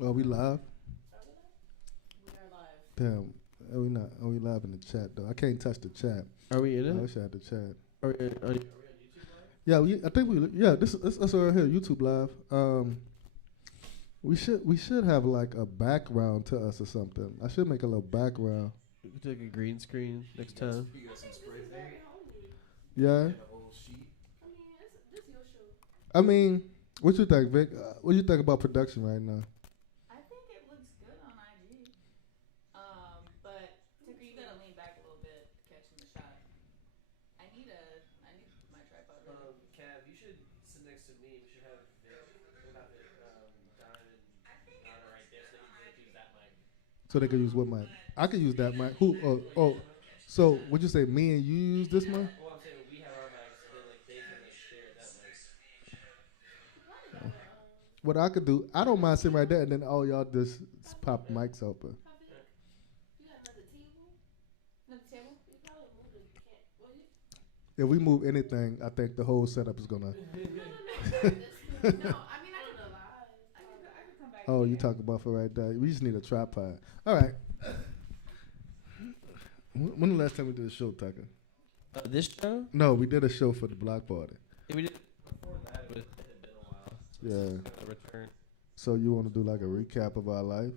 Oh, we live? We are live. Damn. We not. Oh, we live in the chat though. I can't touch the chat. Are we in I it? wish I had the chat. Are we on YouTube Yeah, I think we. Yeah, this is right here, YouTube live. We should have like a background to us or something. I should make a little background. We could take a green screen next time. You got some spray paint? Yeah. And a whole sheet? I mean, this your show. I mean, what you think, Vic? What you think about production right now? I think it looks good on IG. But Tucker, you gotta lean back a little bit, catching the shot. I need my tripod ready. Cav, you should sit next to me. We should have Vic, not Vic, Diamond, Donna right there, so you can use that mic. So they could use what mic? I could use that mic. Who? Oh. So would you say me and you use this mic? Well, I'm saying we have our mics, and then like they can like share that mic. What I could do, I don't mind sitting right there, and then all y'all just pop mics open. You got another table? Another table? You probably move it. You can't. Well, you. If we move anything, I think the whole setup is gonna. No. I mean, I could alive. I could come back. Oh, you here. talk about for right there. We just need a tripod. All right. When the last time we did a show, Tucker? This show? No, we did a show for the block party. Yeah, we did before that. It had been a while. Yeah. A return. So you want to do like a recap of our life?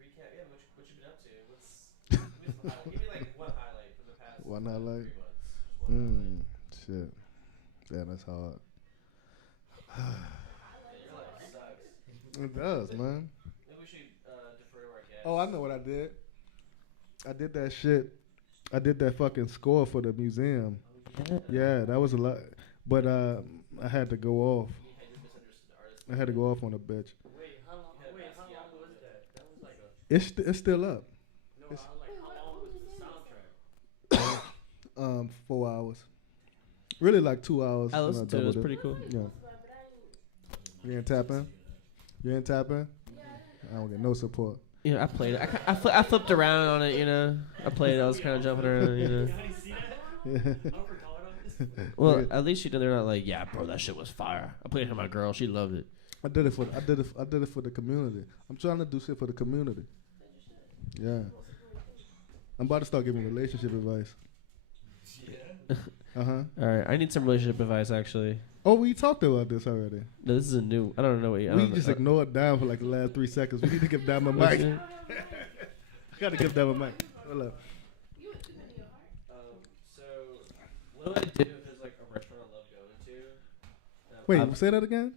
Recap. Yeah, what you been up to? Give me like one highlight from the past. One highlight? 3 months. Just one highlight. Shit. Yeah, that's hard. Your life sucks. It does, man. Maybe we should defer to our guests. Oh, I know what I did. I did that shit. I did that fucking score for the museum. Yeah, that was a lot. But I had to go off. I had to go off on a bitch. Wait, how long was that? That was like a. It's still up. No, I was like, how long was the soundtrack? 4 hours. Really like 2 hours. I when listened to it. It was doubled pretty cool. Yeah. You ain't tapping? You ain't tapping? I don't get no support. You know, I played it. I flipped around on it, you know. I played it. I was kind of jumping around, you know. How do you see that? Yeah. I'm retarded on this. Well, at least they're not like, yeah, bro, that shit was fire. I played it for my girl. She loved it. I did it for the community. I'm trying to do shit for the community. Yeah. I'm about to start giving relationship advice. Uh-huh. All right, I need some relationship advice, actually. Oh, we talked about this already. No, this is a new. I don't know what. I We don't just know. ignored Dime for like the last 3 seconds. We need to give Dime a What's mic. it? Gotta give Dime a mic. Hold up. You went too many of your heart. So, what do I do if there's like a restaurant I love going to? Wait, say that again?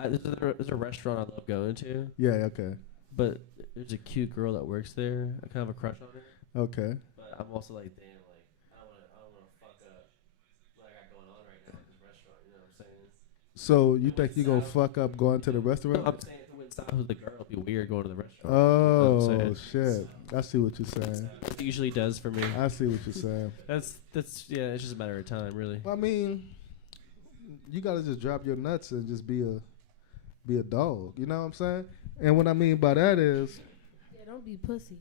There's a restaurant I love going to, Yeah, okay. but there's a cute girl that works there. I kind of have a crush on her, Okay. but I'm also like, damn, like I don't want to fuck up what I got going on right now at this restaurant. You know what I'm saying? So you think you gonna fuck up going to the restaurant? I'm saying if it went south with the girl, it'd be weird going to the restaurant. Oh, You know what I'm shit. I see what you're saying. It usually does for me. I see what you're saying. That's yeah. It's just a matter of time, really. I mean, you gotta just drop your nuts and just be a dog. You know what I'm saying? And what I mean by that is, Yeah, don't be pussy.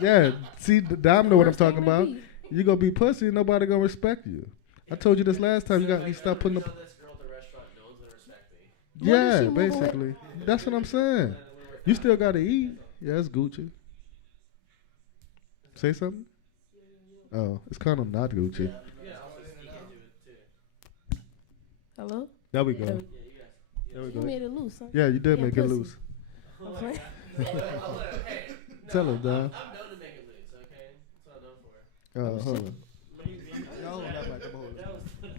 yeah. See, Dom know what I'm Worst thing talking to about. be. You gonna be pussy, nobody gonna respect you. I told you this last time. You stop putting up. This girl at the restaurant, no one's gonna respect me. What if Yeah, she move away? basically. That's what I'm saying. You still gotta eat. Yeah, it's Gucci. Say something. Oh, it's kind of not Gucci. Hello? There we go. Yeah, There we you go. made it loose, huh? Yeah, you did Yeah, make it pussy. loose. I'm playing. Tell him, Don. I'm known to make it loose, okay? That's what I'm known for. Hold on. No, hold that mic. I'm hold it.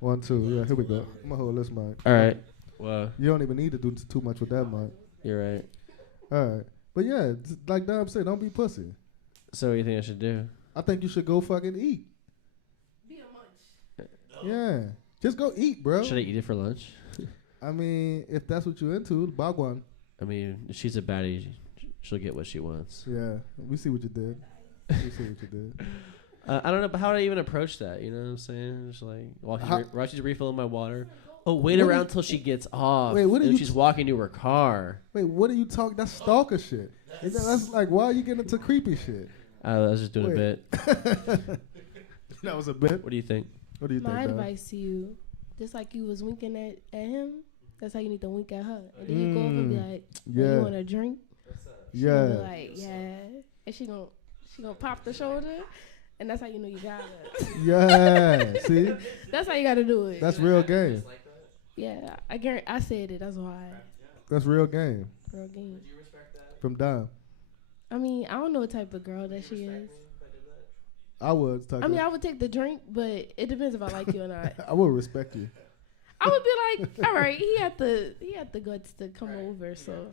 1, 2. Yeah, here we go. I'm gonna hold this mic. All right. Well, You don't even need to do too much with that mic. you're right. All right. But yeah, like Dom said, don't be pussy. So what do you think I should do? I think you should go fucking eat. Be a munch. Yeah. Just go eat, bro. Should I eat it for lunch? I mean, if that's what you're into, Bagwan. I mean, if she's a baddie, she'll get what she wants. Yeah. We see what you did. We see what you did. I don't know, but how do I even approach that? You know what I'm saying? Just like How- while she's refilling my water. Oh, wait What around do till she gets off. Wait, what are and you she's t- walking to her car. Wait, what are you talking? That's stalker shit. That's like, why are you getting into creepy shit? I was just doing a Wait. bit. That was a bit. What do you think? What do you My think, Dom? advice to you, just like you was winking at him, that's how you need to wink at her. And then you go up and be like, "Hey, Yeah. you want a drink?" She Yeah. gonna be like, yeah, and she gonna pop the shoulder, and that's how you know you got it. Yeah. See, That's how you gotta do it. that's real game. Yeah, I guarantee. I said it. That's why. That's real game Real game. Would you respect that? from Dom. I mean, I don't know what type of girl that she is. I would. I mean, I would take the drink, but it depends if I like you or not. I would respect you. I would be like, all right, he had the guts to come over, so.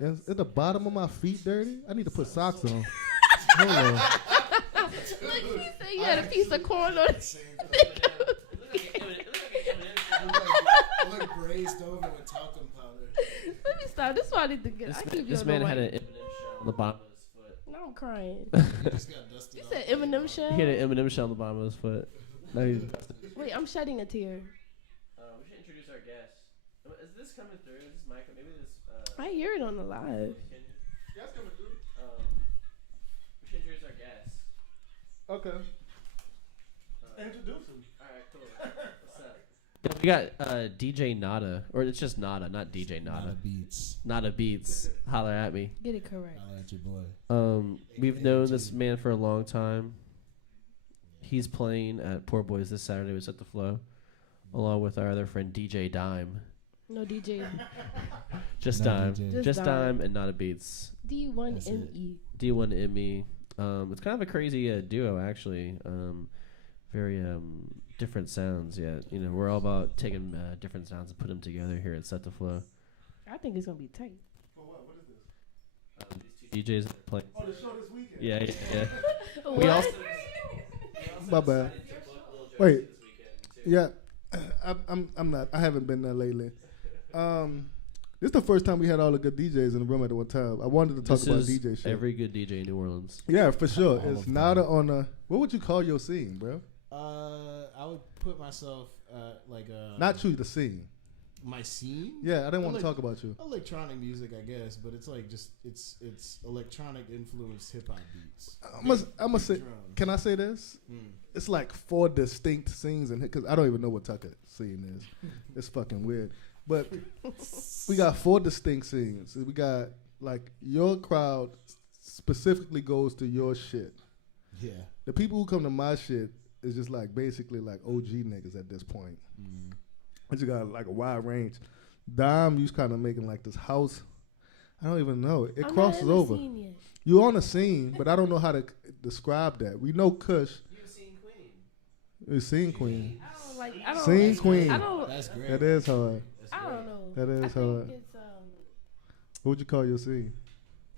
Is the bottom of my feet dirty? I need to put socks on. Hold on. Look, he said you had a piece of corn on. It looked braised over with talcum powder. Let me stop. This is why I need to get. I keep This you man on had the an Eminem shell on the bottom of his foot. Now I'm crying. He just got dusted You off. said Eminem shell? He had an Eminem shell on the bottom of his foot. Now he's Wait, I'm shedding a tear. we should introduce our guest. Is this coming through? Is this mic? Maybe this. I hear it on the live. That's coming through. We should introduce our guest. Okay. Introduce him. All right, cool. What's up? Yeah, we got DJ Nada, or it's just Nada, not DJ Nada. Nada Beats. Nada Beats. Holler at me. Get it correct. Holla at your boy. We've known this man for a long time. He's playing at Poor Boys this Saturday with Setdeflo, along with our other friend DJ Dime. No DJ. Just No Dime. DJ. Just Dime and Nada Beats. D1ME. D1ME. It's kind of a crazy duo, actually. Very different sounds, yet. You know, we're all about taking different sounds and put them together here at Setdeflo. I think it's gonna be tight. For what? What is this? These two DJs that play. Oh, the show this weekend. Yeah. What? We also My bad. Wait. Yeah. I'm not. I haven't been there lately. This is the first time we had all the good DJs in the room at one time. I wanted to talk this about is DJ shit. every good DJ in New Orleans. Yeah, for sure. All It's of them. Nada on a. What would you call your scene, bro? I would put myself like Not you, the scene. my scene. Yeah, I didn't want to Elec- talk about you. Electronic music, I guess, but it's like just it's electronic influenced hip hop beats. I'm gonna say. Drums. Can I say this? It's like 4 distinct scenes in here because I don't even know what Tucker scene is. It's fucking weird. But we got 4 distinct scenes. We got like your crowd specifically goes to your shit. Yeah. The people who come to my shit is just like basically like OG niggas at this point. I just got like a wide range. Dom, you's kind of making like this house. I don't even know. It I'm crosses not in the over. scene yet. You on the scene, but I don't know how to describe that. We know Kush. You've seen Queen. We've seen Queen. I don't. Scene Queen. I don't. That's great. That is hard. I don't know. That is I hard. think it's What would you call your scene?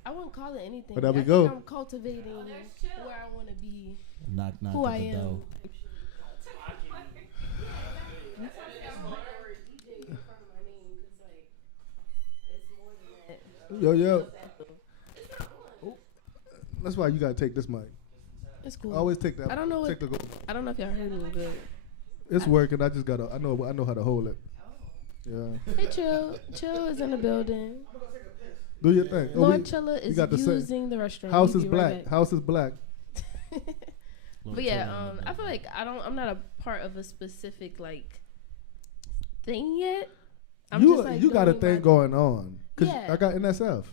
I wouldn't call it anything. But there we I go. think I'm cultivating where I want to be, Knock knock who at I the am. door. Yo. That's why you gotta take this mic. It's cool. Always take that. I don't know Take the I don't know if y'all heard me good. It's working. I just gotta. I know how to hold it. Yeah. Hey, Chill is in the building. Do your thing. Oh, Lord we- Chilla is got the same- using the restroom. House We'll is be black. right back. House is black. But yeah, I feel like I'm not a part of a specific like thing yet. I'm You just, like, you got a doing thing my- going on. Cause Yeah. I got NSF.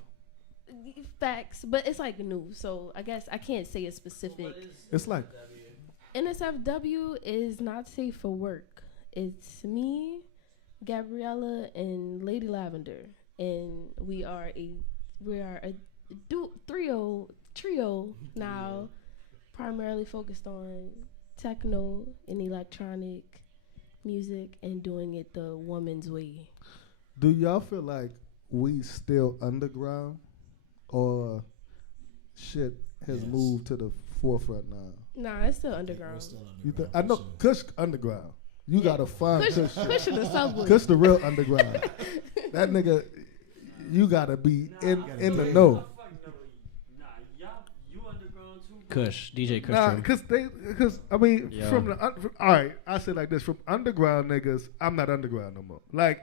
Facts, but it's like new, so I guess I can't say a specific. It's like NSFW is not safe for work. It's me, Gabriella, and Lady Lavender, and we are a trio now, primarily focused on techno and electronic music and doing it the woman's way. Do y'all feel like we still underground, or shit has moved to the forefront now? Nah, it's still underground. You I know Kush underground. You gotta find Kush. Kush in the subway. Kush the real underground. That nigga, you gotta be in the know. Nah, you underground too. Kush, DJ Kush. Nah, cause I mean, Yeah. from the all right, I say like this: from underground niggas, I'm not underground no more. Like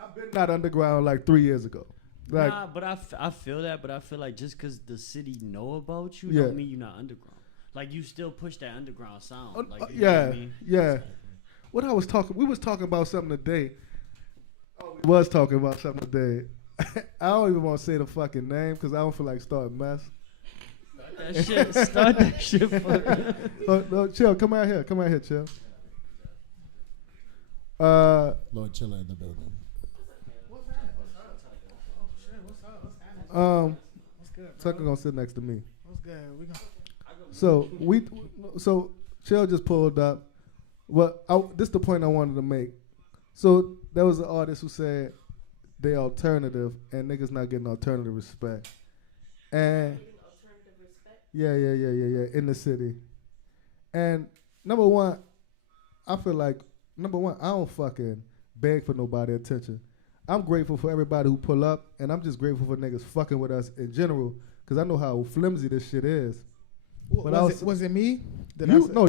I've been not underground like 3 years ago. Like Nah, but I feel that, but I feel like just because the city know about you, Yeah. don't mean you're not underground. Like you still push that underground sound. Like, you know yeah, what I mean? yeah. What I was talking, we was talking about something today. We was talking about something today. I don't even want to say the fucking name because I don't feel like starting mess. Start that shit for No, chill. Come out here. Chill. Lord Chiller in the building. What's good? Tucker gonna sit next to me. What's good? So Chill just pulled up. Well, this is the point I wanted to make. So there was an artist who said they alternative and niggas not getting alternative respect. And yeah, in the city. And number one, I feel like I don't fucking beg for nobody attention. I'm grateful for everybody who pull up, and I'm just grateful for niggas fucking with us in general, because I know how flimsy this shit is. Was it me? No.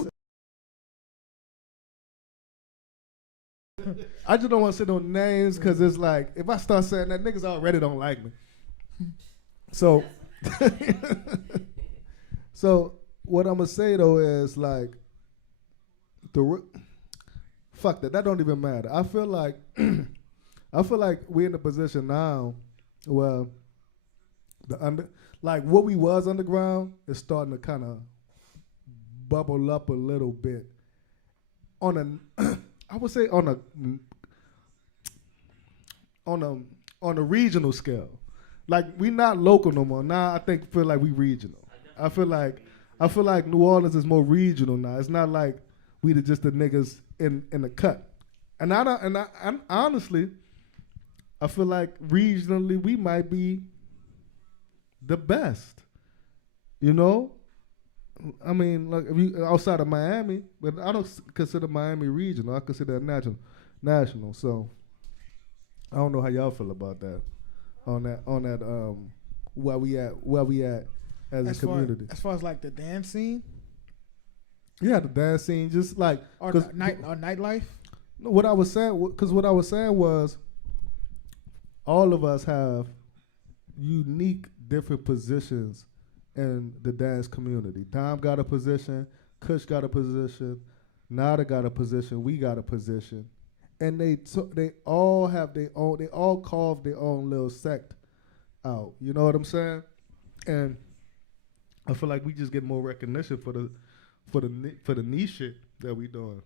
I just don't want to say no names, because it's like, if I start saying that, niggas already don't like me. So, so what I'm going to say, though, is like, fuck that. That don't even matter. I feel like we're in a position now where what we was underground is starting to kind of bubble up a little bit on I would say on a regional scale. Like, we not local no more. Now I feel like we regional. I feel like New Orleans is more regional now. It's not like we just the niggas in the cut. And I'm honestly, I feel like regionally we might be the best. You know? I mean, like, if you outside of Miami, but I don't consider Miami regional. I consider it national. So I don't know how y'all feel about that. On that where we at as a community. As far as like the dance scene? Yeah, the dance scene, just like or nightlife. What I was saying was, all of us have unique, different positions in the dance community. Dom got a position, Kush got a position, Nada got a position, we got a position, and they all have their own. They all carve their own little sect out. You know what I'm saying? And I feel like we just get more recognition for the niche shit that we doing,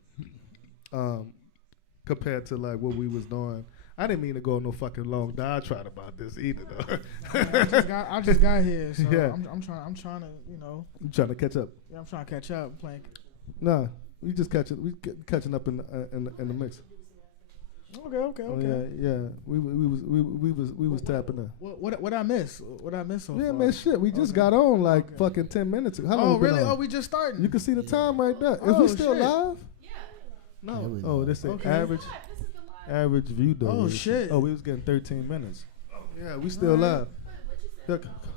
compared to like what we was doing. I didn't mean to go on no fucking long diatribe about this either, though. I just got here, so yeah. I'm trying to, you know. You trying to catch up? Yeah, I'm trying to catch up. Playing. Nah, we just catching up in the mix. Okay. Oh, yeah. We was tapping in. What I miss? What I miss so far? Man, shit. We just got on like fucking 10 minutes ago. How long really? On? Oh, we just starting. You can see the time right there. Is we still live? Yeah. No. Oh, this is average. Average view though. Oh shit. Oh, we was getting 13 minutes. Yeah, we still live.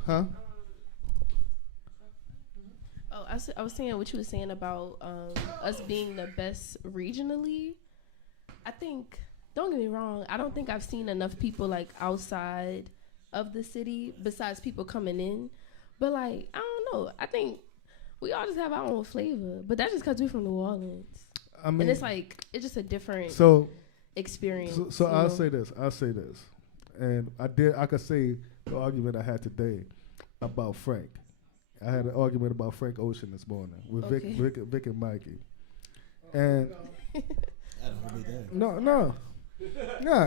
Huh? Oh, I was saying what you were saying about us being the best regionally. I think, don't get me wrong, I don't think I've seen enough people like outside of the city besides people coming in. But like, I don't know. I think we all just have our own flavor. But that's just because we're from New Orleans. I mean, and it's like, it's just a different experience. So I'll say this, and I could say the argument I had today about Frank. I had an argument about Frank Ocean this morning with Vic and Mikey, and no,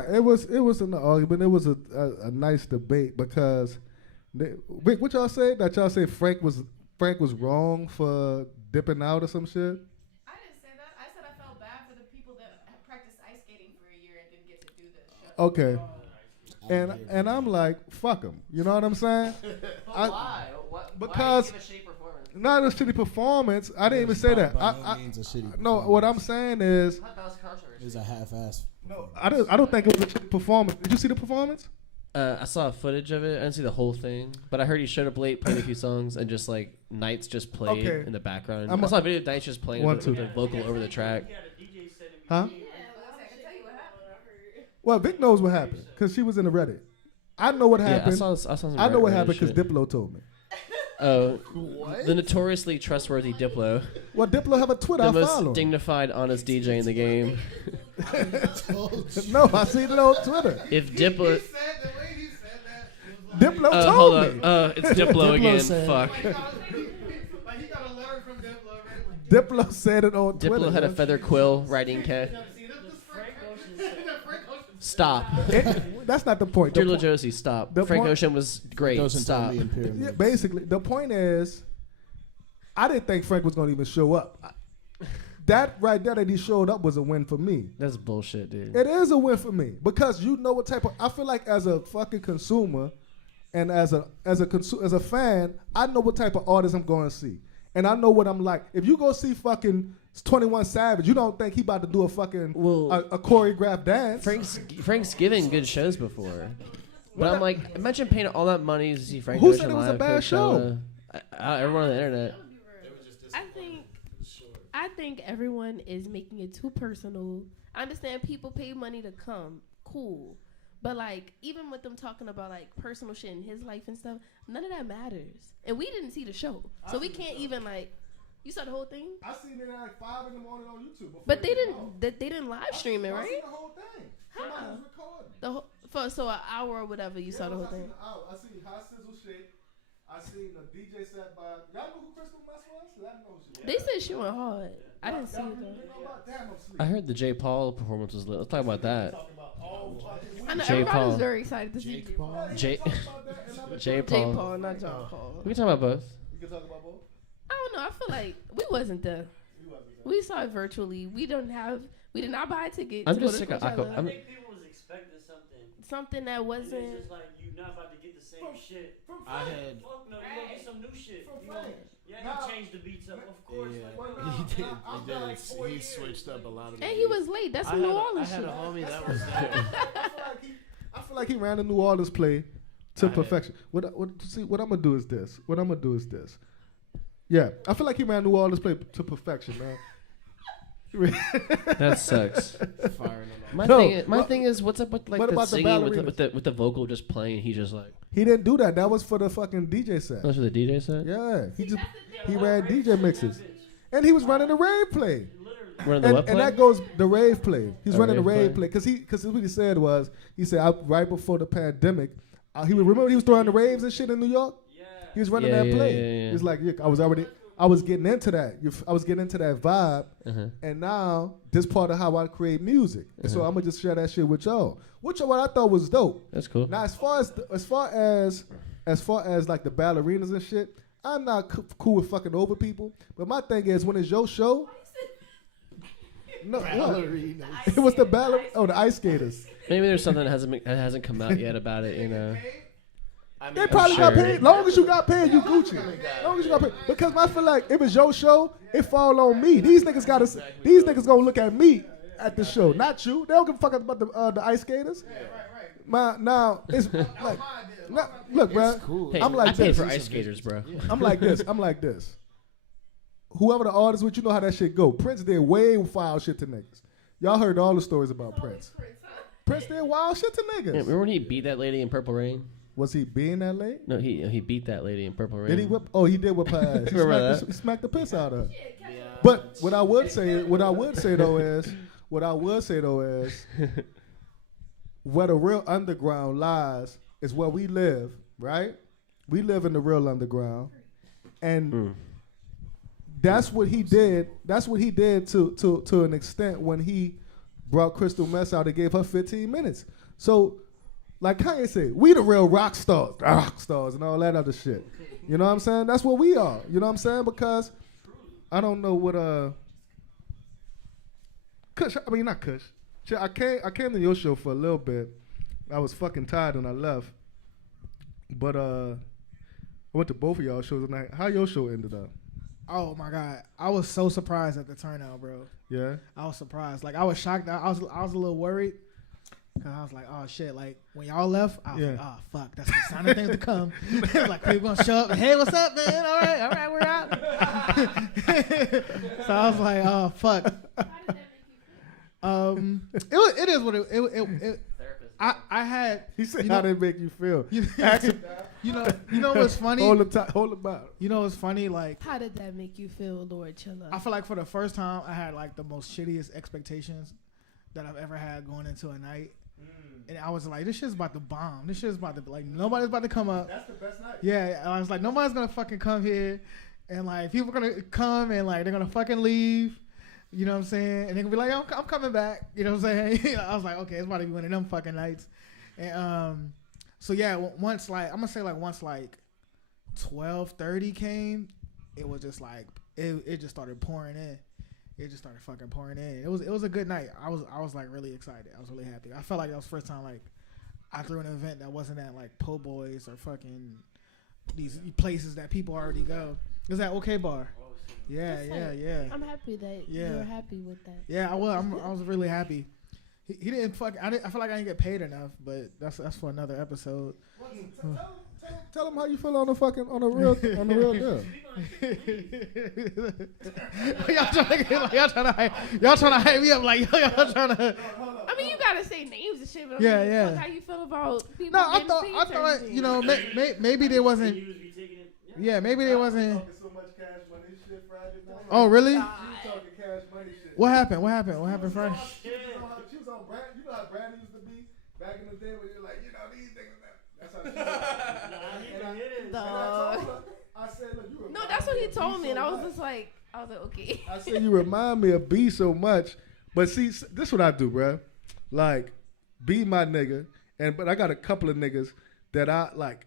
it was an argument. It was a nice debate because Vic, what y'all say? That y'all say Frank was wrong for dipping out or some shit. Okay, and I'm like, fuck him. You know what I'm saying? Why? Because why give a shitty performance? Not a shitty performance. I didn't even say that. No, what I'm saying is, it's a half-ass. No, I don't think it was a shitty performance. Did you see the performance? I saw footage of it. I didn't see the whole thing, but I heard he showed up late, played a few songs, and just like Nights just played in the background. I saw a video of Nights just playing with the vocal over the track. Huh? Well, Vic knows what happened because she was in the Reddit. I know what happened. I saw I know what happened because Diplo told me. Oh, the notoriously trustworthy Diplo. Well, Diplo have a Twitter. The most dignified, honest DJ in the game. No, I seen it on Twitter. If Diplo, Diplo hold told on. me. It's Diplo again. said- Fuck. Like he got a letter from Diplo already. Like, Diplo said it on Diplo Twitter. had a man. feather quill writing cat. Stop. That's not the point. The Dear Lil point- Josie, stop. the Frank point- Ocean was great. Ocean Stop. told me in pyramids. Yeah, basically, the point is, I didn't think Frank was going to even show up. That right there that he showed up was a win for me. That's bullshit, dude. It is a win for me because you know what type of. I feel like as a fucking consumer, and as a fan, I know what type of artist I'm going to see, and I know what I'm like. If you go see fucking 21 Savage, you don't think he about to do a fucking a choreographed dance. Frank's given good shows before, but I'm like, imagine paying all that money to see Frank Who Ocean said it was a live, bad show? Everyone on the internet. I think everyone is making it too personal. I understand people pay money to come, cool, but like even with them talking about like personal shit in his life and stuff, none of that matters. And we didn't see the show, so we can't even like. You saw the whole thing? I seen it at like 5 in the morning on YouTube. But they didn't live stream it, I right? seen the whole thing. Somebody was recording. So an hour or whatever you saw the whole I thing. seen the hour. I seen Hot Sizzle Shake. I seen the DJ set by. Y'all know who Crystal Mess was? I know who she was. They said she went hard. I didn't see it though. Damn, I'm sleeping. I heard the J. Paul performance was lit. Let's talk about that. I know J. everybody Paul. was very excited to see Jake Paul. J. J. J. Paul. Paul, not John Paul. We can talk about both. We can talk about both. I don't know. I feel like we wasn't there. We saw it virtually. We did not buy a ticket. I'm to just go sick to of Coachella. I think people was expecting something. Something that And wasn't. it's just like you not about to get the same shit. I had. Fuck no, you gonna get some new shit. From You gonna, Frank. yeah, Now- you change the beats up, of course. Yeah, he did. He switched up a lot of. And he was late. That's some New Orleans I had shit. a homie that was there. I feel like he ran the New Orleans play to perfection. What I'm gonna do is this. Yeah, I feel like he ran New Orleans play to perfection, man. That sucks. Firing on My No, thing is, what's up with like what the about the singing ballerinas? with the vocal just playing? He just like He didn't do that. That was for the fucking DJ set. that's what the DJ said. Yeah, he ran DJ mixes, and he was running the rave play. Running the what And play? that goes the rave play. He's A running the rave rave play because what he said was right before the pandemic, he was throwing the raves and shit in New York. He was running that play. Yeah. He's like, I was getting into that. I was getting into that vibe, and now this part of how I create music. And so I'm gonna just share that shit with y'all. What I thought was dope. That's cool. Now as far as like the ballerinas and shit, I'm not cool with fucking over people. But my thing is when it's your show. No, Ballerinas. it was the the ice skaters. Maybe there's something that hasn't come out yet about it. You know. They probably got sure. paid. Long as you got paid, you Gucci. Long as you got paid. Because I feel like if it's your show, it fall on me. These niggas gonna look at me at the show, not you. They don't give a fuck about the ice skaters. Now it's like, look, bro. Cool. Hey, I'm like I paid this. for ice skaters, bro. I'm like this. Whoever the artist with, you know how that shit go. Prince did way foul shit to niggas. Y'all heard all the stories about Prince. Prince did wild shit to Yeah, niggas. remember when he beat that lady in Purple Rain? Was he being that late? No, he beat that lady in Purple Rain. Did he whip? Oh, he did whip her ass. He Remember smacked, that? he smacked the piss out of her. But what I would say though is, where the real underground lies is where we live, right? We live in the real underground, and that's what he did. That's what he did to an extent when he brought Crystal Mess out and gave her 15 minutes. So, like Kanye said, we the real rock stars and all that other shit. You know what I'm saying? That's what we are. You know what I'm saying? Because I don't know what Kush. I mean not Kush. Shit, I came to your show for a little bit. I was fucking tired and I left. But I went to both of y'all shows tonight. How your show ended up? Oh my god, I was so surprised at the turnout, bro. Yeah. I was surprised. Like I was shocked. I was a little worried because I was like, oh shit. Like when y'all left, I was like, oh fuck, that's the sign of things to come. Like people gonna show up. Hey, what's up, man? All right, we're out. So I was like, oh fuck. It is what it I had. He said, you "How know- did it make you feel?" You know what's funny? Hold the bottle. You know what's funny? Like How did that make you feel, Lord Chilla? I feel like for the first time, I had like the most shittiest expectations that I've ever had going into a night. And I was like, this shit's about to bomb. This shit's about to, like, nobody's about to come up. That's the best night. Yeah, I was like, nobody's gonna fucking come here, and like people are gonna come and like they're gonna fucking leave. You know what I'm saying? And they're gonna be like, I'm coming back. You know what I'm saying? I was like, okay, it's about to be one of them fucking nights. And so yeah, once like I'm gonna say like once like 12:30 came, it was just like it just started pouring in. It just started fucking pouring in. It was a good night. I was like really excited. I was really happy. I felt like that was the first time like I threw an event that wasn't at like Po' Boys or fucking these places that people already go. It was at OK Bar. Yeah. I'm happy that you're happy with that. Yeah, I was really happy. He didn't fuck. I feel like I didn't get paid enough, but that's for another episode. Tell them how you feel on the real deal. y'all trying to hype me up like y'all trying to. I mean, you gotta say names and shit. But Yeah. How you feel about people? No, I thought you know maybe there wasn't. Yeah, maybe there wasn't. Oh really? What happened? What happened, Fresh? She was on Brand. You know how Brand used to be back in the day when you're like, you know, these things. That's how she was. I said, look, you No, that's what he told me, and I was like, okay. I said, you remind me of B so much. But see, this is what I do, bro. Like, B my nigga, but I got a couple of niggas that I like.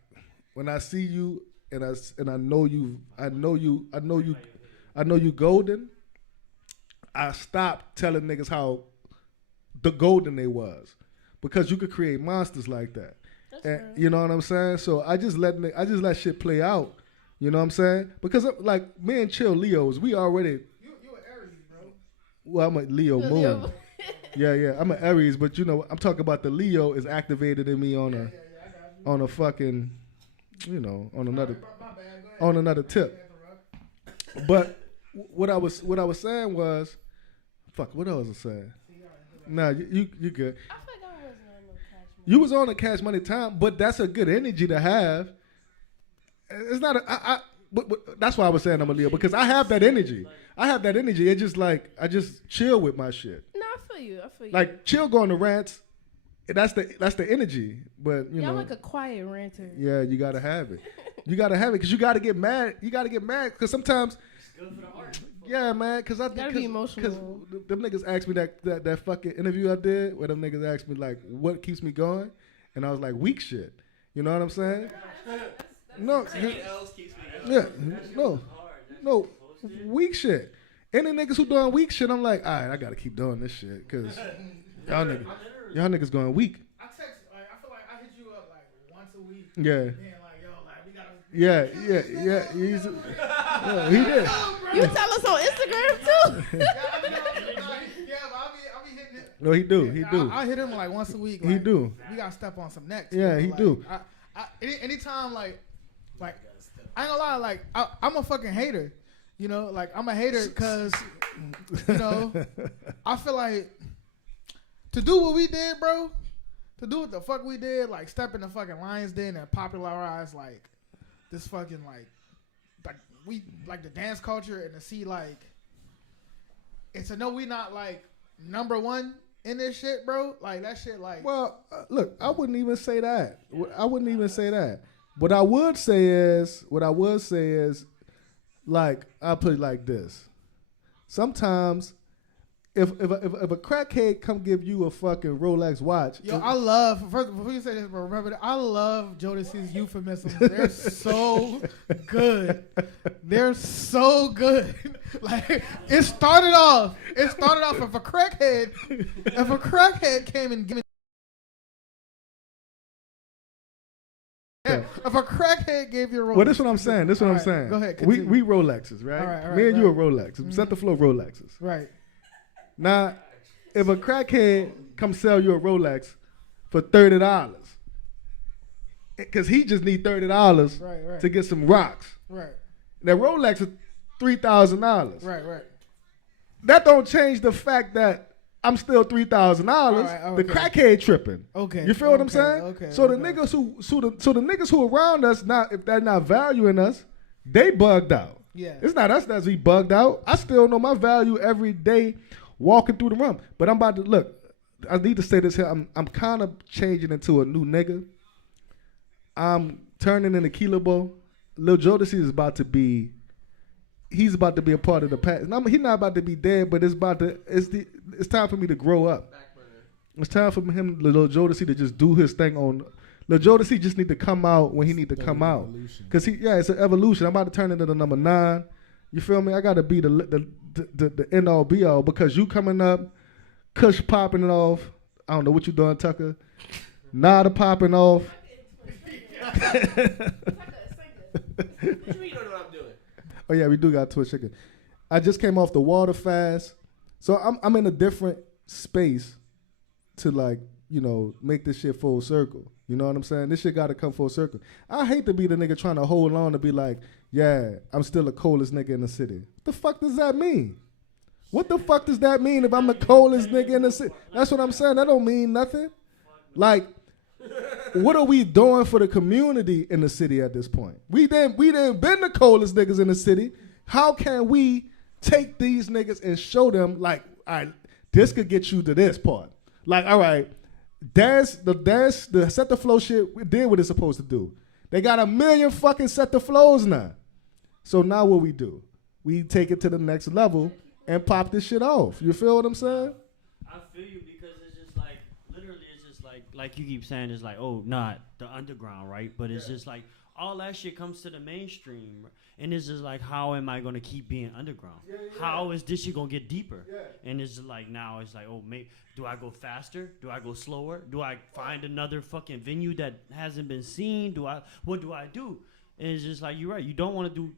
When I see you and I know you golden. I stopped telling niggas how the golden they was, because you could create monsters like that. And, you know what I'm saying? So I just let shit play out. You know what I'm saying? Because like me and Chill Leos, we already. You an Aries, bro. Well, I'm a Leo moon. Yeah. I'm an Aries, but you know I'm talking about the Leo is activated in me on a fucking, you know, on another tip. But what I was saying was, fuck. What else was I saying? Nah, you good. I feel like I wasn't on no Cash Money. You was on a Cash Money time, but that's a good energy to have. It's not but that's why I was saying I'm a Leo, because I have that energy. It's just like I just chill with my shit. No, I feel you. Like Chill going to rants. That's the energy. But you know, I'm like a quiet ranter. Yeah, you gotta have it. Because you gotta get mad. Because sometimes. It's good for the heart. Yeah, man, because I gotta be emotional. Because them niggas asked me that fucking interview I did, where them niggas asked me like, what keeps me going, and I was like, weak shit. You know what I'm saying? No, weak shit. Any niggas who doing weak shit, I'm like, all right, I gotta keep doing this shit, because y'all niggas going weak. I text, like, I feel like I hit you up like once a week. Yeah. Yeah, He did. You tell us on Instagram too. I'll be hitting it. No, he do. I hit him like once a week. He do. We gotta step on some necks. Yeah, bro. he like, do. Anytime like I ain't gonna lie, like I'm a fucking hater. You know, like I'm a hater because you know I feel like to do what we did, bro. To do what the fuck we did, like step in the fucking Lions Den and popularize like this fucking like we like the dance culture, and to see like and to know we not like number one in this shit, bro. Like that shit, like. Well, look, I wouldn't even say that. What I would say is, like, I'll put it like this. Sometimes, if a crackhead come give you a fucking Rolex watch. Yo, I love, first, before you say this, bro, remember that I love Jodeci's euphemisms. They're so good. They're so good. Like, it started off if a crackhead came and gave me. Yeah. If a crackhead gave you a Rolex. Well, this is what I'm saying. Go ahead. We Rolexes, right? All right, Me and you are right. Rolexes. Setdeflo Rolexes. Right. Now, if a crackhead come sell you a Rolex for $30, because he just need $30 right. to get some rocks. Right. That Rolex is $3,000. Right. That don't change the fact that I'm still $3,000. Right, The crackhead tripping. Okay. You feel what I'm saying? Okay. So the niggas the niggas who around us, not if they're not valuing us, they bugged out. Yeah. It's not us that's we bugged out. I still know my value every day walking through the room. But I'm about to look. I need to say this here. I'm kind of changing into a new nigga. I'm turning into Killabo. Lil Jodeci is about to be. He's about to be a part of the past. He's not about to be dead, but it's time for me to grow up. It's time for him, Lil Jodeci, to just do his thing on. Lil Jodeci just need to come out when he need to come out. Cause it's an evolution. I'm about to turn into the number 9. You feel me? I gotta be the end all be all because you coming up, Kush popping it off. I don't know what you doing, Tucker. Nada popping off. What you mean you don't know what I'm doing? Oh yeah, we do got Twitch chicken. I just came off the water fast, so I'm in a different space to like make this shit full circle. You know what I'm saying? This shit got to come full circle. I hate to be the nigga trying to hold on to be like, yeah, I'm still the coldest nigga in the city. What the fuck does that mean? What the fuck does that mean if I'm the coldest nigga in the city? That's what I'm saying. That don't mean nothing. Like, what are we doing for the community in the city at this point? We didn't been the coldest niggas in the city. How can we take these niggas and show them like, all right, this could get you to this part. Like, all right, the Setdeflo shit, we did what it's supposed to do. They got 1 million fucking Setdeflos now. So now what we do? We take it to the next level and pop this shit off. You feel what I'm saying? I feel you because it's just like, literally it's just like you keep saying, it's like, oh, not the underground, right? But it's just like, all that shit comes to the mainstream. And it's just like, how am I going to keep being underground? How is this shit going to get deeper? And it's like, now it's like, oh, do I go faster? Do I go slower? Do I find another fucking venue that hasn't been seen? What do I do? And it's just like, you're right. You don't want to do,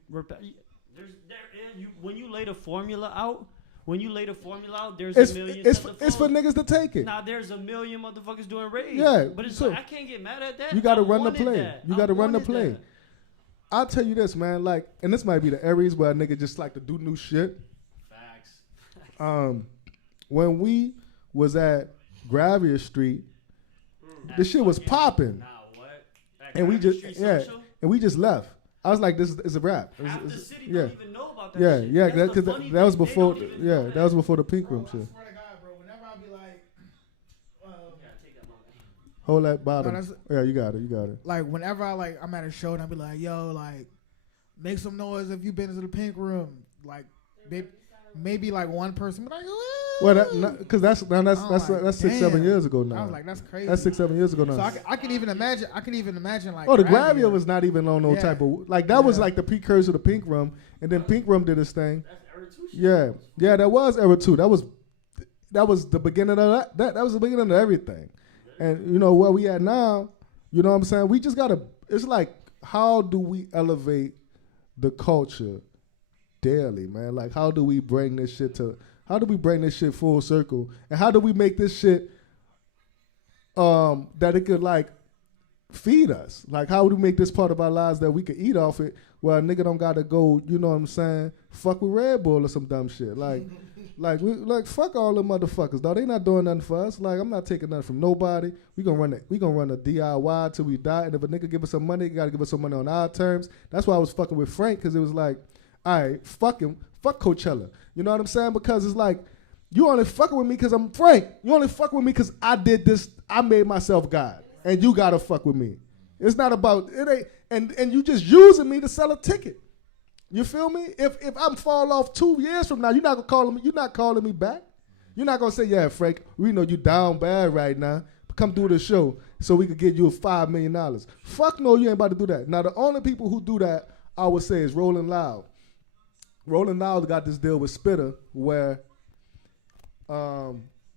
when you lay the formula out, there's a million. It's for niggas to take it. Now there's 1 million motherfuckers doing raids. Yeah, but it's so like, I can't get mad at that. You got to run the wanted play. that. You got to run the wanted play. that. I'll tell you this, man. Like, and this might be the areas where a nigga just like to do new shit. Facts. When we was at Gravia Street, the shit was popping. Nah, what? And we just and we just left. I was like, this is a wrap. Half the city yeah. don't even know about that shit. Yeah, That's because the funny that was thing. before. They don't even Yeah, know that was before the pink room I shit. swear to God, bro. Whenever I be like, Take that moment. Hold that bottom. that's- Yeah, you got it. like whenever I'm at a show and I be like, yo, like, make some noise if you been into the pink room. Like, maybe like one person be like, woo. Well, because that's I'm like, 6-7 damn. years ago now. I was like, that's crazy. That's 6-7 years ago now. So I can even imagine. Like, Oh, the Gravia Gravia was not even on no Yeah. type of like that was Yeah. like the precursor to Pink Room, and then Pink Room did its thing. That's era 2 shit. Yeah, that was era 2. That was the beginning of that was the beginning of everything. And you know where we at now, you know what I'm saying? We just gotta. It's like, how do we elevate the culture daily, man? Like, how do we bring this shit full circle, and how do we make this shit that it could like feed us? Like, how do we make this part of our lives that we could eat off it? Well, a nigga don't gotta go, you know what I'm saying? Fuck with Red Bull or some dumb shit. Like fuck all them motherfuckers, dog. They not doing nothing for us. Like, I'm not taking nothing from nobody. We gonna run a DIY till we die. And if a nigga give us some money, you gotta give us some money on our terms. That's why I was fucking with Frank, because it was like, all right, fuck him, fuck Coachella. You know what I'm saying? Because it's like, you only fucking with me because I'm Frank. You only fucking with me because I did this. I made myself God, and you gotta fuck with me. It's not about it ain't, and you just using me to sell a ticket. You feel me? If I'm fall off 2 years from now, you're not calling me back. You're not gonna say, yeah, Frank, we know you down bad right now. Come do the show so we could get you $5 million. Fuck no, you ain't about to do that. Now the only people who do that, I would say, is Rolling Loud. Rolling Loud got this deal with Spitter where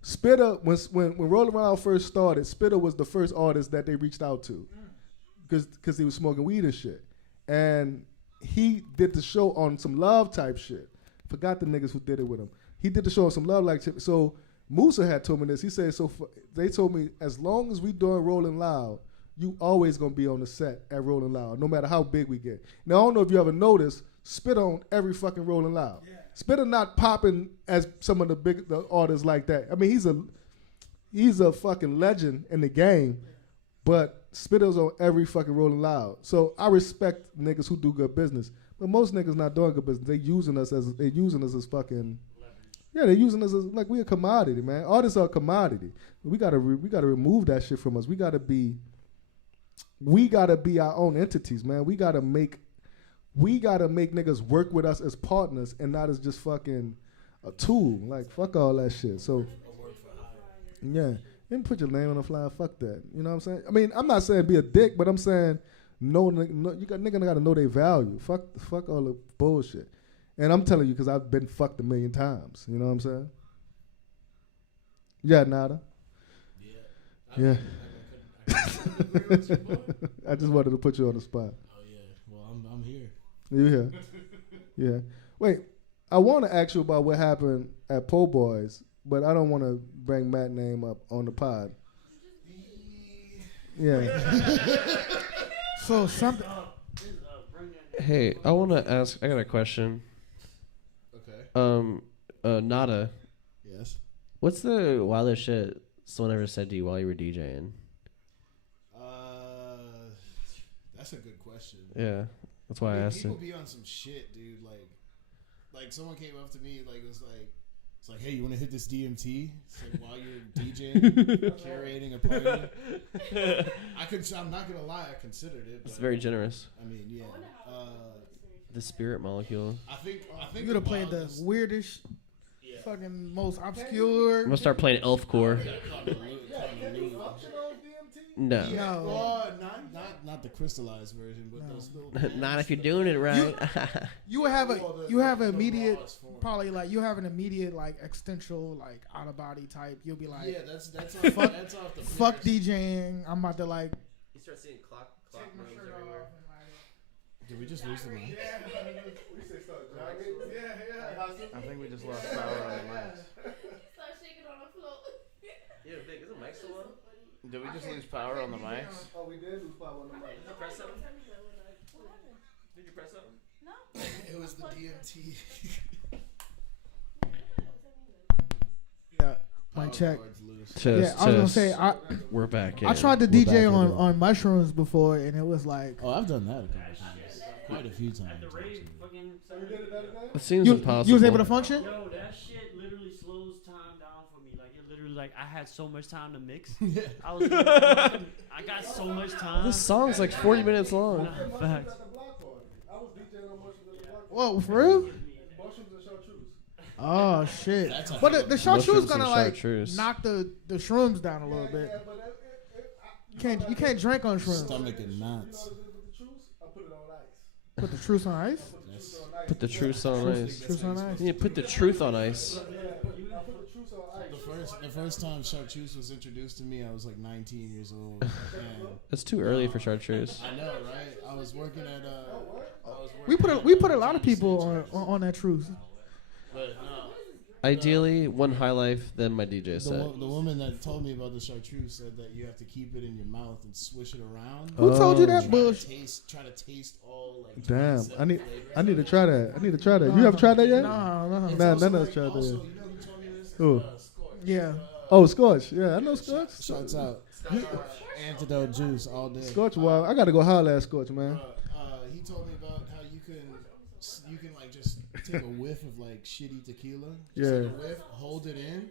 Spitter, when Rolling Loud first started, Spitter was the first artist that they reached out to because he was smoking weed and shit. And he did the show on some love type shit. Forgot the niggas who did it with him. He did the show on some love like shit. So Musa had told me this. He said, they told me, as long as we doing Rolling Loud, you always gonna be on the set at Rolling Loud, no matter how big we get. Now, I don't know if you ever noticed, Spitter on every fucking Rolling Loud. Yeah. Spitter not popping as some of the artists like that. I mean, he's a fucking legend in the game, but Spitter's on every fucking Rolling Loud. So I respect niggas who do good business, but most niggas not doing good business. They using us as fucking Yeah, they're using us as like we a commodity, man. Artists are a commodity. We gotta remove that shit from us. We gotta be our own entities, man. We gotta make niggas work with us as partners and not as just fucking a tool. Like fuck all that shit. So yeah, and put your name on the flyer. Fuck that. You know what I'm saying? I mean, I'm not saying be a dick, but I'm saying no nigga gotta know their value. Fuck all the bullshit. And I'm telling you because I've been fucked 1,000,000 times. You know what I'm saying? Yeah, Nada. Yeah. I just wanted to put you on the spot. Oh yeah. Well, I'm here. You here? Yeah. Wait, I want to ask you about what happened at Po' Boys, but I don't want to bring Matt's name up on the pod. Yeah. So something. Hey, I want to ask. I got a question. Okay. Nada. Yes. What's the wildest shit someone ever said to you while you were DJing? That's a good question. Yeah, that's why I asked people it. be on some shit, dude. Like someone came up to me, it's like, hey, you want to hit this DMT? It's like while you're DJing, curating a party. I'm not gonna lie, I considered it. It's very generous. I mean, yeah. The spirit molecule. I think You would have played the weirdest, fucking most obscure. I'm gonna start playing Elfcore. No. No. Not the crystallized version, but those little. Not if you're doing it right. You would have an immediate, probably like you have an immediate like existential like out of body type. You'll be like, Yeah, that's fuck, that's off the fuck flares. DJing. I'm about to like. You start seeing clock Take my shirt off and like. Did we just lose the mic? I think we just lost power on the mics. Start shaking on the floor. Yeah, Vic, is the mic still on? Did we just lose power on the mics? Oh, we did lose power on the mic. Did you press something? Did you press something? No. It was the DMT. Yeah, mic check. Cords loose. Yeah, I was gonna say we're back. I tried to DJ back on mushrooms before, and it was like Oh, I've done that a couple times. Quite a few times. At the rave, fucking. It seems you impossible. was able to function. Yo, that shit literally slows time down for me. Like it literally, like I had so much time to mix. Yeah. I was, I got so much time. This song's like 40 minutes long. Nah, facts. I was DJing on mushrooms at the block. Whoa, for real? Mushrooms and chartreuse. Oh shit! That's a But the chartreuse Mushrooms gonna and like chartreuse. knock the shrooms down a little bit. Yeah, but You can't drink on shrooms. Stomach and knots. the truth, I put it on ice. Put the truth on ice. That's, Put the truth on ice. Truth on ice. You put the truth on ice. I put the truth on ice. the first time chartreuse was introduced to me, I was like 19 years old. And It's too early for chartreuse. I know, right? I was working at We put a lot of people on that truth. But no, Ideally, one high life, then my DJ set. the woman that told me about the chartreuse said that you have to keep it in your mouth and swish it around. Who told you Oh. that bullshit? Try to taste all like. Damn, 27 I need to try that. You haven't tried that yet? No. Nah, none of us tried that Also, yet. you know who told me this? Who? Scorch. Yeah. Oh, Scorch. Yeah, I know Scorch. Shouts out. Antidote juice all day. Scorch, well, I gotta go holler at Scorch, man. He told me about how you can like just take a whiff of like shitty tequila. Just Yeah. take a whiff, hold it in,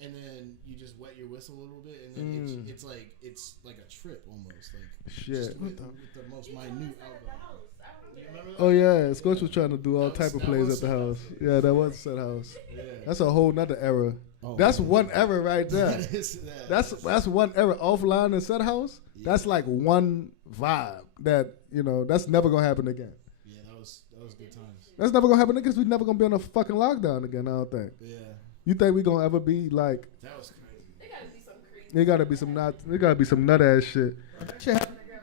and then you just wet your whistle a little bit, and then it's like a trip almost, like Shit. just with the most minute alcohol. Do you remember that? Oh yeah, Scorch was trying to do all type of that plays was at the house. Yeah, that was Set House. Yeah. That's a whole nother era. Oh, That's man. one era right there. That is that. That's one era. Offline and Set House. That's like one vibe that that's never gonna happen again. Yeah, that was good times. That's never gonna happen because we never gonna be on a fucking lockdown again. I don't think. Yeah, You think we gonna ever be like? that was crazy. There gotta be some crazy. There gotta be some nut. There gotta be some nut ass shit. Shit happened again.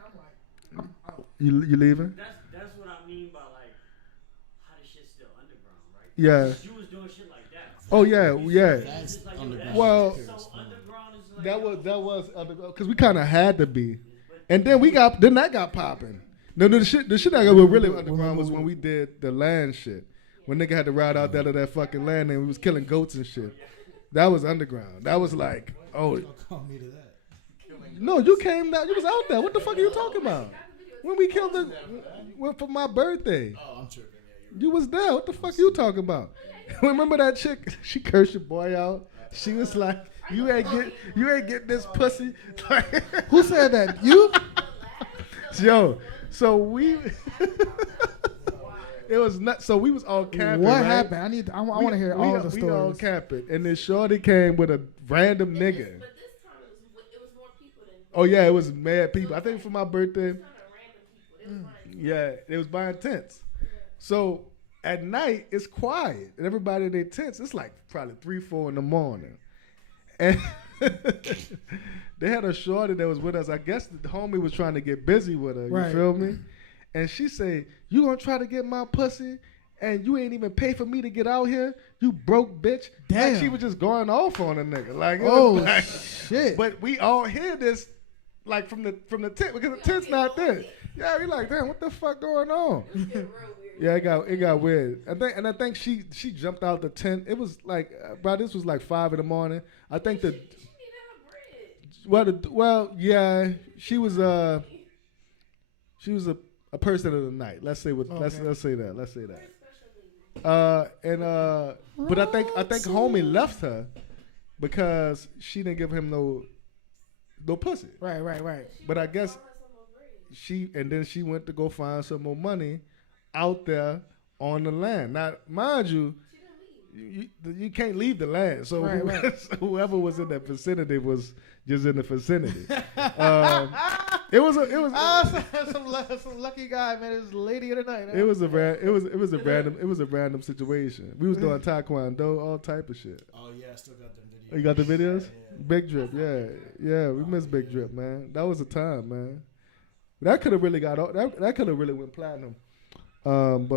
I'm like, You leaving? That's what I mean by like how this shit's still underground, right? Yeah. You was doing shit like that. Oh yeah. That's It's like, underground. Well, so underground is like That was because we kind of had to be, and then that got popping. No, the shit that got really underground was when we did the land shit. When nigga had to ride out there to that fucking land and we was killing goats and shit. That was underground. That was like, oh Don't call me to that. no, you came down. You was out there. What the fuck are you talking about? When we killed for my birthday. Oh, I'm tripping. Yeah, You was there. What the fuck you talking about? Remember that chick? She cursed your boy out. She was like, "You ain't get this pussy." Who said that? You? Yo, so we. It was not. So we was all camping. What right? happened? I want to hear all the stories. We all camping, and then Shorty came with a random nigga. But this time it was more people than. Oh yeah, it was mad people. I think for my birthday. Kind of random people. Yeah, they was buying tents. So at night it's quiet, and everybody in their tents. It's like probably 3-4 in the morning, and they had a shorty that was with us. I guess the homie was trying to get busy with her. You feel me? And she say, "You gonna try to get my pussy, and you ain't even pay for me to get out here? You broke bitch." Damn. Like she was just going off on a nigga. Like, Shit. But we all hear this, like from the tent because the tent's not there. Yeah, we like, damn, what the fuck going on? Yeah, it got weird. I think she jumped out the tent. It was like, bro, this was like 5 in the morning. I think yeah, she was a person of the night. Let's say let's say that. But I think homie left her because she didn't give him no pussy. Right. But I guess she went to go find some more money out there on the land. Now, mind you, you can't leave the land. So whoever was in that vicinity was just in the vicinity. It was some lucky guy, man. It was the lady of the night. Huh? It was a random situation. We was doing taekwondo, all type of shit. Oh yeah, I still got them videos. You got the videos? Yeah. Big Drip, yeah. We miss Big Drip, man. That was a time, man. That could have really that could have really went platinum. But we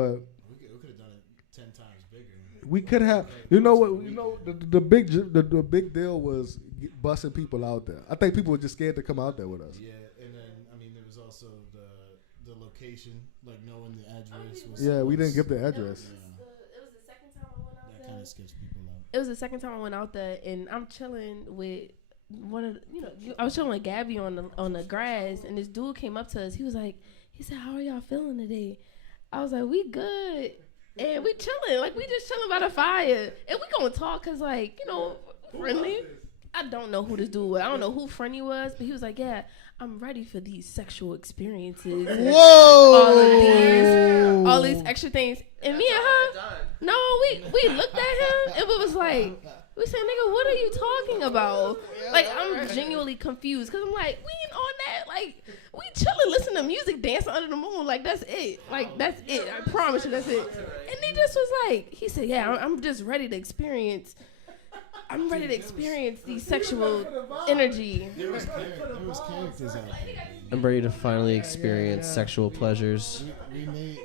could have done it 10 times bigger. we could have. You know what? You know the big deal was busting people out there. I think people were just scared to come out there with us. Yeah, and then I mean there was also the location, like knowing the address. Yeah, we didn't give the address. It was the second time I went out That there. kind of skips people out. It was the second time I went out there, and I'm chilling with one of I was chilling with Gabby on the grass, and this dude came up to us. He said, "How are y'all feeling today?" I was like, "We good." And we chilling, like we just chilling by the fire, and we gonna talk, cause like friendly. I don't know who this dude was. I don't know who Friendly was, but he was like, "Yeah, I'm ready for these sexual experiences." Whoa! All these extra things, and me and her. No, we looked at him and we was like, we said, "Nigga, what are you talking about?" Like I'm genuinely confused, cause I'm like, we ain't on that. Like we chilling, listening to music, dancing under the moon. Like that's it. Like that's it. I promise you, that's it. And he just was like, he said, "Yeah, I'm just ready to experience." I'm ready to experience the sexual energy. There was characters out there. I'm ready to finally experience sexual pleasures We made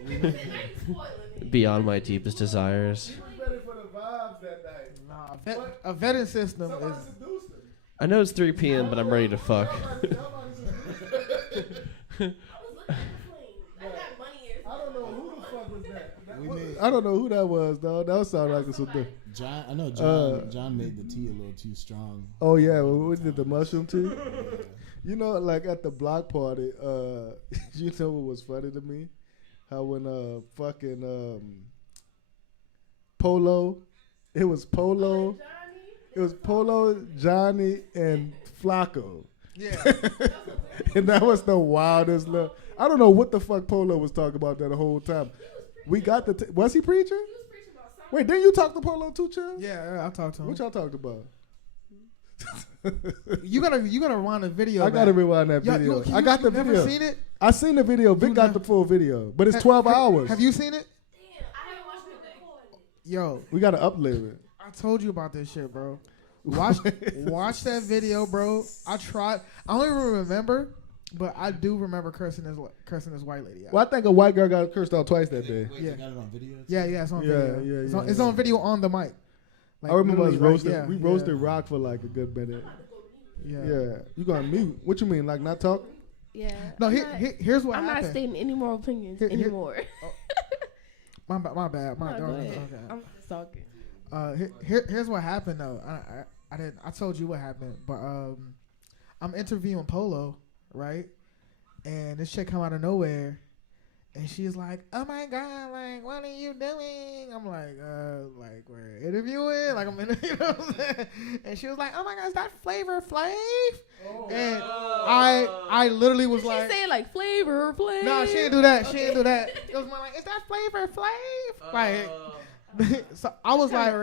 beyond my deepest desires. Ready for the vibes that night. Nah, a vetting system is. I know it's 3 p.m., but I'm ready to fuck. I don't know who that was, though. That would sound like some. John. I know John made the tea a little too strong. Oh yeah, when we did the mushroom tea. You know, like at the block party, you know what was funny to me? How when fucking Polo, it was Polo, Johnny, and Flacco. Yeah. And that was the wildest look. I don't know what the fuck Polo was talking about that the whole time. We got was he preaching? Wait, didn't you talk to Polo too, Chill? Yeah, I talked to him. What y'all talked about? You gotta rewind the video. I gotta rewind that video. I got the video. Never seen it? I seen the video. Vic got the full video, but it's 12 hours. Have you seen it? I haven't watched it. Yo, We gotta upload it. I told you about this shit, bro. Watch that video, bro. I tried. I don't even remember, but I do remember cursing this white lady out. Well, I think a white girl got cursed out twice that day. Wait, Yeah. you got it on video? Yeah, it's on video. Yeah, It's on video on the mic. Like, I remember us literally, roasting. We roasted Rock for like a good minute. Yeah. Yeah, you gonna mute? What you mean, like not talk? Yeah. No, here's what I'm happened. not stating any more opinions Here- anymore. My bad. No, go ahead. Okay. I'm just talking. Here's what happened though. I told you what happened, but I'm interviewing Polo, right? And this chick come out of nowhere, and And she's like, "Oh my god, like, what are you doing?" I'm like we're interviewing, like I'm interviewing. You know what I'm saying? And she was like, "Oh my god, is that Flavor Flav?" And I literally was like, She say like Flavor Flav. "No, she didn't do that. She didn't do that." It was more like, "Is that Flavor Flav?" Like, so I was like, so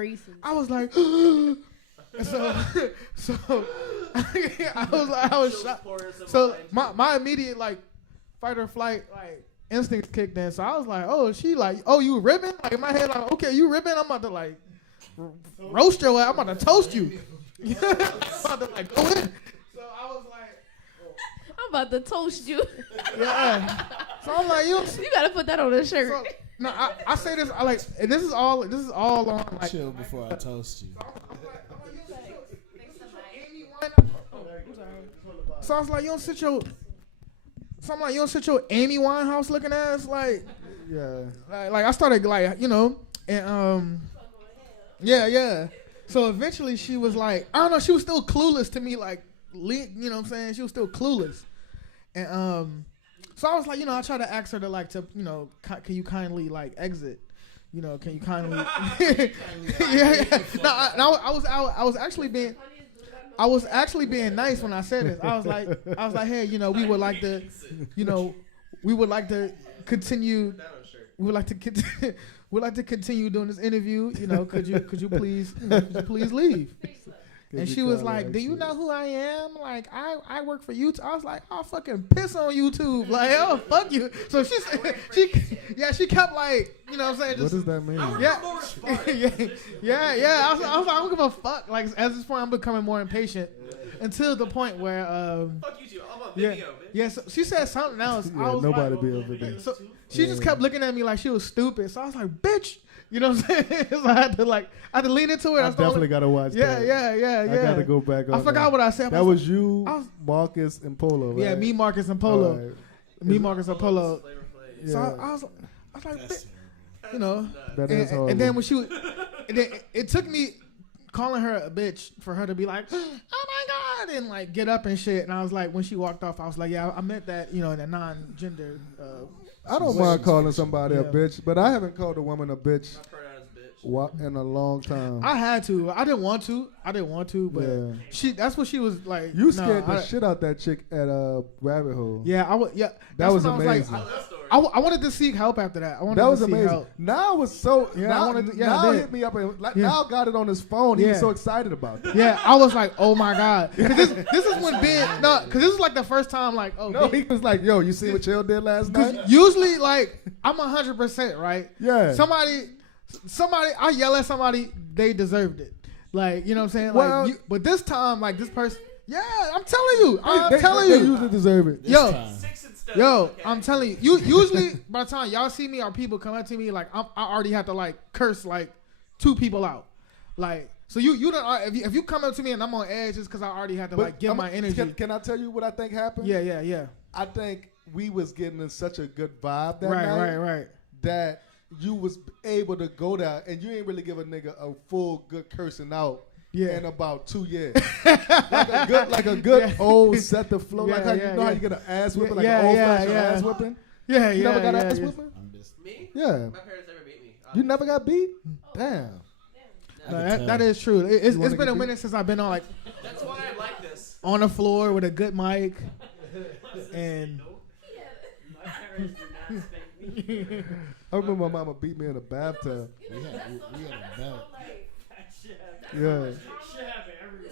I was shocked. So my immediate like fight or flight like instincts kicked in. So I was like, oh, she like, oh, you ribbon? Like in my head, like, okay, you ribbon? I'm about to like roast your ass. I'm about to toast you. I'm about to like go in. So I was like, I'm about to toast you. yeah. So I'm like, you gotta put that on a shirt. So, no, I say this. I like, and this is all on like. Chill before I toast you. So I was like, you don't sit your Amy Winehouse looking ass like, Yeah. like I started like, you know, and yeah. So eventually she was like, I don't know, she was still clueless to me, like, you know what I'm saying? She was still clueless, and so I was like, you know, I tried to ask her to like to, you know, can you kindly like exit. You know, can you kindly? yeah. No, I was actually being nice when I said this. I was like, hey, you know, we would like to continue. We would like to continue doing this interview. You know, could you please leave? And she was like, do you know who I am? Like, I work for YouTube. I was like, I'll fucking piss on YouTube. Like, oh, fuck you. So she kept like, you know what I'm saying? What does that mean? Yeah. I was like, I don't give a fuck. Like, at this point, I'm becoming more impatient until the point where, Fuck you two. I'm on video, bitch. yeah, so she said something else. Yeah, I was nobody like, be over there. So she just kept looking at me like she was stupid. So I was like, bitch. You know what I'm saying? So I had to lean into it. I definitely gotta watch that. Yeah. I gotta go back on I forgot what I said. That was you, Marcus, and Polo, right? Yeah, me, Marcus, and Polo. Right. Me, Marcus, and Polo. Yeah. So I was like, you know. That is horrible. And then when she was, and then it took me calling her a bitch for her to be like, oh my God, and like get up and shit. And I was like, when she walked off, I was like, yeah, I meant that, you know, in a non-gender. I don't mind calling somebody a Yeah. bitch, but I haven't called a woman a bitch in a long time. I had to. I didn't want to, but Yeah. that's what she was like. You scared the shit out that chick at Rabbit Hole. Yeah, I was. Yeah, That was when I amazing. I wanted to seek help after that. That was amazing. Now it was so. Yeah, now, I wanted to- yeah, I now did. hit me up and Yeah. now got it on his phone. He was Yeah. so excited about that. Yeah, I was like, oh my God. Cause this is when because this is like the first time, like, oh, No, he was like, "Yo, you see what Chill did last night?" usually, like, I'm 100%, right? Yeah. Somebody, I yell at somebody, they deserved it. Like, you know what I'm saying? Well- Like, but this time, like, this person, yeah, I'm telling you. They you. usually deserve it. Yo, time. I'm telling you. Usually, by the time y'all see me or people come up to me, like, I already have to, like, curse, like, 2 people out. Like, so you don't, if you come up to me and I'm on edge, it's because I already had to, like, give my energy. Can I tell you what I think happened? Yeah. I think we was getting in such a good vibe that night. Right. That you was able to go there and you ain't really give a nigga a full good cursing out in about 2 years. like a good old Setdeflo. Yeah, like how you know how you get an ass whipping, like an old fashioned ass whipping. You never got an ass whipping? Me? Yeah. My parents never beat me. You never got beat? Damn. No, that is true. It's wanna been a get minute since I've been on like That's why I like this. on the floor with a good mic, and My parents did not spank me. I remember my mama beat me in a bathtub. We had a belt. Yeah. Shit happen everywhere.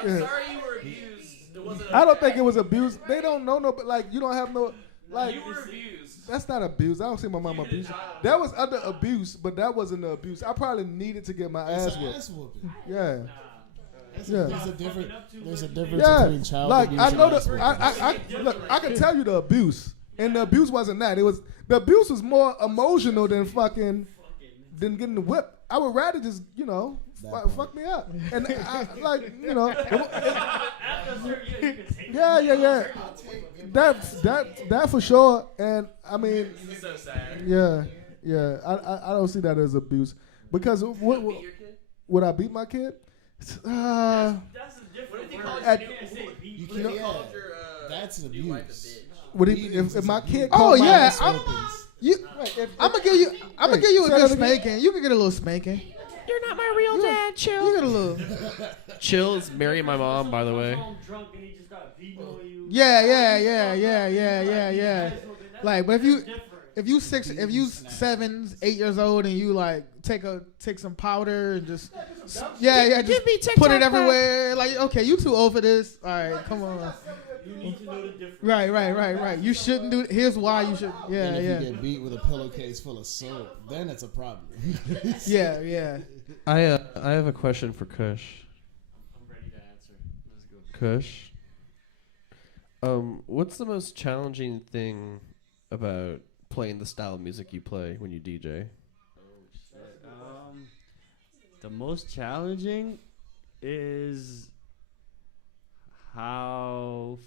I'm Yeah. sorry you were abused. It wasn't. I don't think it was abuse. They don't know no, but like you don't have no like. You were abused. That's not abuse. I don't see my mama abuse. That was under abuse, but that wasn't the abuse. I probably needed to get my ass It's an whipped. ass whooping. Yeah. There's a difference Yeah. between child Like abuse I and know ass the whooping. look, I can tell you the abuse. And the abuse wasn't that. It was the abuse was more emotional than getting the whip. I would rather just, you know, fuck me up. And I, like, you know, yeah. That for sure. And I mean, This is so sad. yeah. I don't see that as abuse because would I beat my kid? That's a different word. At- You can't say beat. You What if can't. he Yeah, called your that's an new wife a abuse. bitch? Would he, if my kid Oh, called my yeah, ass I'm- whoopings. I'm gonna give you a say good that again. spanking. You can get a little spanking. You're not my real dad, Chill. You get a little. Chill's marrying my mom, by the way. Drunk and he just got vetoing you. Yeah. Like, but if you 7, 8 years old and you like take some powder and just just put it everywhere. Like, okay, you too old for this. All right, come on. You need to know the difference. Right. You shouldn't do. Here's why you should. And Yeah. if you get beat with a pillowcase full of soap, then it's a problem. Yeah. I have a question for Kush. I'm ready to answer. Let's go. Kush. What's the most challenging thing about playing the style of music you play when you DJ? The most challenging is how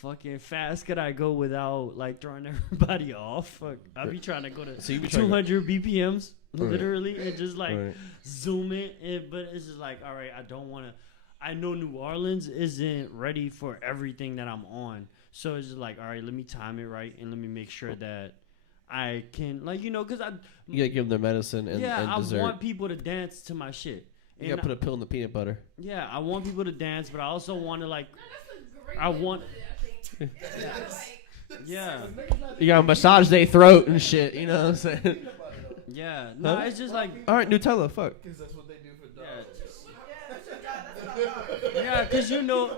fucking fast could I go without like throwing everybody off? Fuck, I'll be trying to go to So you be trying 200 BPMs Right. literally and just like Right. zoom it, but it's just like, all right, I don't want to. I know New Orleans isn't ready for everything that I'm on, so it's just like, all right, let me time it right and let me make sure that I can, like, you know, because You gotta give them their medicine and I dessert. want people to dance to my shit. You gotta put a pill in the peanut butter. Yeah, I want people to dance, but I also want to like, I want, yeah, You gotta massage their throat and shit. You know what I'm saying? yeah. No, Huh? it's just like, All right, Nutella. Fuck. Because that's what they do for yeah, because you know,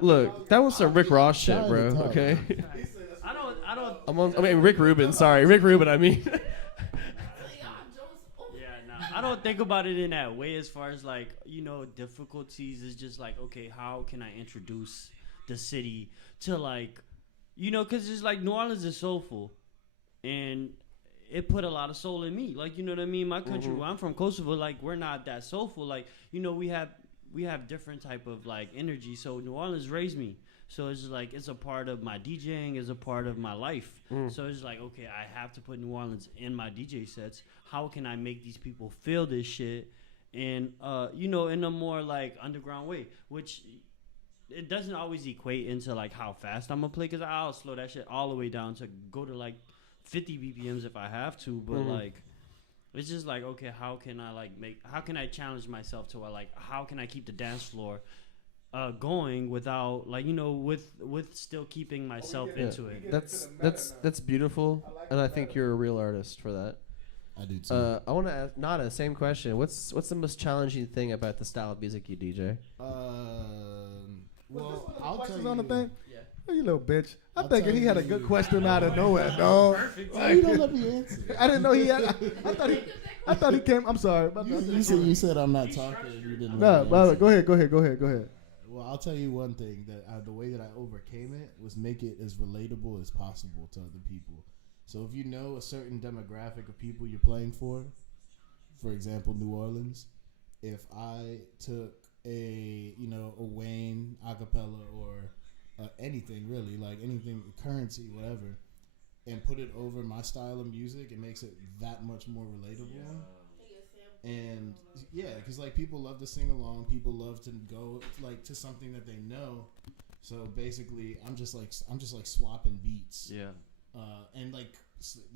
Look, that was some Rick Ross shit, bro. Okay. I don't. I mean Rick Rubin. Sorry, Rick Rubin. I mean. Yeah, no, I don't think about it in that way. As far as like, you know, difficulties is just like, okay, how can I introduce the city to like, you know, because it's like New Orleans is soulful, and it put a lot of soul in me. Like, you know what I mean? My country, where I'm from, Kosovo, like we're not that soulful. Like, you know, we have different type of like energy. So New Orleans raised me. So it's just like, it's a part of my DJing, it's a part of my life. So it's like, okay, I have to put New Orleans in my DJ sets. How can I make these people feel this shit? And, you know, in a more like underground way, which it doesn't always equate into like how fast I'm gonna play, because I'll slow that shit all the way down to go to like 50 BPMs if I have to. But like, it's just like, okay, how can I challenge myself to like, how can I keep the dance floor going without like, you know, with still keeping myself into it. That's beautiful, and I think you're a real artist for that. I do too. I want to ask Nada, same question. What's the most challenging thing about the style of music you DJ? Well, I'll tell Questions you. on the thing? Oh, you little bitch. I'm I'll thinking tell he had a you. good question out of nowhere, dog. Why you don't let me answer? I didn't know he had. I thought he came. I'm sorry. You said I'm not talking. You didn't. No, let me but answer. go ahead. Well, I'll tell you one thing, that the way that I overcame it was make it as relatable as possible to other people. So if you know a certain demographic of people you're playing for example, New Orleans, if I took a Wayne acapella or anything really, like anything, Currency, whatever, and put it over my style of music, it makes it that much more relatable. And yeah, because like people love to sing along, people love to go like to something that they know. So basically, I'm just like swapping beats. Yeah. And like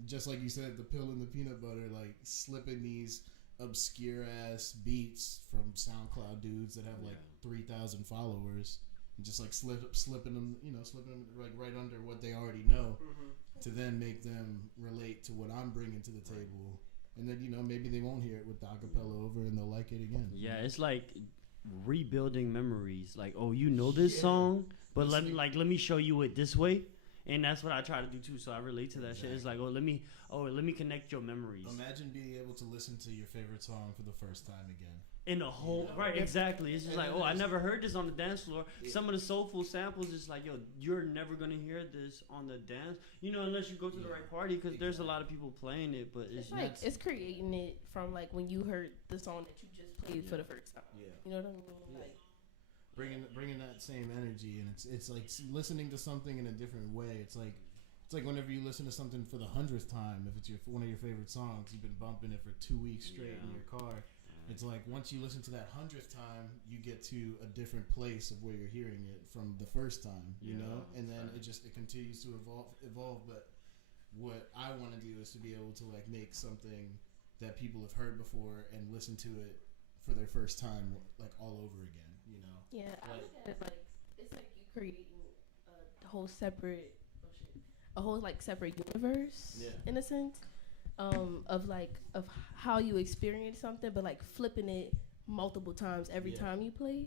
just like you said, the pill and the peanut butter, like slipping these obscure ass beats from SoundCloud dudes that have like 3,000 followers, and just like slipping them like right under what they already know, to then make them relate to what I'm bringing to the table. And then, maybe they won't hear it with the acapella over and they'll like it again. Yeah, it's like rebuilding memories. Like, oh, you know this song, but let me show you it this way. And that's what I try to do too. So I relate to that shit. It's like, let me connect your memories. Imagine being able to listen to your favorite song for the first time again. In the whole right, exactly. It's just like, oh, I never heard this on the dance floor. Some of the soulful samples, just like, yo, you're never gonna hear this on the dance, unless you go to the right party, because there's a lot of people playing it. But It's like it's creating it from like when you heard the song that you just played for the first time. Yeah. You know what I mean? Like, bringing that same energy, and it's like listening to something in a different way. It's like whenever you listen to something for the 100th time, if it's one of your favorite songs, you've been bumping it for 2 weeks straight in your car. It's like once you listen to that 100th time, you get to a different place of where you're hearing it from the first time, you know, and then it continues to evolve. But what I want to do is to be able to like make something that people have heard before and listen to it for their first time, like all over again, you know. Yeah, I look at it like it's like you creating a whole separate, separate universe in a sense. Of how you experience something, but like flipping it multiple times every time you play.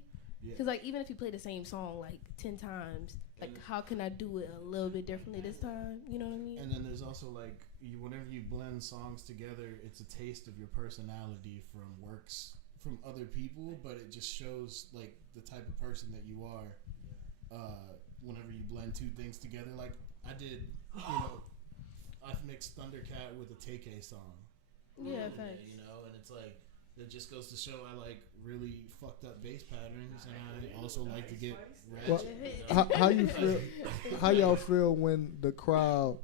Because like even if you play the same song like 10 times, like how can I do it a little bit differently this time? You know what I mean? And then there's also like whenever you blend songs together, it's a taste of your personality from works from other people, but it just shows like the type of person that you are. Whenever you blend two things together, like I did, you know. I've mixed Thundercat with a TK song. Yeah, thanks. You know, and it's like it just goes to show I like really fucked up bass patterns, and I also like to get ratchet. Well, how you feel? How y'all feel when the crowd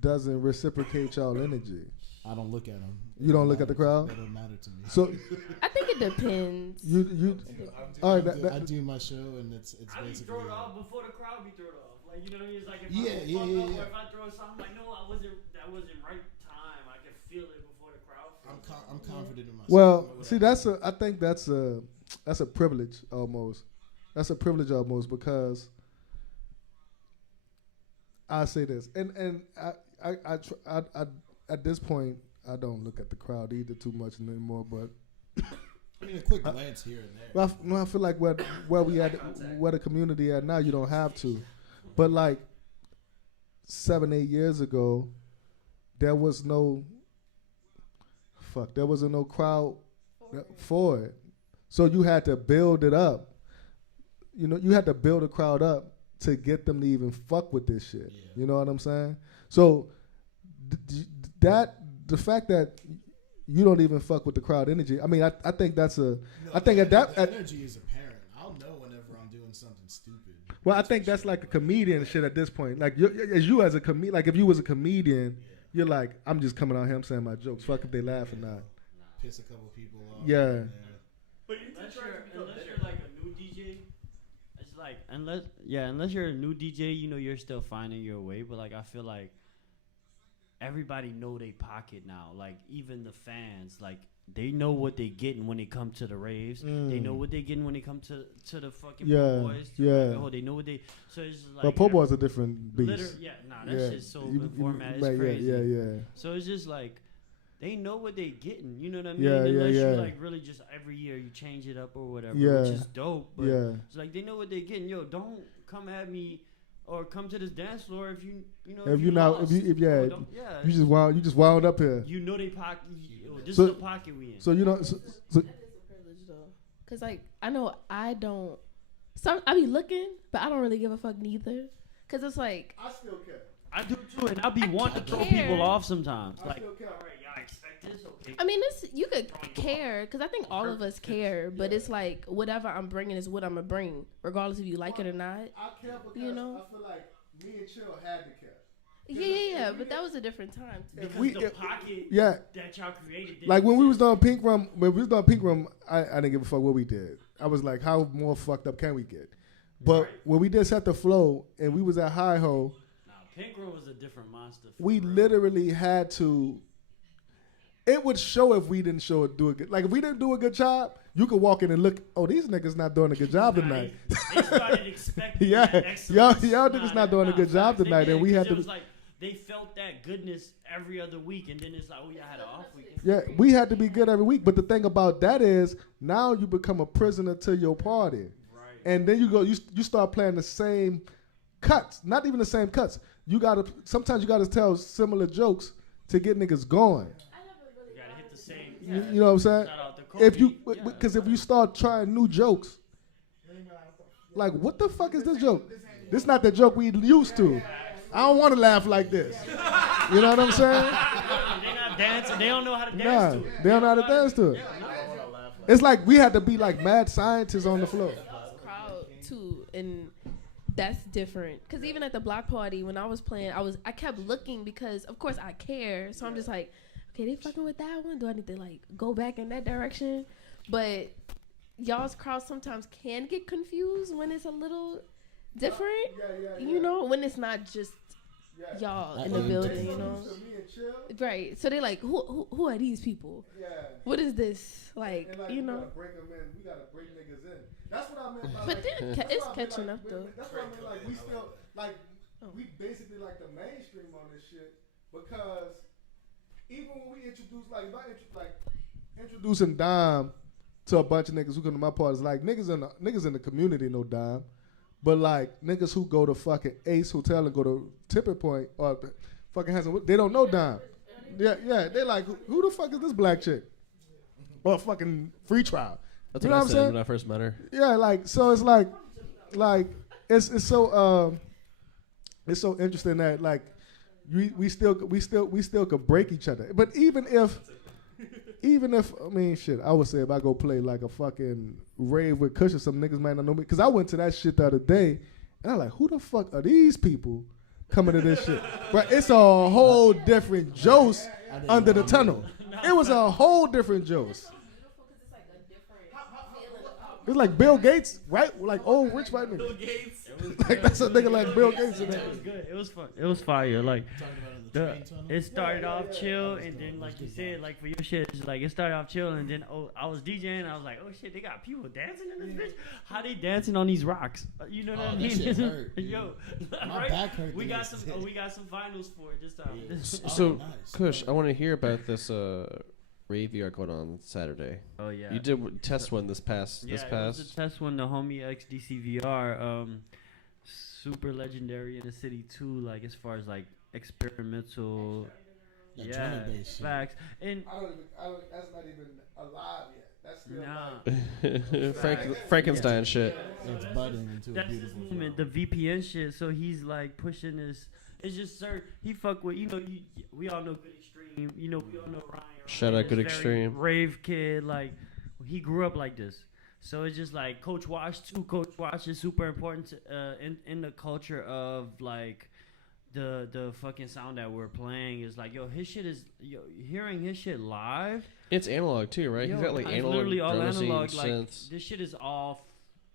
doesn't reciprocate y'all energy? I don't look at them. You don't look at the crowd? It don't matter to me. So I think it depends. All right, I do my show, and it's I be basically. thrown off before the crowd be thrown off. Like, you know what I mean? It's like if Yeah. if I throw a song, I'm like, no, that wasn't right time. I can feel it before the crowd. I'm confident in myself. well, see, I think that's a privilege almost. That's a privilege almost because I say this, and I at this point I don't look at the crowd either too much anymore, but. I mean, a quick glance here and there. Well, I feel like where we at, where the community at now, you don't have to. But like 7-8 years ago, there wasn't no crowd for it. So you had to build it up. You know, you had to build a crowd up to get them to even fuck with this shit. Yeah. You know what I'm saying? So the fact that you don't even fuck with the crowd energy. I mean, I think that's a. No, I think the energy is apparent. I'll know whenever I'm doing something stupid. Well, I think that's like a comedian shit at this point. Like as a comedian, like if you was a comedian, you're like, I'm just coming out here, I'm saying my jokes. Fuck if they laugh or not. Piss a couple people off. Yeah. But unless you're like a new DJ, it's like unless you're a new DJ, you know, you're still finding your way. But like I feel like everybody know they pocket now. Like even the fans, like they know what they getting when they come to the raves. They know what they getting when they come to the fucking Po' Boys. They know what they. So it's just like. But Po' Boys a different beast. That's just so good format. It's crazy. Yeah. So it's just like they know what they getting. You know what I mean? Yeah, Unless you like really just every year you change it up or whatever, which is dope. But it's like they know what they getting. Yo, don't come at me. Or come to this dance floor if you just wound up here. You know they pocket. This is the pocket we in. So you know. That is a privilege though, cause like I know I don't. I be looking, but I don't really give a fuck neither. Cause it's like I still care. I do too, and I be wanting to throw people off sometimes. I still care. All right, y'all expect this? Okay. I mean, you could care, cause I think all of us care, but it's like whatever I'm bringing is what I'm gonna bring, regardless if you like it or not. I care because you know? I feel like me and Chill had to care. Yeah, but that was a different time. Because the pocket that y'all created. Like when we was doing Pink Room, I didn't give a fuck what we did. I was like, how more fucked up can we get? But when we did Setdeflo and we was at Hi Ho, Pink Room was a different monster. We literally had to. It would show if we didn't do a good. Like if we didn't do a good job, you could walk in and look. Oh, these niggas not doing a good job tonight. They started expecting. Y'all niggas not doing a good job tonight, and we had to. It was like they felt that goodness every other week, and then it's like, oh, y'all had an off week. Yeah, we had to be good every week. But the thing about that is, now you become a prisoner to your party, right? And then you start playing the same cuts, not even the same cuts. Sometimes you gotta tell similar jokes to get niggas going. You gotta hit the same. You know what I'm saying? Because if you start trying new jokes, like what the fuck is this joke? This not the joke we used to. I don't want to laugh like this. You know what I'm saying? They not dancing. They don't know how to dance to it. They don't know how to dance to it. It's like we had to be like mad scientists on the floor. Crowd too, and that's different. Cause even at the block party when I was playing, I kept looking because of course I care. So I'm just like, okay, they fucking with that one. Do I need to like go back in that direction? but y'all's crowd sometimes can get confused when it's a little different. You know, when it's not just y'all in the building. You know, right? So they're like, who are these people? Yeah. What is this? Like, And, you know. We gotta bring them in. We gotta bring niggas in. That's what I meant. By, But like, then that's it's what I meant, catching like, up though. That's what I mean. Like we still like we basically like the mainstream on this shit because even when we introduce like if I introducing Dime to a bunch of niggas who come to my parties, like niggas in the community know Dime, but like niggas who go to fucking Ace Hotel and go to Tipping Point or fucking Hanson, they don't know Dime. Yeah, they like who the fuck is this black chick? Or fucking Free Trial. That's You what know I what I'm said saying? when I first met her. Yeah, like so it's like it's so interesting that like we still could break each other. But even if I mean shit, I would say if I go play like a fucking rave with Kush or some niggas might not know me because I went to that shit the other day and I'm like, who the fuck are these people coming to this shit? But it's a whole different Jose under the tunnel. It was a whole different Jose. It's like Bill Gates, right? Like old rich white nigga. Bill Gates. Like that's a nigga like Bill Gates in It there. was good. It was fun. It was fire. Like Talking about in the train tunnel. it started off chill, and then like you said, like for your shit, it's like it started off chill, and then I was DJing, and I was like, oh shit, they got people dancing in this bitch. How they dancing on these rocks? You know what I that mean? shit hurt, dude. Yo, My right? back hurt. We the got next some. day. We got some finals for it this time. Yeah. So, nice. Kush, I want to hear about this rave you got going on Saturday. Oh yeah. You did test one this past. Yeah, it was the test one, the homie XDC VR. Super legendary in the city too. Like as far as like experimental. That drum and bass shit. Facts. And That's not even alive yet. That's still nah. Frankenstein shit. It's budding into a That's his beautiful movement, flower. the VPN shit. So he's like pushing this. It's just sir. He fuck with we all know Good Extreme. We all know Ryan. Shout out Ryan Good is very Extreme. Rave kid. Like he grew up like this. So it's just like Coach Wash too. Coach Wash is super important in the culture of like the fucking sound that we're playing is like his shit is hearing his shit live. It's analog too, right? He's got like it's analog literally all drum machine, analog. Like synths. this shit is all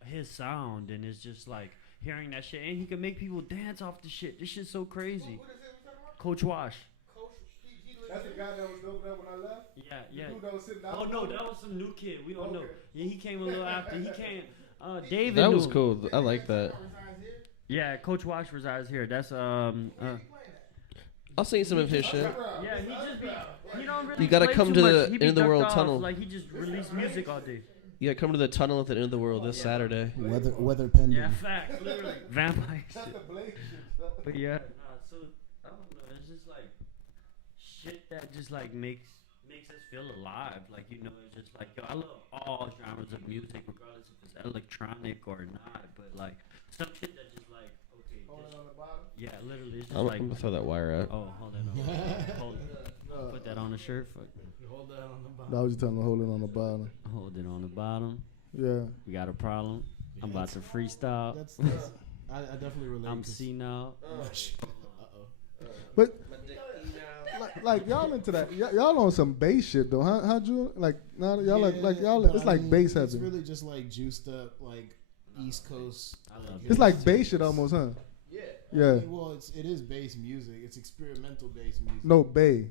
his sound, and it's just like hearing that shit, and he can make people dance off the shit. This shit's so crazy. Coach Wash. That's the guy that was over there when I left? Yeah. The dude that was sitting down? Oh no, that was some new kid. We don't know. Okay. Yeah, he came a little after. He came. David. That knew was him. cool. I like that. Yeah, Coach Wash resides here. That's I'll sing some of his shit. Yeah, he just be. He don't really. You gotta play come too to much. the He be End of the ducked World off, tunnel. Like he just released music all day. Yeah, come to the tunnel at the end of the world this Saturday. Weather pending. Yeah, facts. Literally, vampire shit. But yeah, so I don't know. It's just like shit that just like makes us feel alive. Like it's just like I love all genres of music, regardless if it's electronic or not. But like some shit that just like okay. Yeah, literally. It's just I'm like gonna throw that wire out. oh, hold that on. Hold it. Put that on the shirt. Fuck. Hold that on the bottom. No, I was just telling him to hold it on the bottom. Hold it on the bottom. Yeah. We got a problem. I'm about to freestyle. That's I definitely relate. I'm 'cause- C now. Uh-oh. But like y'all into that? Y'all on some bass shit though? How'd you like? Now y'all like y'all. but It's I like mean, bass It's heavy. really just like juiced up, like East Coast. It's like bass shit almost, huh? I Yeah. mean, well, it is bass music. It's experimental bass music. No, Bay.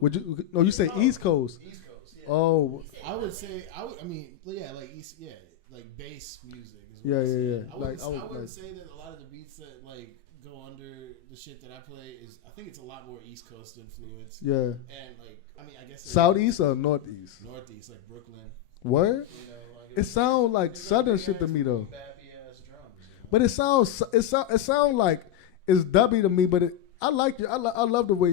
Would you? No, you say East Coast. East Coast. Yeah. Oh, I would say I mean, yeah, like East, yeah, like bass music. Is what Yeah, I yeah, say. yeah. I Like, wouldn't, I would, I wouldn't like- say that a lot of the beats that like go under the shit that I play is. I think it's a lot more East Coast influence. yeah. And like, I mean, I guess Southeast or Northeast? Northeast, like Brooklyn. Word? You know, like It sounds like Southern shit to me though. Bappy-ass drums, you know? But it sounds like it's dubby to me. But I like you. I love the way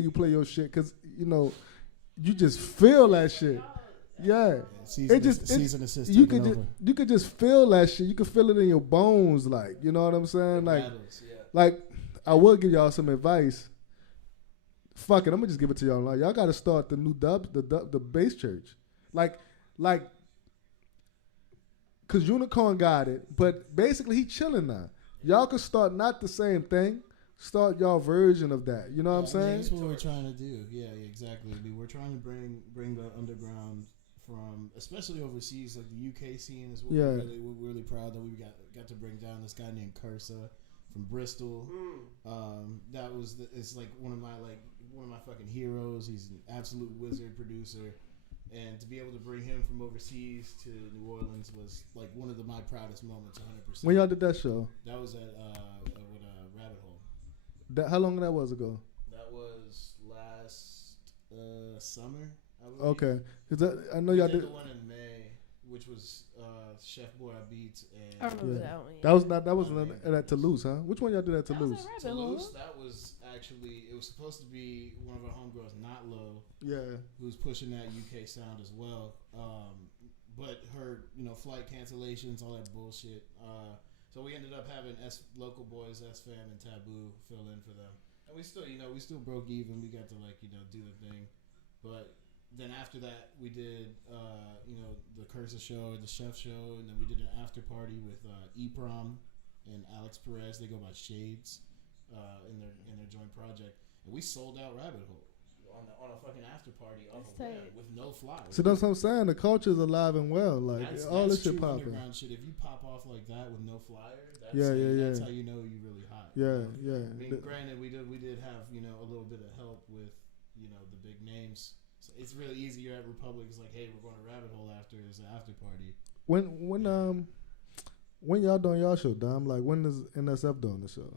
you play your shit because you just feel that shit. Yeah. Season assist. You could just feel that shit. You could feel it in your bones, like you know what I'm saying. Like Rattles, yeah. like I will give y'all some advice. Fuck it, I'm gonna just give it to y'all. Like y'all gotta start the new the bass church, like, cause Unicorn got it, but basically he chilling now. Y'all could start not the same thing. Start y'all version of that. You know what I'm I mean, saying? that's what we're trying to do. Yeah, exactly. I mean, we're trying to bring the underground from, especially overseas, like the UK scene is what Yeah. we're really proud that we got to bring down this guy named Cursa from Bristol. That was it's like one of my fucking heroes. He's an absolute wizard producer, and to be able to bring him from overseas to New Orleans was like one of my proudest moments. 100%. When y'all did that show? That was at Rabbit Hole. How long that was ago? That was last summer. I believe. Okay, 'cause I know We y'all did did. the one in May, which was Chef Boy Beats and I remember Yeah. that one. That was not. That wasn't at Toulouse, huh? Which one y'all did at That was Toulouse? at Rabbit Hole. Toulouse. That was actually, it was supposed to be one of our homegirls, Not Low, Yeah. who's pushing that UK sound as well. But her, flight cancellations, all that bullshit. So we ended up having local boys, S-Fam and Taboo fill in for them. And we still broke even. We got to do the thing. But then after that, we did, the Cursa show, the Chef show, and then we did an after party with E-Prom and Alex Perez. They go by Shades in their joint project, and we sold out Rabbit Hole on a fucking after party off of That's web tight. with no flyers. So that's what I'm saying. The culture's alive and well. Like all this true shit popping. underground shit. If you pop off like that with no flyer, that's Yeah. how you know you really hot. Yeah. I mean, granted, we did have a little bit of help with the big names. So it's really easy. You're at Republic. It's like, hey, we're going to Rabbit Hole after. There's an after party. When y'all doing y'all show, Dom? Like when is NSF doing the show?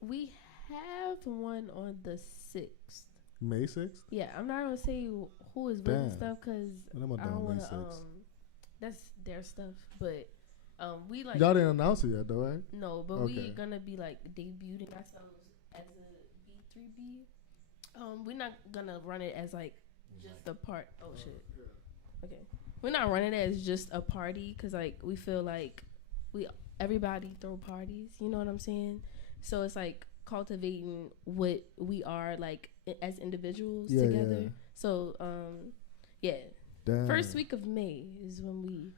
We have one on the 6th. May 6th? Yeah, I'm not gonna say who is with and Damn. stuff because When am I I don't doing May want 6th? to. That's their stuff, but we like Y'all didn't announce it yet, though, right? no, but Okay. we gonna be like debuting ourselves as a B3B. We're not gonna run it as like just a part. Oh shit. Okay, we're not running it as just a party because like we feel like everybody throw parties. You know what I'm saying? So it's like cultivating what we are like as individuals together. Yeah. So yeah, Damn. first week of May is when we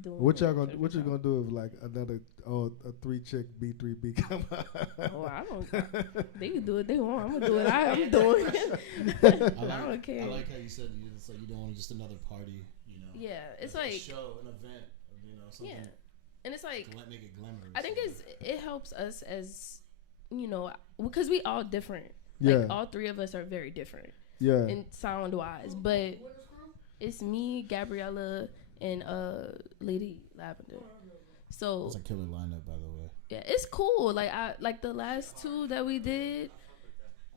doing. What it. you gonna do if like another a 3-chick B3B come out? Oh, I don't. They can do what they want. I'm gonna do what I'm doing. I don't care. I like how you said it's like you don't want just another party. Yeah, it's a like show, an event. Something. yeah, and it's like Make it glamorous. I think it helps us as because we all different. Yeah. Like all three of us are very different. Yeah. In sound wise, but it's me, Gabriella, and Lady Lavender. So It's a killer lineup, by the way. yeah, it's cool. Like the last two that we did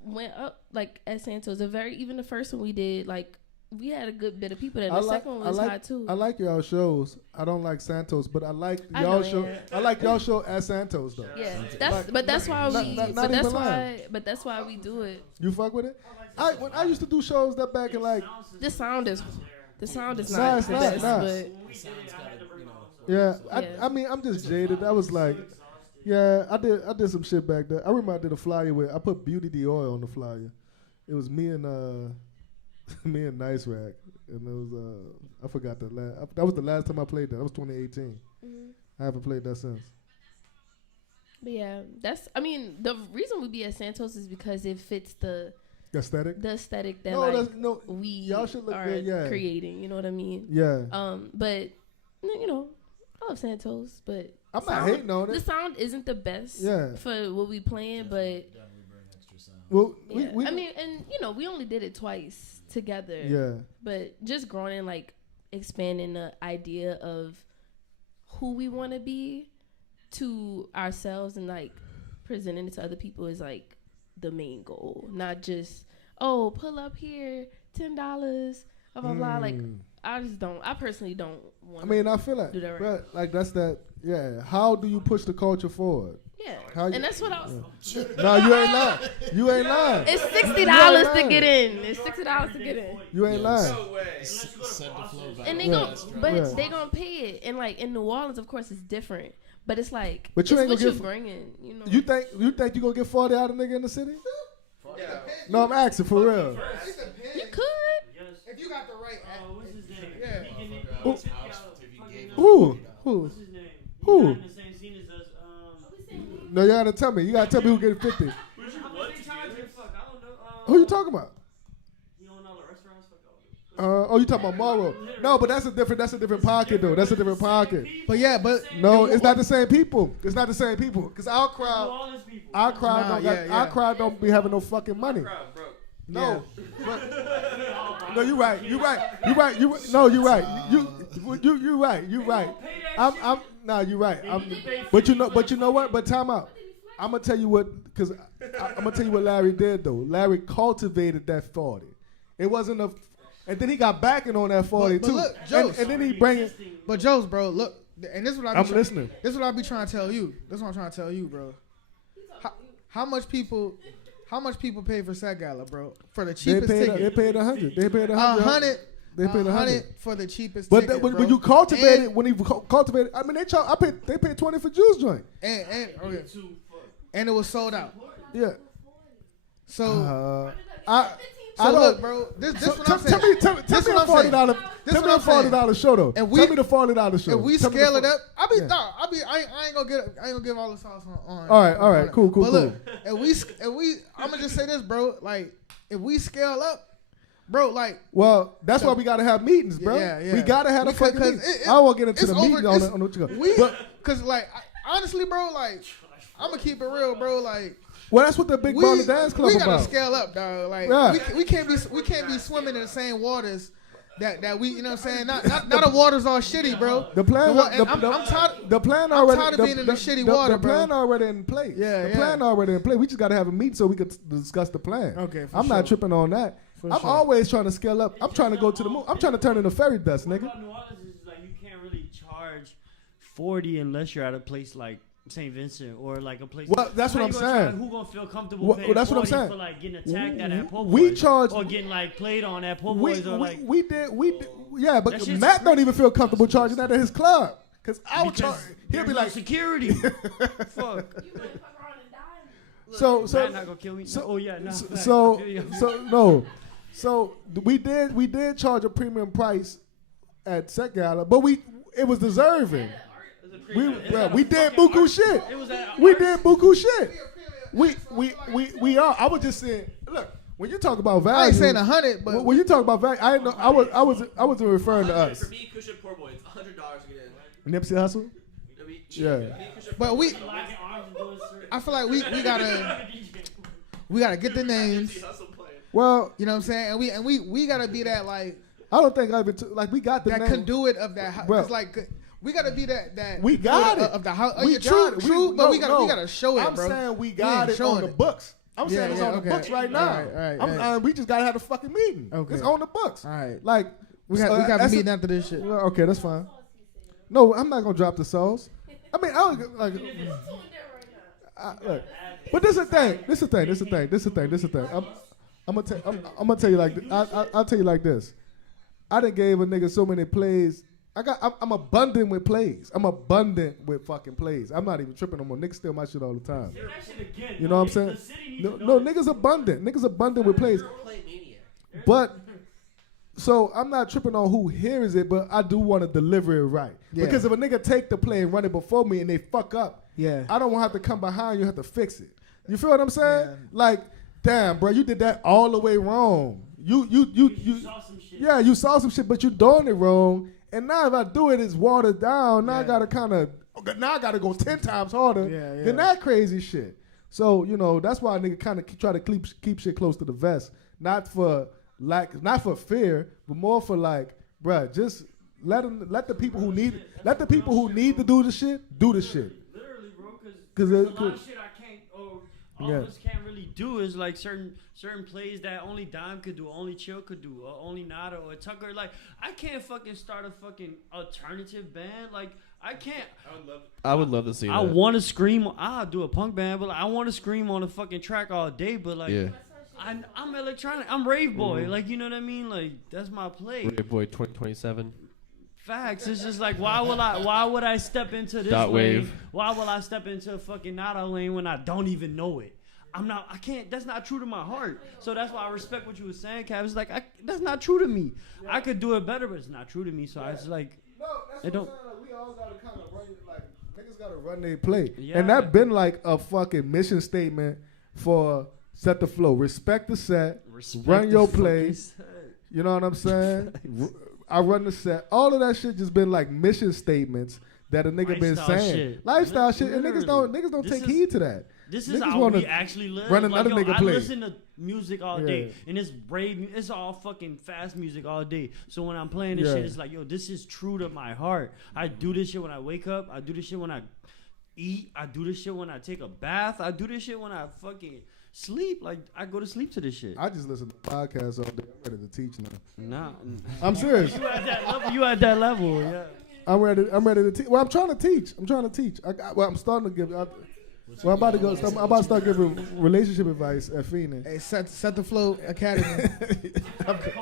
went up like at Santos. Even the first one we did, like we had a good bit of people there. The second one was hot too. I like y'all shows. I don't like Santos, but I like I y'all know, show. yeah. I like y'all show at Santos though. Yeah, Like- that's why we. not But that's even lying. why. But that's why we do it. You fuck with it? When I used to do shows that back in like The sound is Nah, not it's the not, best, nah. but yeah. Yeah. I mean I'm just jaded. I was like, yeah, I did some shit back there. I remember I did a flyer with I put Beauty Dior on the flyer. It was me and me and Nice Rack, and it was I forgot that was the last time I played that. That was 2018. I haven't played that since. But yeah, the reason we be at Santos is because it fits the Aesthetic. aesthetic that we y'all should look are good, yeah. creating. You know what I mean? Yeah. But I love Santos, but I'm not hating on the it. sound isn't the best Yeah. for what we playing, but Definitely bring extra sound. Well, yeah. we we only did it twice together. yeah. But just growing and like expanding the idea of who we want to be to ourselves and like presenting it to other people is like the main goal, not just pull up here $10 blah blah blah. Like I personally don't want. I mean, I feel like, do that right. bruh, like that's that. Yeah. How do you push the culture forward? Yeah, How you- and that's what I was. No, you ain't lying. You ain't lying. It's $60 to lying. get in. It's $60 to get in. You ain't lying. Setdeflo And they Yeah. they gonna pay it. And like in New Orleans, of course, it's different. But it's like, But you it's ain't what gonna you get- bringing. You know. You think you gonna get 40 out of nigga in the city? No, I'm asking for real. You could. If you got the right What's his name? Yeah. Who? What's his name? Who? He's not in the same scene as us. No, you gotta tell me. You gotta tell me who getting 50. How much they charge you? Fuck, I don't know. Who you talking about? He own all the restaurants. Fuck all Oh, you talking about Morrow? No, but that's a different pocket though. That's a different pocket. But yeah, but No, it's not the same people. It's not the same people. Cause our crowd don't be having no fucking money. No, no, you're right. You're right. No, you're right. You're right. You're right. No, you're right. But you know what? But time out. I'm gonna tell you what, cause I'm gonna tell you what Larry did though. Larry cultivated that 40. It wasn't a, and then he got backing on that 40 but too. Look, Joes, and then he bring it. But Joes, bro, look, and this is what I'm listening. This is what I be trying to tell you. This is what I'm trying to tell you, bro. How much people pay for Set Gala, bro? For the cheapest ticket. They paid 100. They paid 100. 100. They paid 100 for the cheapest but ticket. When you cultivate it, when he cultivated, I mean, they paid 20 for Juice Joint. And it was sold out. Yeah. So I look, bro. This what I'm saying. Tell me a $40 show though. Tell me the $40 show. If we scale it up, I ain't gonna give all the sauce on. All right, cool. But look, if we, I'm gonna just say this, bro. Like, if we scale up, bro, like. Well, that's why we gotta have meetings, bro. Yeah. We gotta have a fucking meeting. I don't want to get into the meeting on what you go. Cause like, honestly, bro, like, I'm gonna keep it real, bro. Like. Well, that's what the Big Baller Dance Club we gotta about. scale up, dog. Like we can't be swimming in the same waters that we, you know what I'm saying? Not the waters all shitty, bro. The plan, I'm tired. The plan I'm already. tired of being in the shitty water, the plan already in place. Yeah, the plan already in place. We just gotta have a meeting so we could discuss the plan. Okay, I'm not tripping on that. I'm always trying to scale up. I'm trying to go to the moon. I'm trying to turn into fairy dust, nigga. New Orleans is like you can't really charge 40 unless you're at a place like St. Vincent or like a place. Well, that's what I'm saying. Who gonna feel comfortable paying that's what I'm 40 saying. for like getting attacked at Po' Boys? We charge or getting like played on at Po' Boys or like. We did. Yeah, but Matt don't even feel comfortable charging that at his club because I would charge. He'll be like security. Fuck. So Matt not gonna kill me. So we did charge a premium price at Set Gala, but it was deserving. We did buku shit. We did buku shit. We are. I was just saying. Look, when you talk about value, I ain't saying 100, but when you talk about value, I know. I wasn't referring to us. For me, Cushion Poor Boy, it's $100 to get in. Nipsey Hussle. Yeah. But I feel like we gotta get the names. Well, you know what I'm saying, and we gotta be that like. I don't think I've been like we got the that name. conduit of that. Cause like. We gotta be that. We got it of the house. We true, but we gotta show it, I'm bro. saying we got it on the books. I'm saying it's on the books right now. All right. We just gotta have a fucking meeting. Okay. It's on the books. All right. Like we got a meeting after this shit. Okay, that's fine. No, I'm not gonna drop the sauce. I mean, I don't like. Look, but this is the thing. I'm gonna tell you like I'll tell you like this. I done gave a nigga so many plays. I'm abundant with plays. I'm abundant with fucking plays. I'm not even tripping no more. Niggas steal my shit all the time. You know what I'm saying? No, niggas abundant. Niggas abundant with plays. But so I'm not tripping on who hears it, but I do want to deliver it right. Yeah. Because if a nigga take the play and run it before me and they fuck up, I don't want to have to come behind you and have to fix it. You feel what I'm saying? Yeah. Like, damn, bro, you did that all the way wrong. You saw some shit. Yeah, you saw some shit, but you doing it wrong. And now if I do it, it's watered down. Now I gotta go 10 times harder than that crazy shit. So, you know, that's why a nigga kind of try to keep shit close to the vest. Not for fear, but more for like, bruh, just let the people who need to do the shit. Literally, bro, because a lot of shit I can't all of us can't really do is like certain plays that only Dime could do, only Chill could do, or only Nada or Tucker. Like, I can't fucking start a fucking alternative band. Like, I can't. I would love to see that. I want to scream. I'll do a punk band, but like, I want to scream on a fucking track all day. But like, I'm electronic. I'm Rave Boy. Like, you know what I mean? Like, that's my play. Rave Boy 2027. Facts. It's just like, why would I step into this Dot lane? wave. Why will I step into a fucking Nada lane when I don't even know it? I can't, that's not true to my heart. So that's why I respect what you were saying, Cav. It's like, that's not true to me. I could do it better, but it's not true to me. So I was like, no, that's it don't. Like, we all gotta kind of run, like, niggas gotta run their play. Yeah. And that been like a fucking mission statement for Set the Flow. Respect the set, run your play. You know what I'm saying? I run the set. All of that shit just been like mission statements that a nigga been Lifestyle saying. shit. Lifestyle shit. And niggas don't This take is- heed to that. This is Niggas how wanna we actually live. run another nigga I play. listen to music all Yeah. day, and it's brave. It's all fucking fast music all day. So when I'm playing this Yeah. shit, it's like, yo, this is true to my heart. I do this shit when I wake up. I do this shit when I eat. I do this shit when I take a bath. I do this shit when I fucking sleep. Like, I go to sleep to this shit. I just listen to podcasts all day. I'm ready to teach now. Nah, I'm serious. you at that level. You at that level. Yeah. I'm ready to teach. Well, I'm trying to teach. I'm starting to give. I'm about to go. I'm about to start giving relationship advice at Phoenix. Hey, Setdeflo Academy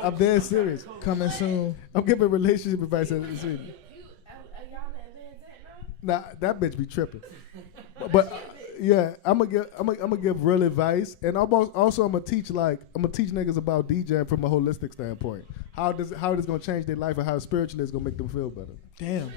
I'm dead serious. coming soon. I'm giving relationship advice at Phoenix. Nah, that bitch be tripping. But yeah, I'm gonna give real advice, and I'm gonna teach niggas about DJing from a holistic standpoint. How it's gonna change their life and how spiritually it's gonna make them feel better. Damn.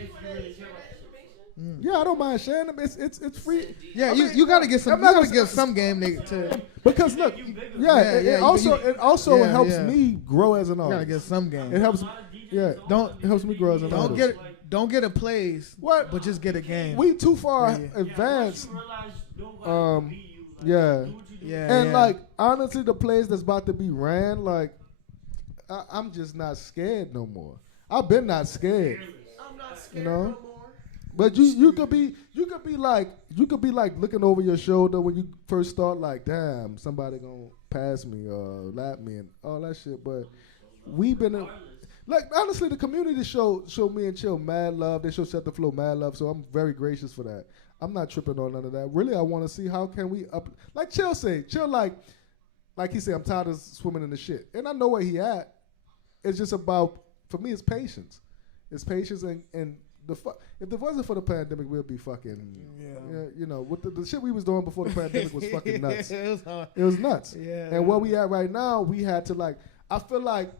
Yeah, I don't mind sharing them. It's free. Yeah, I mean, you gotta get some. I'm You not gotta gonna- give some game, nigga. To Because look, Yeah, it also yeah, helps yeah. me grow as an you gotta artist. get some It game. helps. Yeah, it helps me grow as an artist. Don't get a plays. What? But just get a game. We too far Yeah, yeah. advanced. Um, Yeah. Yeah, And yeah. like honestly, the plays that's about to be ran, like I'm just not scared no more. I've been not scared. I'm not scared You know? no more. But you could be like looking over your shoulder when you first start, like, damn, somebody gonna pass me or lap me and all that shit. But we've been like honestly, the community show me and Chill mad love. They show Setdeflo mad love, so I'm very gracious for that. I'm not tripping on none of that. Really, I want to see how can we up, like Chill like he said, I'm tired of swimming in the shit, and I know where he at. It's just about, for me, it's patience. It's patience and if it wasn't for the pandemic, we'd be fucking, you know, with the shit we was doing before the pandemic was fucking nuts. It was hard. It was nuts. Yeah. And where we at right now, we had to like, I feel like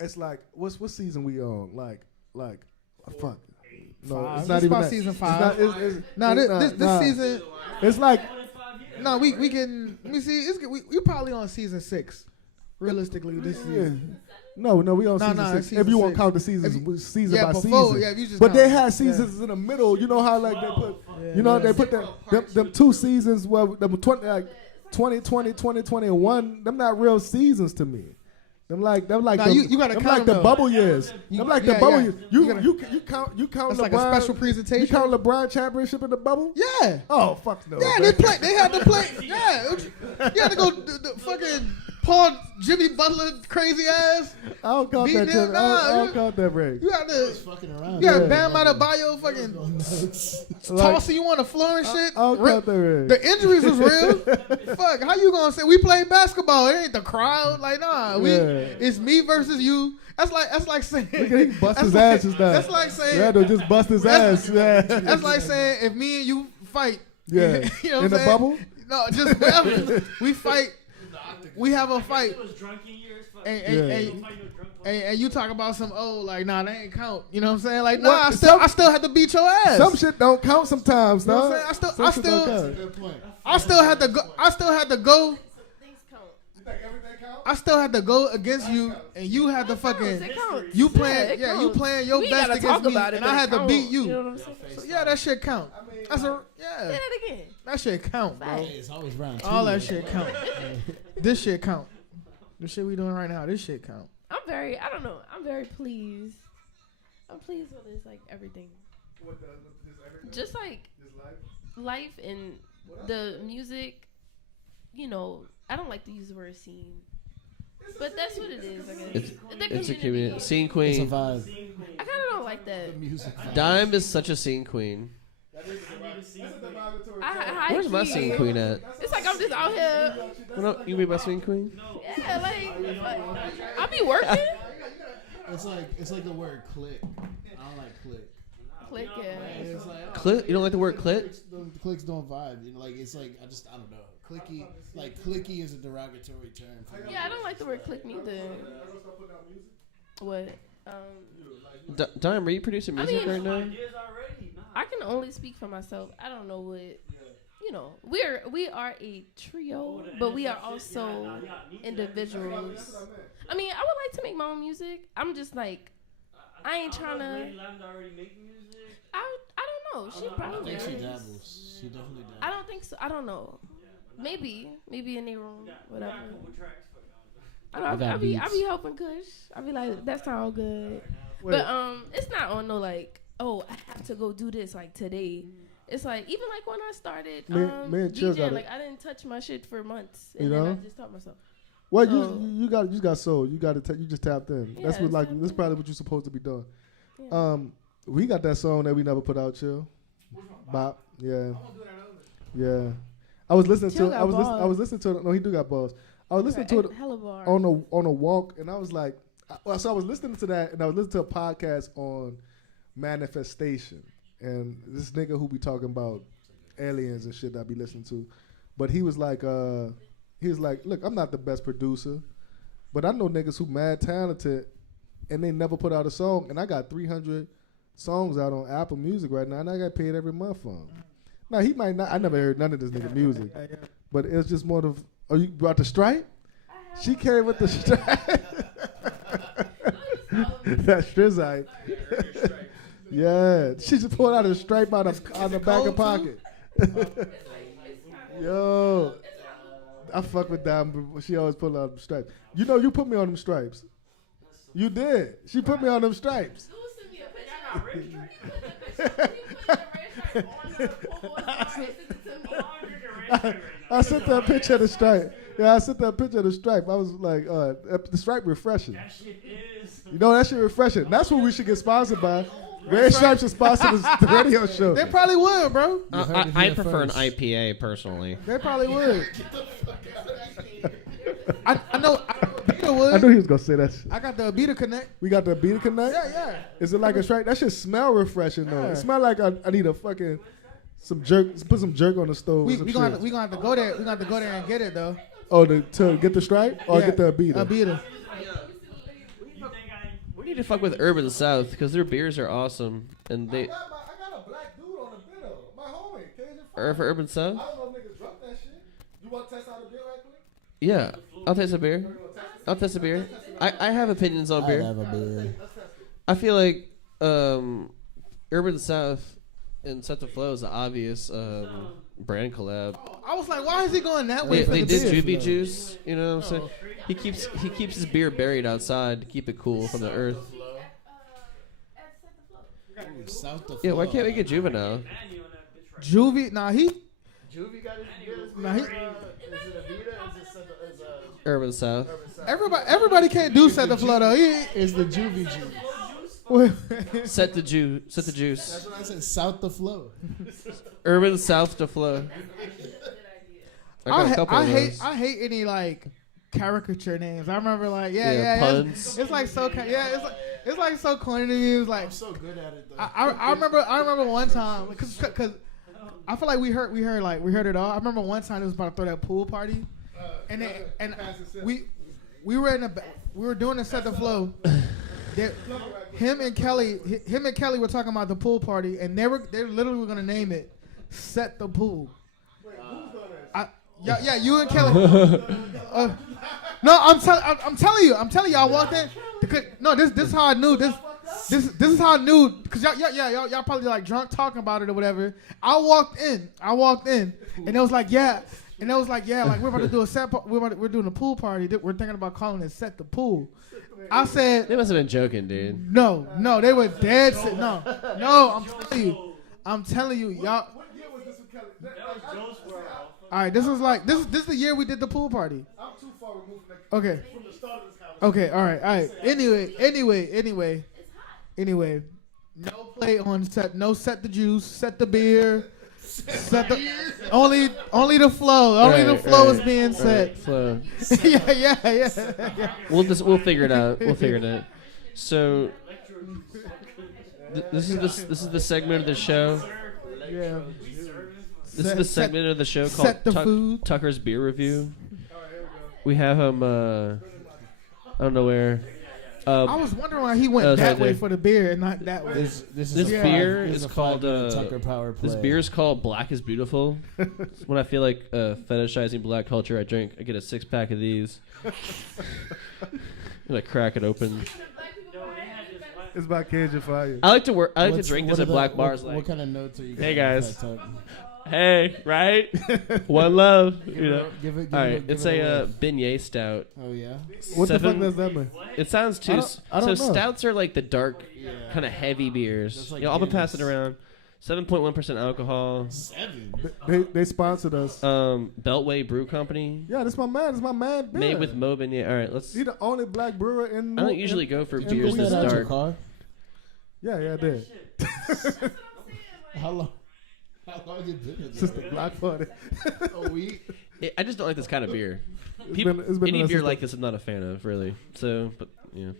it's like, what season we on? Like, fuck. No, Five. it's not It's even about that. season It's 5. not- it's- No, it's this season. It's like, No, we can. Let me see. We probably on season 6. Realistically, this yeah. season. No, we on season it's 6. season If you want to 6. count the seasons, If you- season yeah, by before, season. yeah, if you just But they count- had seasons in the middle. You know how like they put, Yeah, you know, yeah. they put them 2 seasons. Well, them 2020, 2021. Them not real seasons to me. Them like Nah, the, you gotta them count like the them, bubble years. You- Them like yeah, the bubble yeah. years. You gotta- You count It's LeBron. like a special You presentation. count LeBron championship in the bubble? Yeah. Oh fuck no. Yeah, they had to play. Yeah, you had to go the fucking Paul Jimmy Butler crazy ass. I don't count beating that. him. I Nah, don't count that break. You had to. Fucking around. You had Yeah. Bam Adebayo fucking Like, tossing you on the floor and shit. I don't count that break. The injuries was real. Fuck, how you gonna say we played basketball? It ain't the crowd. Like nah, it's me versus you. That's like saying Look at he bust his like- ass just now. That's like saying Randall just bust his ass. Yeah. that's like saying if me and you fight. Yeah. You know what In I'm the saying? bubble? No, just whatever. We fight. We have a fight. It was drunk in years. Fuck. And, Yeah. and you talk about some like nah, that ain't count. You know what I'm saying? Like What? nah, I still had to beat your ass. Some shit don't count sometimes, You know dog. what I'm saying? Some shit don't count. Good point. I still had to go. I still had to go. I still had to go against you, and you had to fucking It counts. you playing Yeah, it you counts. playing your We best gotta against talk me, about it, and but I it had to counts. beat you. You know what I'm saying? So yeah, that shit count. That's a Say yeah, that again. that shit count, bro. Hey, it's always round 2. All that shit count. This shit count. The shit we doing right now, this shit count. I don't know. I'm very pleased. I'm pleased with this, like everything. Just like life and the music, you know, I don't like to use the word scene. But that's what it is, I guess. It's a community. Scene It's a queen. vibe. I kind of don't like that. Music vibe. Dime is such a scene queen. Where's my scene queen at? It's like I'm just out here. You be my scene queen? Yeah, like I be working. It's like the word click. I don't like click. Click it. It's like Clit? You don't like the word clit? the clicks don't vibe. You know, like it's like I don't know. Clicky is a derogatory term for me. Yeah, I don't like the word click neither. What? Dime, are you producing music mean- right now? I can only speak for myself. I don't know we are a trio, but we are also individuals. I mean, I would like to make my own music. I'm just like, I ain't trying to. Lady Lavender already make music? I don't know. She probably. I think she does. dabbles. She definitely dabbles. I don't think so. I don't know. Maybe in their room, whatever. I be helping Kush. I be like, that sound good. Wait. But it's not on no like, oh, I have to go do this like today. It's like even like when I started Me and Chill got DJing, it. like I didn't touch my shit for months, You and then I know? just taught myself. Well, So- you got sold. You got you just tapped in. Yeah, That's what it's like tapped that's in. probably what you're supposed to be doing. Yeah. We got that song that we never put out, Chill. Bop. Yeah. Yeah. I was listening Chill to it. got balls. I was listening to it. No, he do got balls. I was listening to it Hella bar. on a walk, and I was like, so I was listening to that, and I was listening to a podcast on manifestation, and this nigga who be talking about aliens and shit that I be listening to, but he was like, look, I'm not the best producer, but I know niggas who mad talented, and they never put out a song, and I got 300 songs out on Apple Music right now, and I got paid every month for them. Now he might not. I never heard none of this nigga music, but it's just more of. Oh, you brought the stripe? She came with the stripe. That's Strizite. Yeah, she just pulled out a stripe out of the back of pocket. Yo, I fuck with that, but she always pull out them stripes. You know, you put me on them stripes. You did. She put me on them stripes. I sent that picture of the stripe. Yeah, I sent that picture of the stripe. I was like, the stripe refreshing. That shit is. You know, that shit refreshing. That's what we should get sponsored by. Red Stripes should sponsor the radio show. They probably would, bro. I prefer an IPA personally. They probably would. I know Abita would. I knew he was going to say that shit. I got the Abita Connect. We got the Beat Connect? Yeah. Is it like a stripe? That shit smell refreshing, though. Yeah. It smell like I need a fucking, some jerk, put some jerk on the stove. We or some gonna shit. have to go there. We gonna have to go there and get it though. Oh, to get the stripe? Or Yeah, get the Abita? Abita. We need to fuck with Urban South because their beers are awesome, and they I got a black dude on the bill. My homie, Cajun for Urban South. I don't know if niggas drunk that shit. You want to test out a beer right quick? Yeah, I'll taste a beer. I'll taste a beer. I have opinions on beer. have a beer. I feel like Urban South and Setdeflo is an obvious brand collab. I was like, why is he going that way? They for did the beer? Juvie Juice, you know what I'm saying? He keeps his beer buried outside to keep it cool from the earth. South of Yeah, why can't we get Juvenile? Juvie, nah, he. Juvie got his Nah, he. Is it Avita? Is it Urban South. Everybody can't do set the flow though. is the Juvie juice? Set the juice. That's what I said. South the flow. Urban South to flow. I got a couple of those. I hate any like caricature names. I remember like puns. It's like so it's like so corny to me. It's like I'm so good at it though. I remember one time because I feel like we heard it all. I remember one time it was about to throw that pool party, and we were doing the set the flow. Him and Kelly were talking about the pool party, and they literally were gonna name it "Set the Pool." Yeah, you and Kelly. No, I'm telling you, I walked in. No, this is how I knew this is how I knew because y'all probably like drunk talking about it or whatever. I walked in, and it was like like we're about to do a set. We're doing a pool party. We're thinking about calling it "Set the Pool." I said They must have been joking, dude. no, they were dead. No, I'm telling you, y'all. All right, this is the year we did the pool party. I'm too far removed Okay. from the start of this conversation. Okay, all right. Anyway. No play on set. No set the juice. Set the beer. Set the only the flow. Only the flow is being set. Flow. yeah. We'll figure it out. So this is the segment of the show. Yeah. This is the segment of the show called set the food. Tucker's Beer Review. We have him. I don't know where. I was wondering why he went Oh, that sorry, way dude. for the beer and not that way. This This a beer this is a called, five-minute Tucker Power Play. This beer is called Black is Beautiful. When I feel like fetishizing black culture, I get a 6-pack of these. And I crack it open. It's by Cajun Fire. I like to What's- drink what this are at the- black bars. What Like, kind of notes are you? Hey, getting guys. off that Tuck? hey, right? One love. You know. Give it. All right, it's a beignet stout. Oh yeah. What the fuck Seven- does that mean? It sounds too. I don't So know. stouts are like the dark, kind of heavy beers. That's like You know, I'll be passing Guinness. around. 7.1% alcohol. 7. They sponsored us. Beltway Brew Company. Yeah, this my man. This my man. Beer. Made with Mo beignet. All right, let's. He the only black brewer in. I don't usually go for in beers Put this that out your dark. car. Yeah, I did. How long? How long has it been? in Since the there? block party. A week. I just don't like this kind of beer. It's People, been in any our beer system. like this, I'm not a fan of, really. So, but yeah.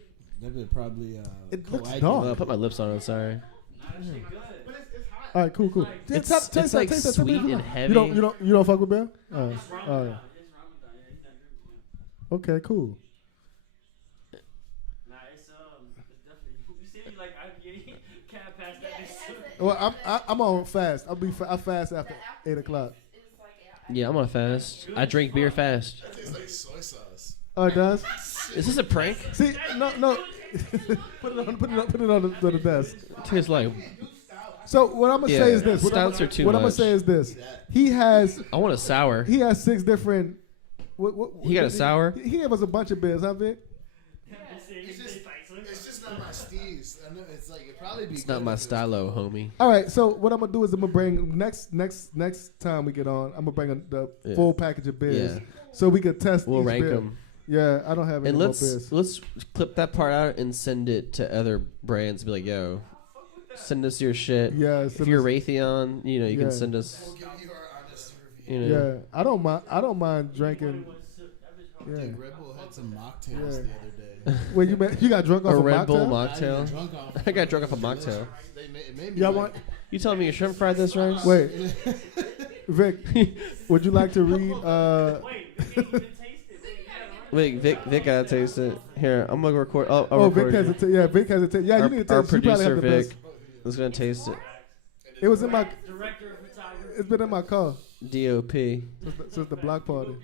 That bit probably. It looks coagulate. dark. Well, I'll put my lips on it. Sorry. All right, cool. It's, Taste it's that, like taste that, tell me sweet if you and like. heavy. You don't fuck with beer? All right. All right. Okay, cool. Nah, it's definitely. You see me like IPA can't pass that. Well, I'm on fast. I fast after 8 o'clock. Yeah, I'm on a fast. I drink beer fast. That tastes like soy sauce. Oh, it does. Is this a prank? See, no. put it on the desk. It tastes like. So what I'm gonna say is this. Stouts are too What I'm gonna much. say is this. He has I want a sour. 6 different. What, He got a sour? He gave us a bunch of beers, huh, Vic? It's just not my steez. I know it's like it probably be. It's not my stylo, homie. All right. So what I'm gonna do is I'm gonna bring next time we get on. I'm gonna bring the full package of beers, Yeah. so we can test. We'll each rank beer. them. Yeah, I don't have any And more beers. let's clip that part out and send it to other brands. And be like, yo, send us your shit. Yeah, If you're Raytheon, you know, you Yeah. can send us. We'll give you our honest review. You know. Yeah, I don't mind drinking. Yeah. Dude, Red Bull had some mocktails Yeah. the other day. Well, you got drunk off A a Red Bull mocktail? I didn't mocktail. get drunk off. I got drunk off a mocktail. It made me Y'all like, want? You telling me you shrimp fried this, right? Wait, Vic, would you like to read? Wait, Vic gotta taste it. Here, I'm gonna record. I'll Oh, record Vic has it. a yeah. Vic has a yeah. You Our, need to our taste. You probably producer have the Vic best. is gonna taste it. It was in my. Director of photography. It's been in my car DOP. since the block party.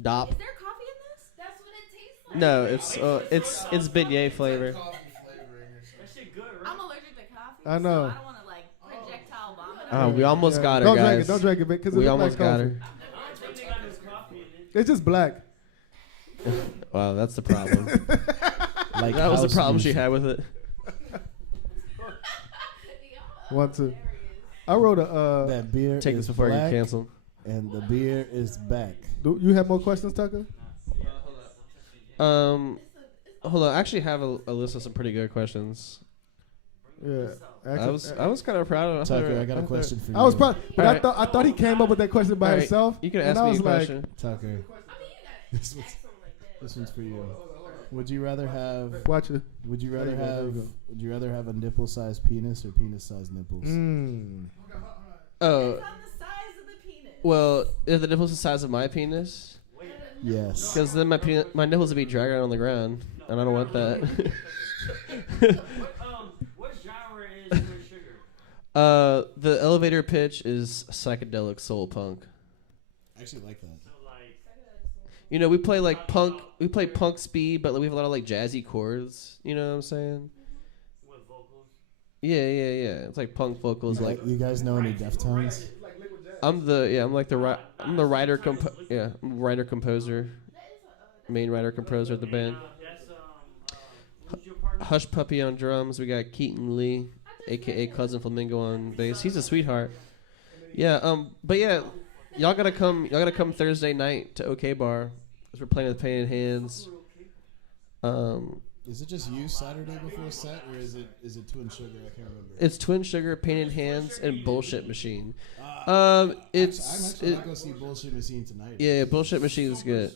Dop. Is there coffee in this? That's what it tastes like. No, it's beignet flavor. coffee flavoring or something. That shit good, right? I'm allergic to coffee. I know. So I don't want to like projectile vomit. We almost Yeah. got her, Don't guys. drink it. Don't drink it, Vic, because We it almost like got coffee. her. I don't think they got this coffee in it. It's just black. Wow, that's the problem. Like That was the house problem she music. had with it. 1, 2. I wrote a. That beer Take is this before I black, get canceled. and the beer is back. Do you have more questions, Tucker? Hold on. I actually have a list of some pretty good questions. Yeah. I was kind of proud of. Tucker, I got a question for you. I was proud, but Alright. I thought he came up with that question by All right, himself. you can and ask I me was a like, question. Tucker, this one's for you. Would you rather have? Watch it. Would you rather There you go, there have? you go. Would you rather have a nipple-sized penis or penis-sized nipples? Oh, It's on the size of the penis. well, if the nipples the size of my penis, Yes. because then my nipples would be dragging on the ground, and I don't want that. What genre is Twin Sugar? The elevator pitch is psychedelic soul punk. I actually like that. So like, You know, we play like punk. We play punk speed, but we have a lot of like jazzy chords. You know what I'm saying? with vocals. Yeah. It's like punk vocals. Like You guys know any Deftones? I'm the writer composer, main writer composer of the band. That's who's your partner? Hush Puppy on drums. We got Keaton Lee, aka Cousin Flamingo on bass. He's a sweetheart. Yeah. But yeah, y'all gotta come. Y'all gotta come Thursday night to OK Bar. 'Cause we're playing with Painted Hands. Is it just you Saturday before set, or is it Twin Sugar? I can't remember. It's Twin Sugar, Painted Hands, and Bullshit Machine. I'm It's actually not gonna see Bullshit Machine tonight. yeah, Bullshit Machine's good.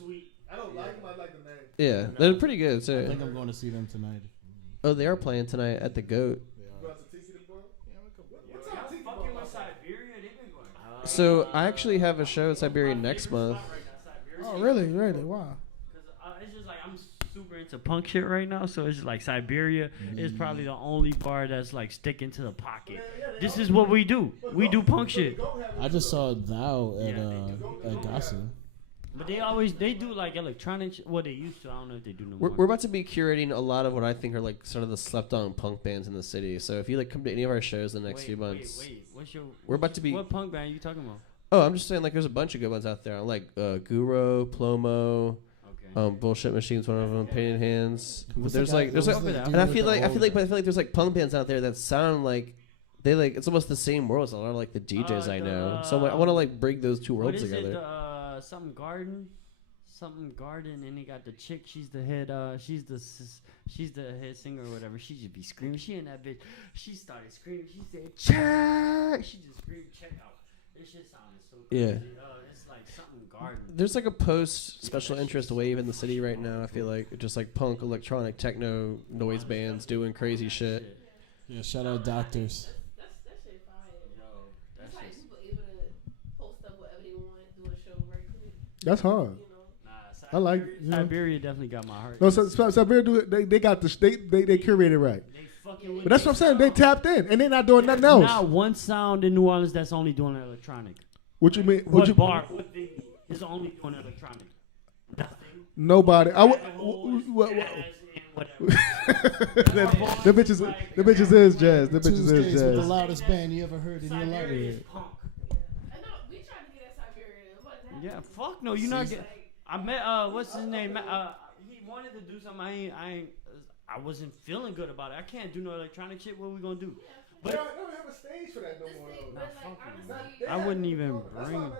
I don't like him. I like the name. Yeah, they're pretty good I too. think I'm going to see them tonight. Oh, they are playing tonight at the Goat. Fucking with Siberia, they've been going. So I actually have a show in Siberia next month. Oh, really? Really? Wow. Cause it's just like I'm super into punk shit right now, so it's like Siberia is probably the only bar that's like sticking to the pocket. This is what we do. We do punk shit. I just saw Thou at Gasa. But they do like electronic. What they used to. I don't know if they do no more. We're about to be curating a lot of what I think are like some of the slept-on punk bands in the city. So if you like come to any of our shows in the next few months, we're about to be. What punk band are you talking about? Oh, I'm just saying like there's a bunch of good ones out there. Like Guro, Plomo. Bullshit Machines, one of them. Painted Hands. But there's like, and I feel like there's like punk bands out there that sound like they like it's almost the same world as a lot of like the DJs I know. So like, I want to like bring those two worlds together. Something Garden, and he got the chick. She's the head. She's the head singer or whatever. She just be screaming. She and that bitch. She started screaming. She said, "Check!" She just screamed, "Check out!" This shit sounded so crazy. Yeah. It's like something Garden. There's like a post special interest wave in the city right now. I feel like just like punk, electronic, techno, noise bands doing crazy shit. Yeah, shout out Doctors. That shit fire. That's like people able to post up whatever they want, do a show very quick. That's hard. I like Siberia definitely got my heart. No, Siberia do it. They got the they curated right. But that's what I'm saying. They tapped in and they're not doing nothing else. Not one sound in New Orleans that's only doing electronic. What you mean? What bar? What thing is only doing electronic? Nothing. Nobody. The bitches is jazz. The bitches is jazz. The loudest band you ever heard in your life. I know we trying to get at Siberia. What the Yeah, fuck no. You not get. I met what's his name? He wanted to do something. I wasn't feeling good about it. I can't do no electronic shit. What we gonna do? But they don't have a stage for that no more. Nah, I wouldn't even bring.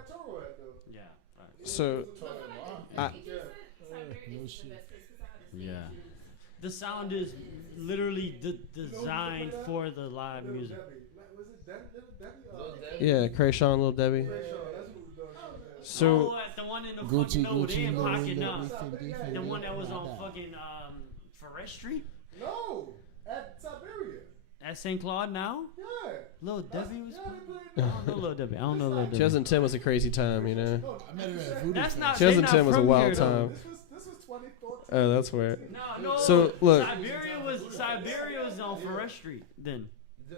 Yeah. Right. So. Yeah. The sound is literally designed for the live music. Yeah, Krayshawn, Lil Debbie. So the one in the fucking they in pocket now. The one that was on fucking Forest Street. No, at Siberia. At St. Claude now? Yeah. Lil Debbie was. I don't know Lil Debbie. 2010 was a crazy time, you know. I met her at Voodoo. That's not. 2010 was a wild here, time. This was 2014. Oh, that's weird. No. So look. Siberia was on Forest Street then.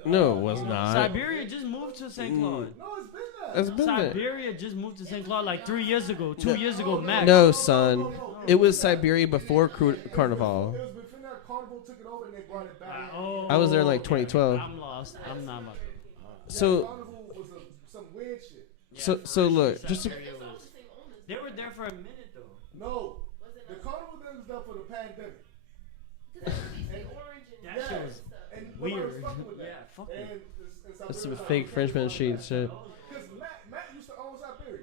No, it was not. Siberia just moved to St. Claude. No, it's been that. It's been there. Siberia just moved to St. Claude like 3 years ago, 2 years ago max. No, son. It was Siberia before Carnival. It was before that Carnival took it over and they brought it back. I was there in like 2012. I'm lost. I'm not. So. Carnival was some weird shit. So look, just to, They were there for a minute though. No, the Carnival thing was done for the pandemic. That shit was weird. Yeah, fuck it. that's some fake Frenchman shit. Because Matt used to own Siberia.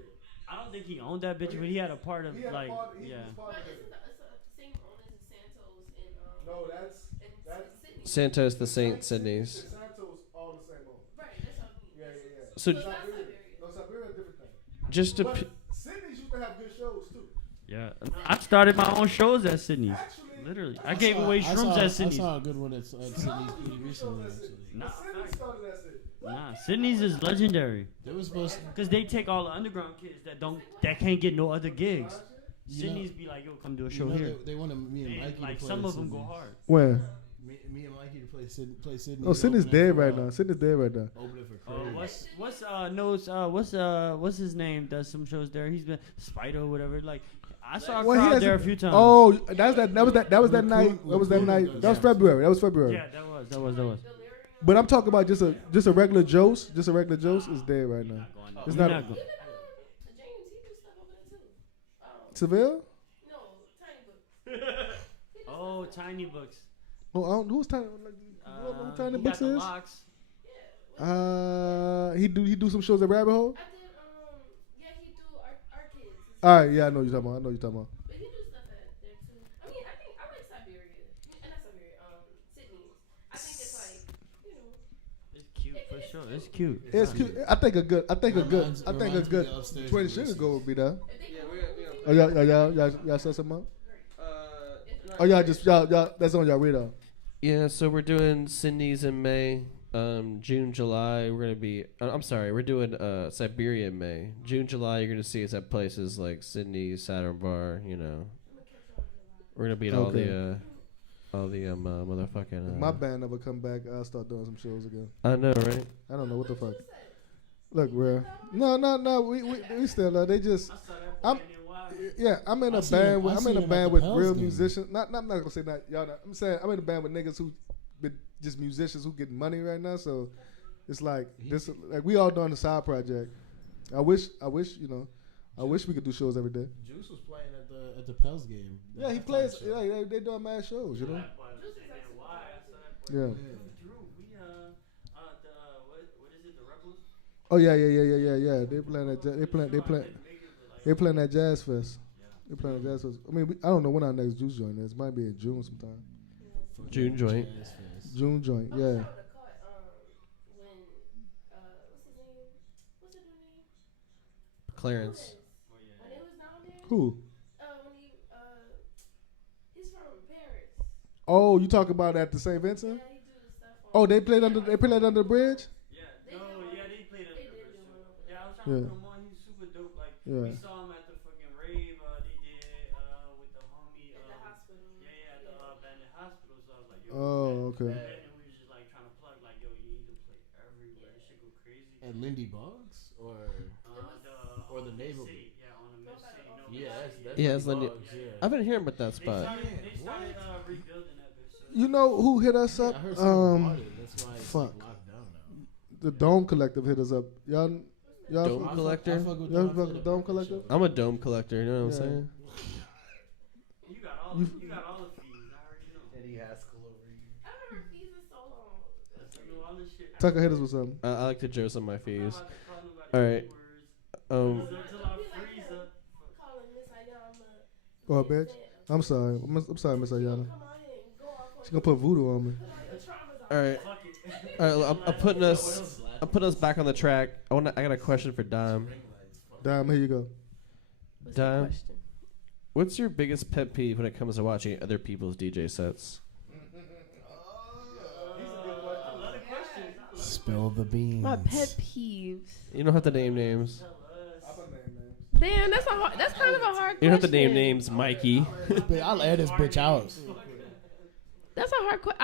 I don't think he owned that bitch, but he had a part of He had like, a part, he yeah. was part of it. No, that's Santos, the Saint, Sydney's. Santos, all the same owner. Yeah. So No, Siberia, a different thing. just to. But Sydney's used to have good shows too. Yeah, I started my own shows at Sydney's. Literally, I gave away shrooms at Sydney's. I saw a good one at Sydney's pretty recently, actually. Sydney started that Sydney. Nah, Sydney's is legendary. They was supposed to, Cause they take all the underground kids that can't get no other gigs. You know- Sydney's be like, yo, come do a you show know, here. they wanted me and And, Mikey like to play some at of them go Sydney's. hard. When? Me and Mikey to play Sydney. Oh, Sydney's dead right now. Sydney's dead right now. Open it for crazy. What's his name? Does some shows there? He's been Spider or whatever. Like I saw a Well, he crowd there a hasn't- few times. Oh, that was that night. That was February. That was February. yeah, that was. But I'm talking about just a regular Joe's. Just a regular Joe's is dead right now. It's We're not. go- Seville? Oh, Tiny Books. Oh, I don't, who's tiny? Like, who Tiny He Books got the is? locks. He do some shows at Rabbit Hole. Yeah, he do our kids. All right, yeah, I know what you're talking about. But he do stuff at there too. I mean, I think I like Siberia. And not Siberia, Sydney. I think it's like, you know. It's cute for sure. It's cute. It's cute. I think a good 20 years ago would be there. Oh y'all set something up? Oh y'all that's on y'all radar. Yeah, so we're doing Sydney's in May. June, July, we're gonna be. We're doing Siberia in May. June, July, you're gonna see us at places like Sydney, Saturn Bar. You know. We're gonna beat Okay. all the motherfucking. If my band never come back, I'll start doing some shows again. I know, right? I don't know what the fuck. Look, Rare. No. We still they just. I'm in a band. I'm in a band with real musicians. I'm not gonna say that y'all. I'm saying I'm in a band with niggas who been just musicians who get money right now. So it's like this. Like we all doing a side project. I wish we could do shows every day. Juice was playing at the Pels game. Yeah, he plays. Yeah, they doing mad shows. You know. Yeah. Oh yeah. They playing that. They playing that Jazz Fest. They playing that Jazz Fest. I mean, I don't know when our next Juice joint is. Might be in June sometime. June joint. June joint. Yeah. Clarence. Who? He's from Paris. Oh, you talk about at the St. Vincent? Yeah, he do the stuff on. Oh, they played under the bridge. They played under the bridge. Yeah, I was trying Yeah. to come on. He's super dope. Like Yeah. we saw him at the fucking rave. They did with the homie. At the hospital. Yeah, at the abandoned hospital. So I was like, yo. Oh, okay. And we was just like trying to plug, like, yo, you need to play everywhere. This shit go crazy. At Lindy Boggs or the neighborhood. City. Yeah, on the Mid City. No, Yeah, that's Yeah, it's Lindy Lindy- Boggs, yeah. I've been hearing about that They spot. started rebuilding that bitch. So You know who hit us Yeah, up? I heard someone bought it. That's why it's fuck. like locked down now. The Dome Collective hit us up. Y'all Dome fuck- Collector? I fuck with Y'all them. fuck with the Dome Collective? I'm a dome collector. You know what I'm Yeah. saying? you got all the fees. I already know. Eddie Haskell over here. I haven't heard fees in so long. I know all this shit. Tucker hit us with something. I like to joke on my fees. I'm not about to call nobody All right. words. Um, Until I freeze up. Calling Miss Ayana. Go ahead, bitch. I'm sorry. I'm sorry, Miss Ayana. Come out here and go off on She gonna put voodoo on me. the traumas all right, Fuck it. all right. I'm putting us back on the track. I got a question for Dime. Dime, here you go. What's Dime. the question? What's your biggest pet peeve when it comes to watching other people's DJ sets? Spill the beans. My pet peeves. You don't have to name names. Damn, that's kind of a hard question. You don't have to name names, Mikey. I'll add this bitch out. That's a hard question.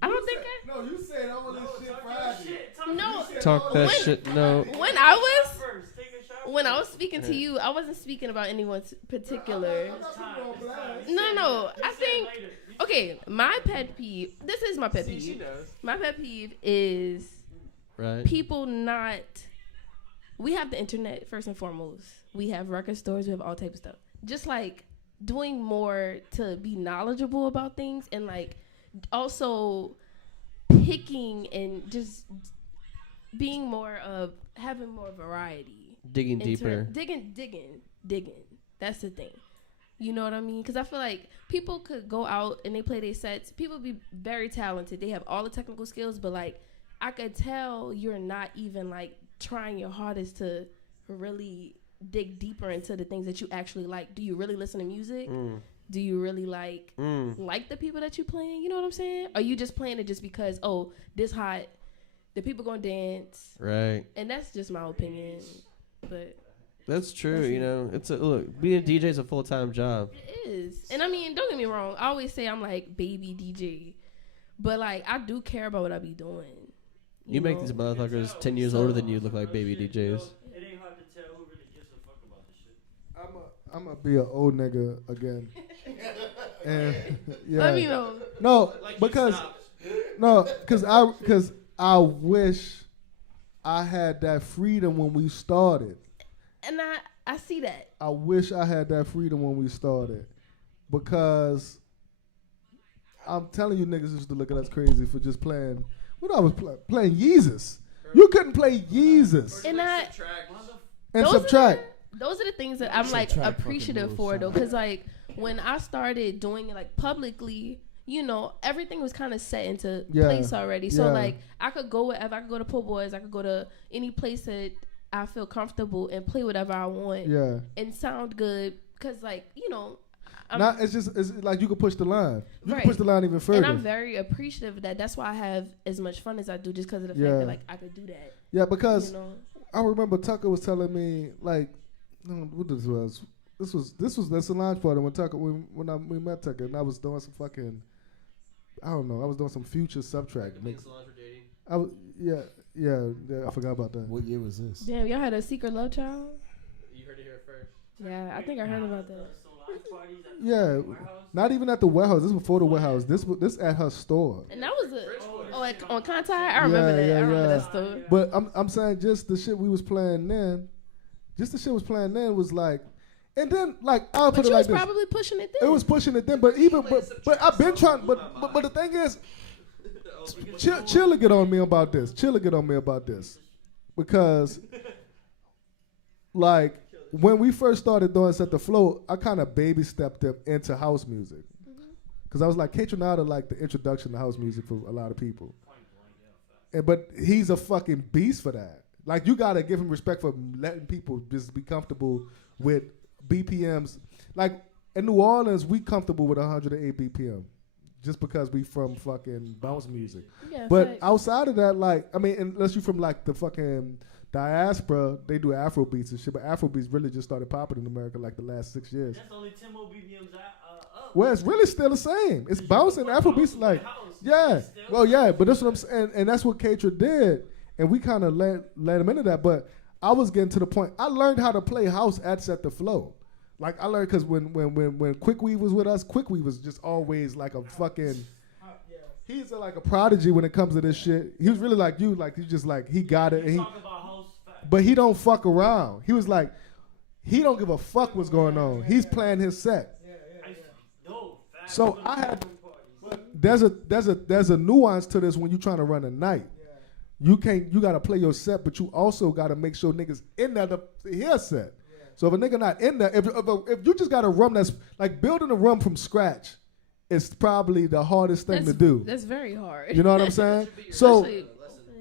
I don't think No, you said all this shit Friday. no. Talk that shit. No. When I was speaking to you, I wasn't speaking about anyone particular. No. I think okay. My pet peeve. This is my pet peeve. My pet peeve is Right. people not. We have the internet first and foremost. We have record stores. We have all type of stuff. Just like doing more to be knowledgeable about things, and like also picking and just being more of having more variety. Digging deeper. Digging. That's the thing. You know what I mean? Because I feel like people could go out and they play their sets. People be very talented. They have all the technical skills, but like I could tell you're not even like trying your hardest to really dig deeper into the things that you actually like. Do you really listen to music? Do you really like the people that you playing? You know what I'm saying? Are you just playing it just because this hot, the people gonna dance? Right. And that's just my opinion. But That's true. You know, look. Being a DJ is a full-time job. it is. And I mean, don't get me wrong. I always say I'm like baby DJ, but like I do care about what I be doing. You make know? these motherfuckers 10 years older than you look like baby DJs. It ain't hard to tell who really gives a fuck about this shit. I'm gonna be an old nigga again. And yeah. Let me know. No, because I wish I had that freedom when we started. And I see that. I wish I had that freedom when we started, because I'm telling you, niggas used to look at us crazy for just playing. What I was playing Yeezus. You couldn't play Yeezus And and those are subtract. Those are the things that I'm like Subtract appreciative fucking for moves, though, because like when I started doing it like publicly, you know, everything was kind of set into place already. So like I could go wherever. I could go to Po' Boys. I could go to any place that I feel comfortable and play whatever I want. Yeah. And sound good, because like, you know, It's like you can push the line. You Right. can push the line even further. and I'm very appreciative of that. That's why I have as much fun as I do, just because of the fact that like I could do that. Yeah, because You know, I remember Tucker was telling me, like, what this was. that's the launch party when Tucker we met Tucker and I was doing some fucking I don't know I was doing some Future subtrack mix. I was yeah I forgot about that. What year was this? Damn, y'all had a secret love child? You heard it here first. Yeah, I think I heard about that. Yeah, not even at the warehouse. This was before the warehouse. This at her store. And that was on Conti. I remember that. I remember that store. But I'm saying just the shit we was playing then. Just the shit was playing then was like, and then like I'll put it like this. But you was probably pushing it then. It was pushing it then, but I've been trying. But the thing is, Chill to get on me about this. Because like. When we first started doing Setdeflo, I kind of baby stepped them into house music. Because I was like, K-Tronada like the introduction to house music for a lot of people. But he's a fucking beast for that. Like, you got to give him respect for letting people just be comfortable with BPMs. Like, in New Orleans, we comfortable with 108 BPM. Just because we from fucking bounce music. Yeah, but outside of that, like, I mean, unless you from like the fucking... diaspora, they do Afro beats and shit, but Afro beats really just started popping in America like the last 6 years. That's only 10 more BPMs up. Well, it's really still the same. It's bouncing. Afro beats like, yeah. Well, yeah, but that's what I'm saying. And that's what Katra did. And we kind of let him into that. But I was getting to the point. I learned how to play house at Setdeflo. Like, I learned because when Quickweave was with us, Quickweave was just always like a fucking... He's like a prodigy when it comes to this shit. He was really like you. Like, he just like, he got it. And but he don't fuck around. He was like, he don't give a fuck what's going on. He's playing his set. So I had, there's a nuance to this when you're trying to run a night. You gotta play your set, but you also gotta make sure niggas in there to hear a set. So if a nigga not in there, if you just got a room that's like building a room from scratch, it's probably the hardest thing to do. That's very hard. You know what I'm saying?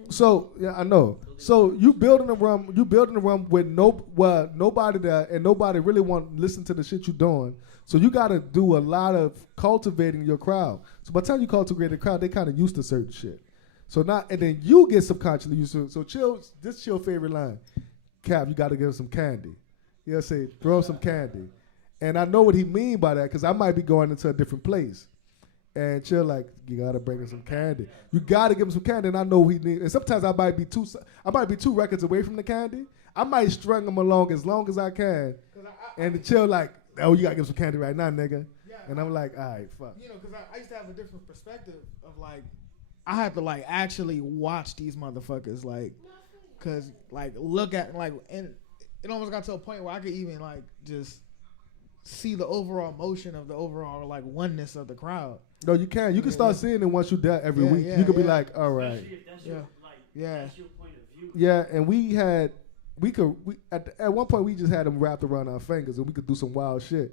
So yeah, I know. So you building a room with nobody there, and nobody really want to listen to the shit you doing. So you got to do a lot of cultivating your crowd. So by the time you cultivate the crowd, they kind of used to certain shit. So and then you get subconsciously used to it. So Chill favorite line, Cap, you got to give him some candy. He'll say, throw him some candy. And I know what he mean by that because I might be going into a different place. And Chill like, you gotta bring him some candy. You gotta give him some candy, and I know he need. And sometimes I might be two records away from the candy. I might string him along as I can. And the Chill like, oh, you gotta give him some candy right now, nigga. Yeah, and I'm like, all right, fuck. You know, because I used to have a different perspective of like, I had to like actually watch these motherfuckers, like, cause like look at like, and it almost got to a point where I could even like just see the overall motion of the overall like oneness of the crowd. No, you can. You can start seeing it once you're there every week. You could be like, all right. That's your point of view. Yeah, and at one point we just had them wrapped around our fingers and we could do some wild shit.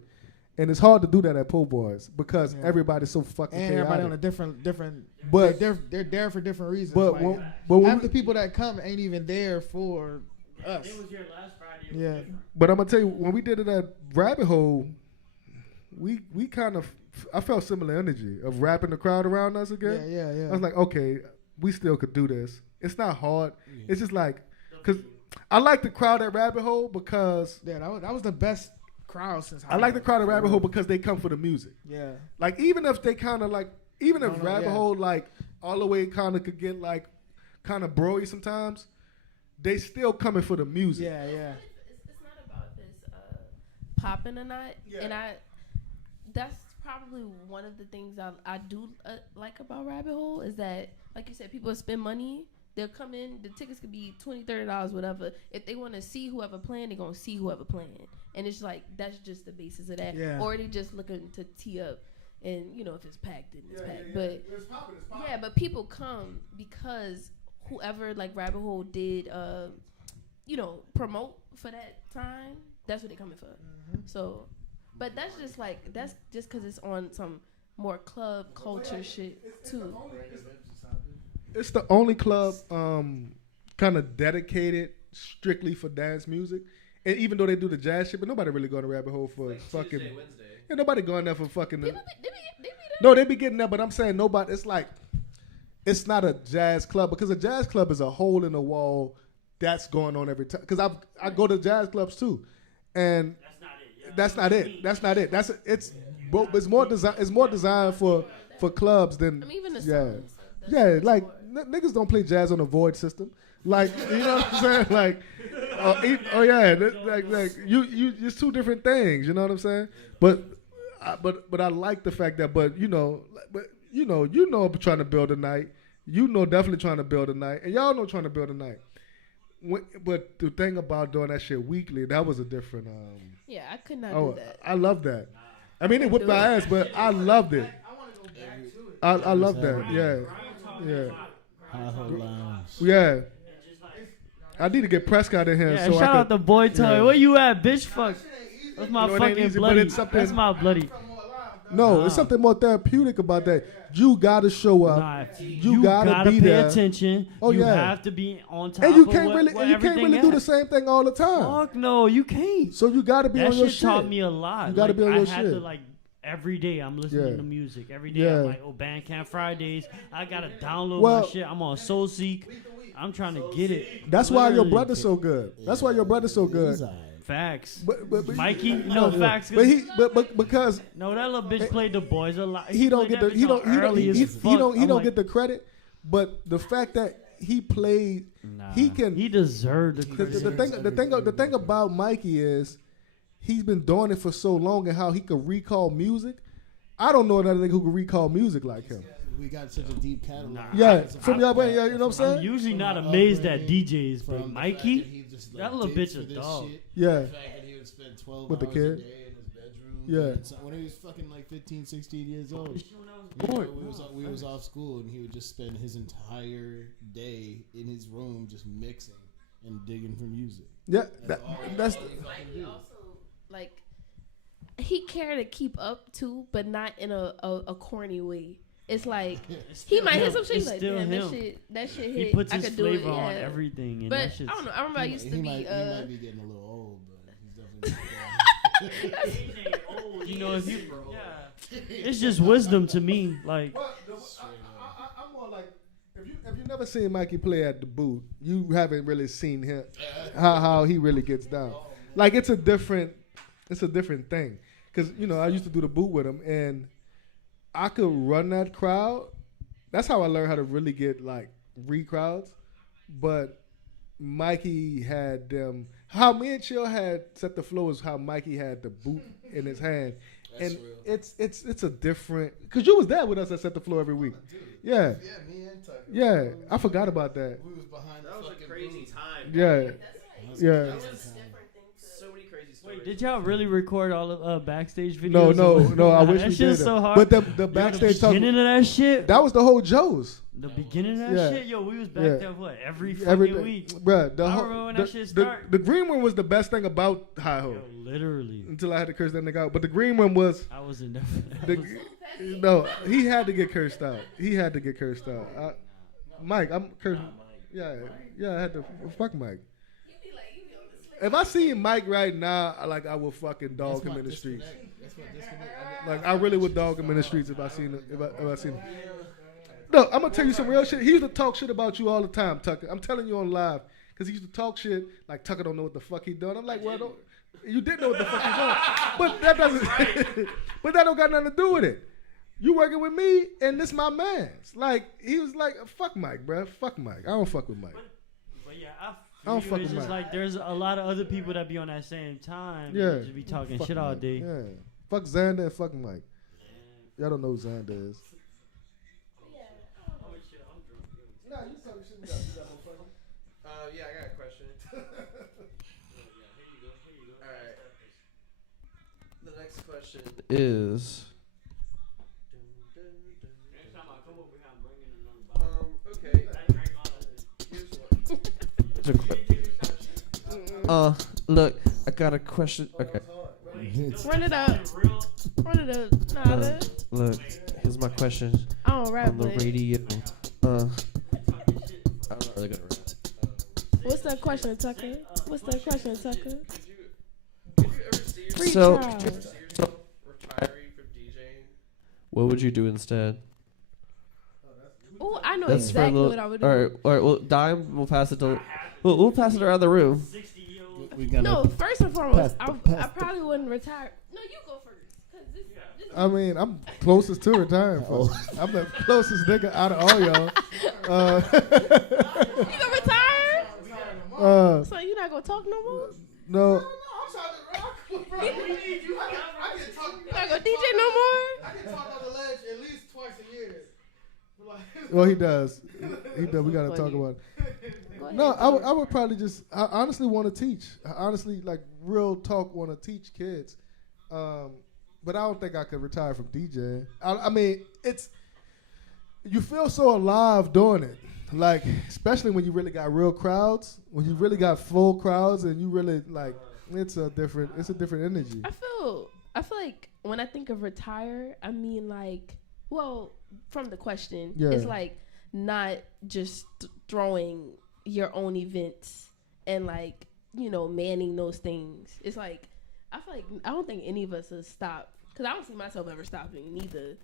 And it's hard to do that at Po' Boys because everybody's so fucking chaotic. Everybody on a different. But they're there for different reasons. But like, half the people that come ain't even there for us. They was here last Friday. Yeah. But I'm gonna tell you, when we did it at Rabbit Hole, we kind of, I felt similar energy of wrapping the crowd around us again. Yeah. I was like, okay, we still could do this. It's not hard. It's just like, cause I like the crowd at Rabbit Hole because that was the best crowd since. I like the crowd at Rabbit Hole because they come for the music. Yeah. Like even if they kind of like, even if Rabbit Hole like all the way kind of could get like kind of broy sometimes, they still coming for the music. Yeah. It's not about this popping or not, and that's probably one of the things I do like about Rabbit Hole is that, like you said, people spend money. They'll come in. The tickets could be $20, $30, whatever. If they want to see whoever playing, they're gonna see whoever playing, and it's like that's just the basis of that. Yeah. Or they just looking to tee up, and you know if it's packed, then it's packed. Yeah. But It's popping. yeah, but people come because whoever like Rabbit Hole did, promote for that time. That's what they're coming for. Mm-hmm. So, but that's just because it's on some more club culture shit too. It's the only club kind of dedicated strictly for dance music. And even though they do the jazz shit, but nobody really going to Rabbit Hole for like fucking. Tuesday, Wednesday. Yeah, nobody going there for fucking. They be No, they be getting there, but I'm saying nobody. It's like, it's not a jazz club because a jazz club is a hole in the wall that's going on every time. Because I go to jazz clubs too, and that's not it. that's not it. That's not it. It's more design. It's more designed for clubs than. I mean, even the yeah, songs. yeah. Like niggas don't play jazz on a void system. Like you know what I'm saying? Like, like you. It's two different things. You know what I'm saying? But I like the fact that. But you know, I'm trying to build a night. You know, definitely trying to build a night, and y'all know trying to build a night. But the thing about doing that shit weekly, that was a different. Yeah, I could not do that. I love that. I mean, it whipped my ass, but I loved it. I love that. Yeah. Yeah. I need to get Prescott in here. Yeah, so shout out the boy toy. Where you at, bitch? Fuck. That's my fucking bloody. That's my bloody. No, it's something more therapeutic about that. You gotta show up. Nah, you gotta be pay there. attention. Oh, you yeah. have to be on top. And you of can't what, really, what and you can't really do the same thing all the time. Fuck no, you can't. So you gotta be that on your shit shit. taught me a lot. You gotta be on your I shit. had to like every day. I'm listening to music. Every day I'm like, Bandcamp Fridays. I gotta download my shit. I'm on SoulSeek. I'm trying to get it. That's why your brother's so good. That's why your brother's so good. Facts. But Mikey, no facts. But because no, that little bitch played the boys a lot. He don't get the he don't get the credit. But the fact that he played, he deserved the credit. The thing about Mikey is he's been doing it for so long, and how he could recall music. I don't know another nigga who can recall music like him. We got such a deep catalog. Yeah, from y'all, you know what I'm saying? I'm usually not amazed at DJs, but Mikey, that little bitch a dog. Yeah. The fact that he would spend 12 with the hours kid. a day in his bedroom. Yeah. When he was fucking like 15, 16 years old. We was off school, and he would just spend his entire day in his room just mixing and digging for music. Yeah, that's also like he cared to keep up too, but not in a corny way. It's like he might hit some shit. He's like, damn, that shit hit. He puts I his could flavor do it. on Yeah. everything. And but that shit's, I don't know. I remember I used to be. He might be getting a little old, but he's definitely. old. You know, if you, it's just wisdom to me. Like, I'm more like, if you never seen Mikey play at the booth, you haven't really seen him how he really gets down. Like it's a different thing. Cause I used to do the boot with him, and I could run that crowd. That's how I learned how to really get like crowds. But Mikey had them. How me and Chill had Set the Flow is how Mikey had the boot in his hand. That's and real. it's a different, because you was there with us at Set the Flow every week. Yeah. Yeah, me and Tucker. Yeah, I forgot about that. We was behind That was a crazy time. Yeah. Yeah. So many crazy stories. wait, did y'all really record all of backstage videos? No. I wish that we shit's did. so hard. But the backstage the beginning of that shit. that was the whole Joe's. The beginning of that Yeah. shit, yo, we was back there what every fucking Every week. Bruh, I remember when that shit started. The green room was the best thing about High Ho. Yo, literally. Until I had to curse that nigga out. But the green room was. I was in there. No, he had to get cursed out. Mike, I'm cursing. Yeah, I had to fuck Mike. If I see Mike right now, I will fucking dog him in the streets. Like I really would dog him in the streets if I seen him. If I seen him. No, I'm gonna tell you some real shit. He used to talk shit about you all the time, Tucker. I'm telling you on live, because he used to talk shit like Tucker don't know what the fuck he doing. I'm like, well, you did know what the fuck he's doing, but that doesn't. But that don't got nothing to do with it. You working with me, and this my man's. Like he was like, fuck Mike, bro. Fuck Mike. I don't fuck with Mike. But yeah, I don't fuck it's with just Mike. like there's a lot of other people that be on that same time. Yeah, Just be talking fuck shit all Mike. day. Yeah, fuck Xander and fuck Mike. Y'all don't know who Xander is. Nah, you talking shit. Yeah, I got a question. Alright. The next question is. Okay. Look, I got a question. Okay. Run it up. Nah, Look, here's my question I don't rap. on the But radio. I'm not really gonna rap. what's that question, Tucker? Did you ever see yourself Free So- trial. retiring from DJing? What would you do instead? Oh, I know That's for a exactly little. what I would do. All right. Well, Dime, we'll pass it to. We'll pass it around the room. We got No, first and foremost, Pass I probably wouldn't retire. No, you go first. Cause this I mean, I'm closest to retiring. I'm the closest nigga out of all y'all. You gonna retire? So you not gonna talk no more? No. You not gonna DJ no more? I can talk on the ledge at least twice a year. Well, he does. He does. We gotta talk about it. Go ahead. No, I would probably just. I honestly want to teach. I honestly, like real talk, want to teach kids. But I don't think I could retire from DJing. I mean, it's you feel so alive doing it. Like, especially when you really got real crowds, when you really got full crowds, and you really like, it's a different energy. I feel like when I think of retire, I mean like, well, from the question, it's like not just throwing your own events and like, you know, manning those things. It's like, I feel like I don't think any of us will stop, because I don't see myself ever stopping neither.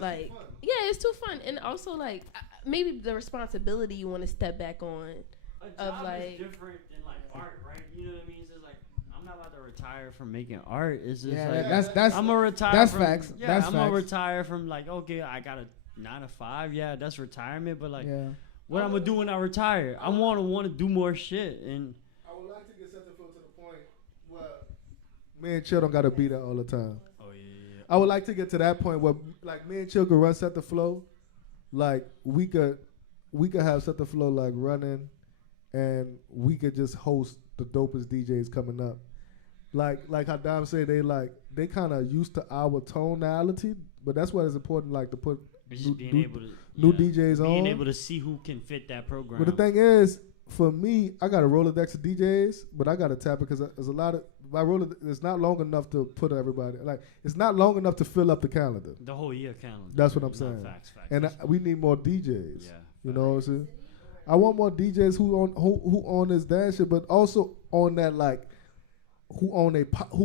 Like, yeah, it's too fun. And also like maybe the responsibility you want to step back on A of job like is different than like art, right? You know what I mean? It's just like I'm not about to retire from making art. It's just Yeah, like that's I'm gonna retire. that's from, facts. Yeah, That's I'm facts. gonna retire from like, okay, I got a 9 to 5. Yeah, that's retirement. But like, what I'm gonna do when I retire? I want to do more shit. And I would like to get Setdeflo to the point where me and Chill don't gotta be there all the time. oh yeah. I would like to get to that point where like me and Chill could run Setdeflo, like we could have Setdeflo like running, and we could just host the dopest DJs coming up. Like how Dom said, they kind of used to our tonality, but that's why it's important, like to put It's just being able to new DJs on. being able to see who can fit that program. But the thing is, for me, I got a Rolodex of DJs, but I got to tap it because there's a lot of my Rolodex. It's not long enough to put everybody. Like, it's not long enough to fill up the calendar. the whole year calendar. That's what I'm No, saying. Facts. And we need more DJs. Yeah. You know what I'm saying? I want more DJs who on this dance shit, but also on that like who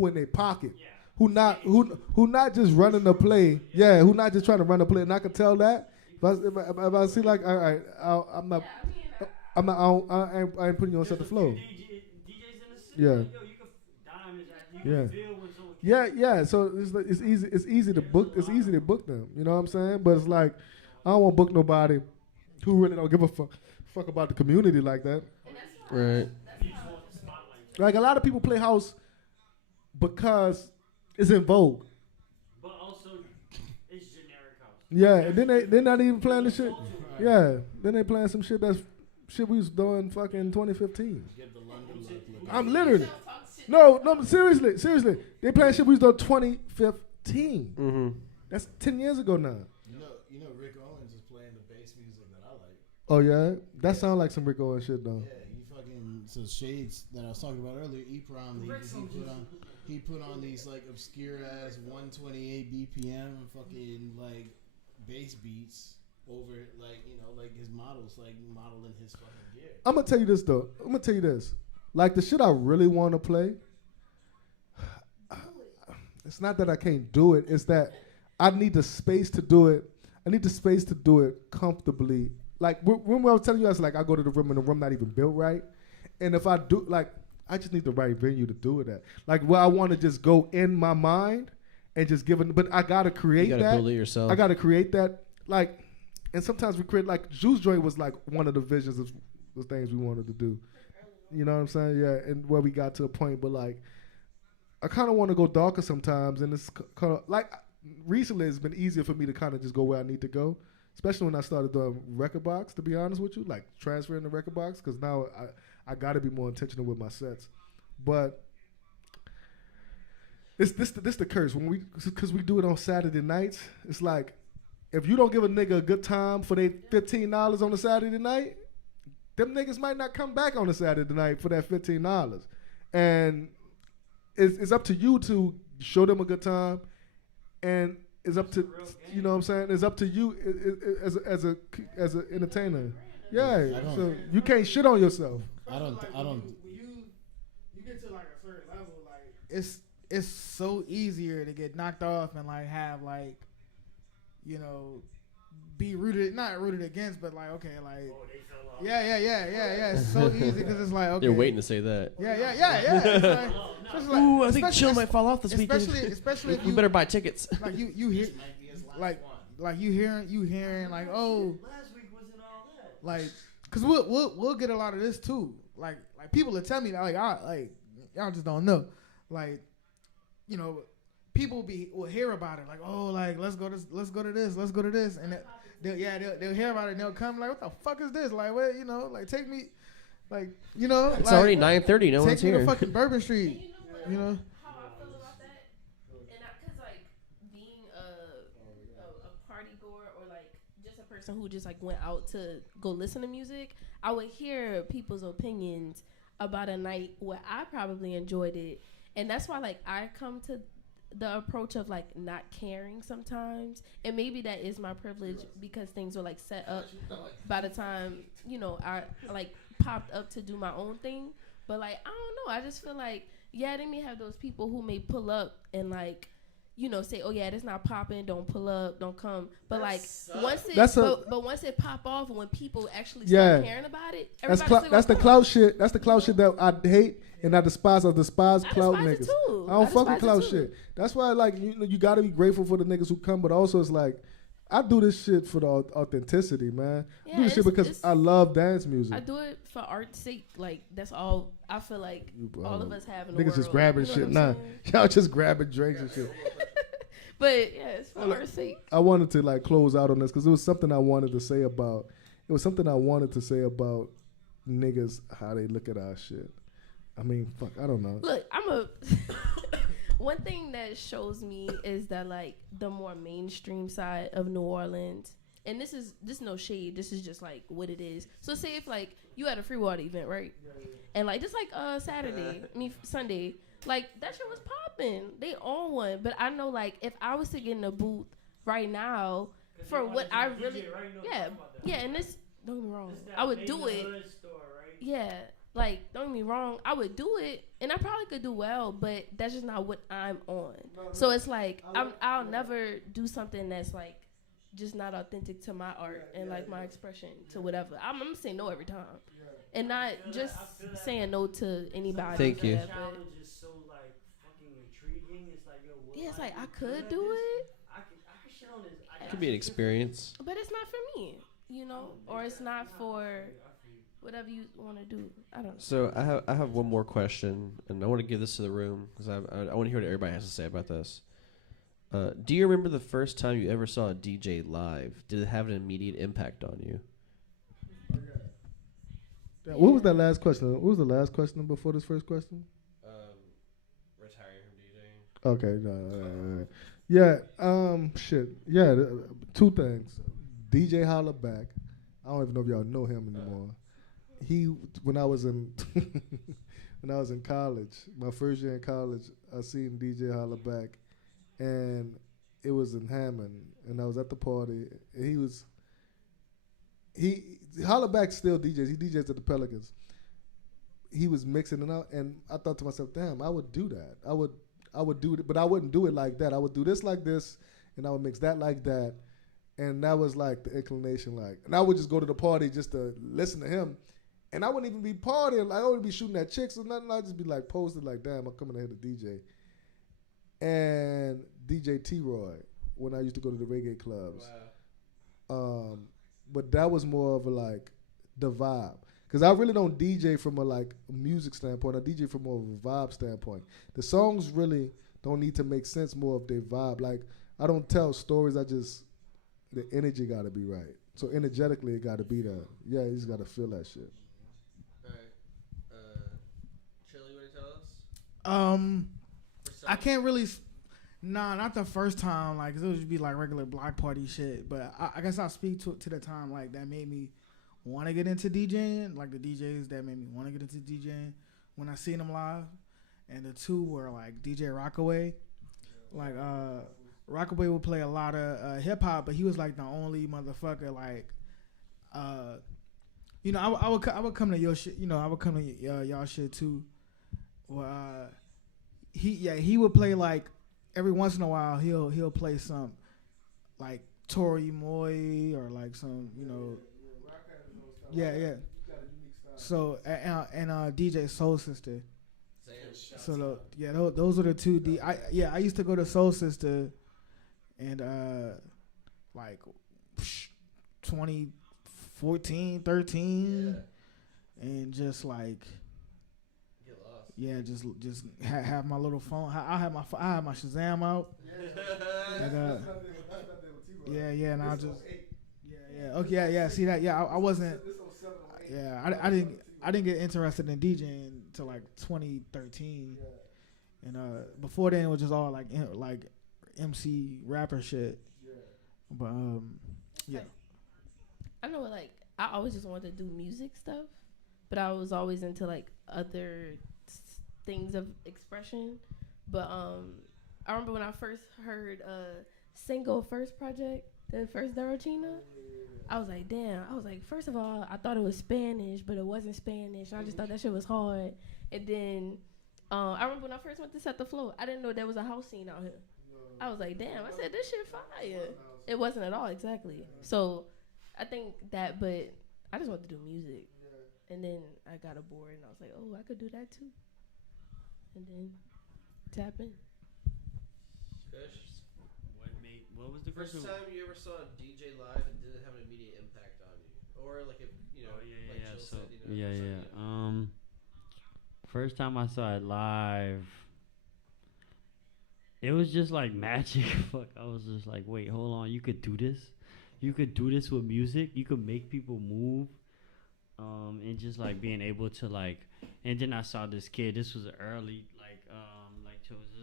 in their pocket. Yeah. Who not just running the play. Yeah, who not just trying to run the play. And I can tell that. If I see like, all right, I ain't putting you on Setdeflo. DJs in the city. Yeah. Yo, you can diamonds. You Yeah. can feel when someone. Yeah. So it's easy to book. It's easy to book them. You know what I'm saying? But it's like I don't want to book nobody who really don't give a fuck about the community like that. Right. Like a lot of people play house because it's in vogue. But also, it's generic house. Yeah, and then they're not even playing the shit. Yeah, then they playing some shit that's shit we was doing fucking 2015. Give the London look. I'm literally no, seriously. They playing shit we was doing 2015. Mm-hmm. That's 10 years ago now. You know, Rick Owens is playing the bass music that I like. Oh yeah, that sounds like some Rick Owens shit though. Yeah, he fucking so shades that I was talking about earlier. EPROM, he put on these like obscure ass 128 BPM fucking like bass beats over like, you know, like his models like modeling his fucking gear. I'm gonna tell you this though. Like the shit I really want to play. It's not that I can't do it. It's that I need the space to do it. I need the space to do it comfortably. Like remember I was telling you, I was like, I go to the room and the room not even built right. And if I do, like, I just need the right venue to do it at. Like where I want to just go in my mind and just give it. But I gotta create You gotta that. build it yourself. I gotta create that. Like, and sometimes we create like Juice Joint was like one of the visions of the things we wanted to do. You know what I'm saying? Yeah, and where we got to a point, but like, I kind of want to go darker sometimes, and it's kind of like recently it's been easier for me to kind of just go where I need to go, especially when I started doing record box. To be honest with you, like transferring the record box, because now I got to be more intentional with my sets. But this the curse when because we do it on Saturday nights. It's like if you don't give a nigga a good time for their $15 on a Saturday night, them niggas might not come back on a Saturday night for that $15. And it's up to you to show them a good time, and it's up to, you know what I'm saying? It's up to you as an entertainer. Yeah, so you can't shit on yourself. I don't. You get to like a certain level, like it's so easier to get knocked off and like have like, you know, be not rooted against, but like okay, like Oh, they fell off. yeah. It's so easy because it's like okay. You're waiting to say that. Yeah. It's like, especially like, Ooh, I think especially- Chill might fall off this weekend. Especially if You you better buy tickets. like you hear This might be his last like one. like you hearing like oh Last week wasn't all that. like because we'll get a lot of this too. Like people will tell me that y'all just don't know. Like you know people will hear about it like oh like let's go to this and they'll hear about it and they'll come like what the fuck is this like what you know like take me like you know It's like, already 9:30. No one's take me to here. fucking Bourbon And Street. you know You know how I feel about that, and because like being a party goer or like just a person who just like went out to go listen to music, I would hear people's opinions about a night where I probably enjoyed it, and that's why like I come to the approach of like not caring sometimes, and maybe that is my privilege because things were like set up by the time you know I like popped up to do my own thing. But like I don't know, I just feel like yeah, they may have those people who may pull up and like you know say oh yeah, that's not popping, don't pull up, don't come. But like once it but once it pop off and when people actually start caring about it, that's the clout shit. That's the clout shit that I hate and I despise. I despise clout niggas. Too. I don't fuck with clout shit. That's why like you gotta be grateful for the niggas who come, but also it's like I do this shit for the authenticity, man. I do this shit because I love dance music. I do it for art's sake. Like that's all I feel like all of us have in the niggas world. just grabbing you know shit. what I'm Nah, saying? y'all just grabbing drinks and shit. But yeah, it's for art's sake. I wanted to like close out on this because it was something I wanted to say about. It was something I wanted to say about niggas how they look at our shit. I mean, fuck, I don't know. Look, one thing that shows me is that like the more mainstream side of New Orleans, and this is no shade, this is just like what it is. So say if like you had a free water event, right? And like just like Sunday, like that shit was popping. They on one, but I know like if I was to get in a booth right now for what I really and this don't get me wrong, I would do it. Yeah. Like, don't get me wrong, I would do it, and I probably could do well, but that's just not what I'm on. So it's like, I'll never do something that's, like, just not authentic to my art and, like, my expression to whatever. I'm going to say no every time. And not just saying no to anybody. Thank you. That, but Is so, like, fucking intriguing. It's like, yo, yeah, it's like, I could do it. I could shit on this. It could be an experience. But it's not for me, you know? Or it's not for whatever you want to do. I don't know. So I have one more question, and I want to give this to the room because I want to hear what everybody has to say about this. Do you remember the first time you ever saw a DJ live? Did it have an immediate impact on you? What was that last question? What was the last question before this first question? Retiring from DJing. Okay, no. Yeah, shit. Yeah, two things. DJ Holla Back. I don't even know if y'all know him anymore. When I was in college, my first year in college, I seen DJ Holla Back, and it was in Hammond, and I was at the party. And Holla Back still DJs. He DJs at the Pelicans. He was mixing it out, and I thought to myself, damn, I would do that. I would do it, but I wouldn't do it like that. I would do this like this, and I would mix that like that, and that was like the inclination. Like, and I would just go to the party just to listen to him. And I wouldn't even be partying. Like, I wouldn't be shooting at chicks or nothing. I'd just be like posted like, damn, I'm coming to hear the DJ. And DJ T-Roy, when I used to go to the reggae clubs. Wow. But that was more of a like the vibe. Because I really don't DJ from a like music standpoint. I DJ from more of a vibe standpoint. The songs really don't need to make sense more of their vibe. Like, I don't tell stories. The energy got to be right. So energetically, it got to be there. Yeah, you just got to feel that shit. I can't really. Nah, not the first time. Like, 'cause it would just be like regular block party shit. But I guess I'll speak to the time like that made me want to get into DJing. Like the DJs that made me want to get into DJing when I seen them live, and the two were like DJ Rockaway. Like Rockaway would play a lot of hip hop, but he was like the only motherfucker like. You know, I would come to your shit. You know, I would come to y'all shit too. Well, he would play like every once in a while. He'll play some like Tori Moy or like some, yeah. So and DJ Soul Sister. So those are the two. I used to go to Soul Sister, and like 2014, 13, and just like just have my little phone. I have my Shazam out. And, and I just See that? Yeah, I wasn't. Yeah, I didn't get interested in DJing until like 2013, and before then it was just all like MC rapper shit. But yeah. I know, like, I always just wanted to do music stuff, but I was always into like other things of expression. But I remember when I first heard single first project, the first Darochina, I was like, damn. I was like, first of all, I thought it was Spanish, but it wasn't Spanish. I just thought that shit was hard. And then I remember when I first went to Setdeflo, I didn't know there was a house scene out here. I was like, damn. I said, this shit fire. It wasn't at all, exactly. So I think that, but I just wanted to do music. And then I got bored, and I was like, oh, I could do that too. And then tap in. What was the first time you ever saw a DJ live and didn't have an immediate impact on you, or like if Jill said, first time I saw it live, it was just like magic. Fuck, I was just like, wait, hold on, you could do this. You could do this with music. You could make people move, and just like being able to like. And then I saw this kid. This was early,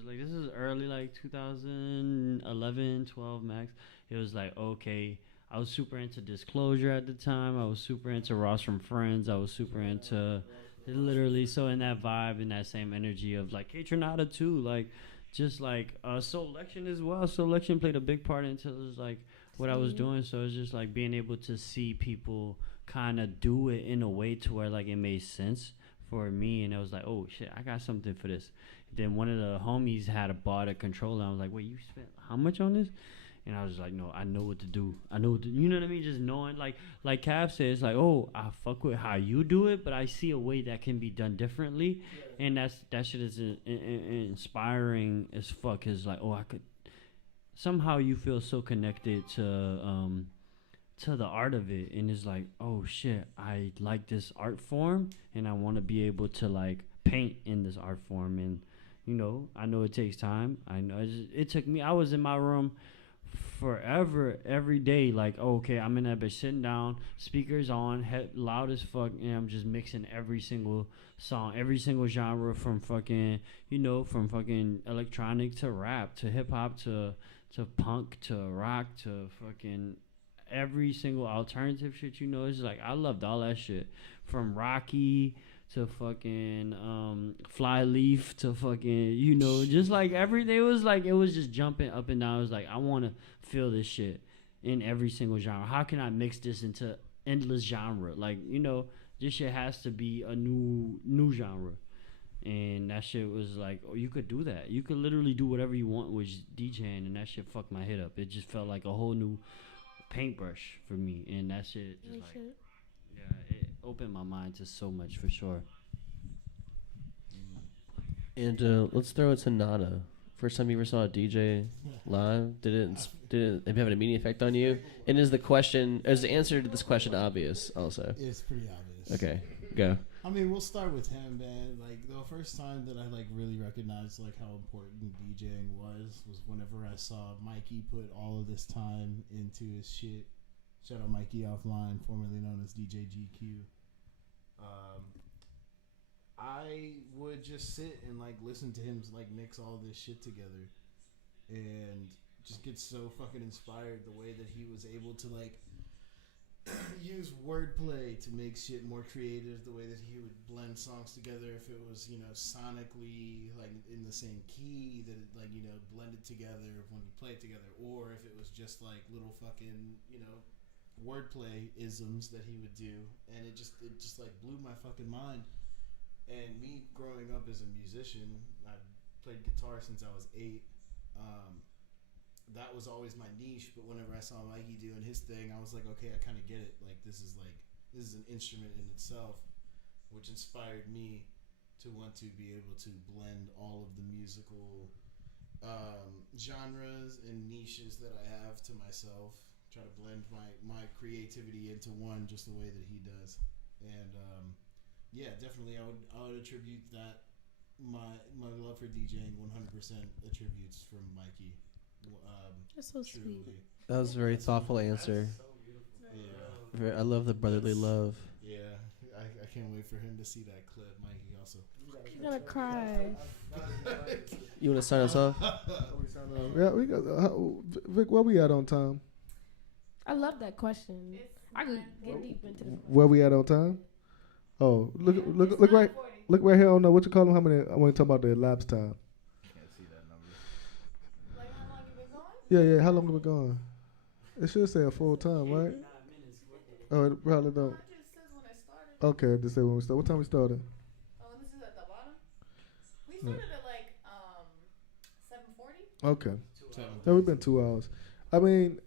this is early, like 2011, 12 max. It was like, okay, I was super into Disclosure at the time. I was super into Ross from Friends. I was super into literally, so in that vibe, in that same energy of like K-Tronada too, like just like Soul Election as well. Soul Election played a big part into it was like what I was doing. So it's just like being able to see people kind of do it in a way to where like it made sense for me, and it was like, oh shit, I got something for this. Then one of the homies had bought a controller. I was like, wait, you spent how much on this? And I was like, no, I know what to do. You know what I mean? Just knowing, like Cav said, it's like, oh, I fuck with how you do it, but I see a way that can be done differently. Yeah. And that shit is inspiring as fuck. Is like, oh, I could, somehow you feel so connected to the art of it. And it's like, oh shit, I like this art form and I want to be able to like paint in this art form. And I know it takes time. I know it took me. I was in my room forever, every day. Like, okay, I'm in that bitch sitting down, speakers on, loud as fuck, and I'm just mixing every single song, every single genre from fucking, from fucking electronic to rap to hip hop to punk to rock to fucking every single alternative shit. It's like I loved all that shit from Rocky to fucking Flyleaf to fucking just like every day was like it was just jumping up and down. It was like I want to feel this shit in every single genre. How can I mix this into endless genre? Like this shit has to be a new genre. And that shit was like, oh, you could do that. You could literally do whatever you want with DJing, and that shit fucked my head up. It just felt like a whole new paintbrush for me, and that shit just it opened my mind to so much for sure. And let's throw it to Nada. First time you ever saw a DJ live, did it have an immediate effect on you? And is the answer to this question obvious also? It's pretty obvious. Okay, go. I mean, we'll start with him, man. Like the first time that I like really recognized like how important DJing was whenever I saw Mikey put all of this time into his shit. Shout out Mikey Offline, formerly known as DJ GQ. I would just sit and like listen to him like mix all this shit together, and just get so fucking inspired the way that he was able to like use wordplay to make shit more creative, the way that he would blend songs together if it was sonically like in the same key, that it like blended together when we played together, or if it was just like little fucking wordplay isms that he would do, and it just like blew my fucking mind. And me growing up as a musician, I played guitar since I was 8. That was always my niche. But whenever I saw Mikey doing his thing, I was like, okay, I kind of get it. Like this is an instrument in itself, which inspired me to want to be able to blend all of the musical genres and niches that I have to myself. Try to blend my creativity into one, just the way that he does. And yeah, definitely, I would attribute that. My love for DJing 100% attributes from Mikey. That's so truly. sweet. That was a very thoughtful answer. Yeah. I love the brotherly love. Yeah, I can't wait for him to see that clip. Mikey also. He's gonna cry. You want to sign us off? Yeah, we got Vic. Where we at on time? I love that question. I could get deep into the. Where we at on time? Oh, look right. Look right here on what you call them. How many? I want to talk about the elapsed time. Can't see that number. Like how long you been going? Yeah. How long have we gone? It should say a full time, right? Oh, it probably don't. It just says when I started. Okay, just say when we start. What time we started? Oh, and this is at the bottom. We started at like 7:40. Okay. Yeah, we've been 2 hours. I mean,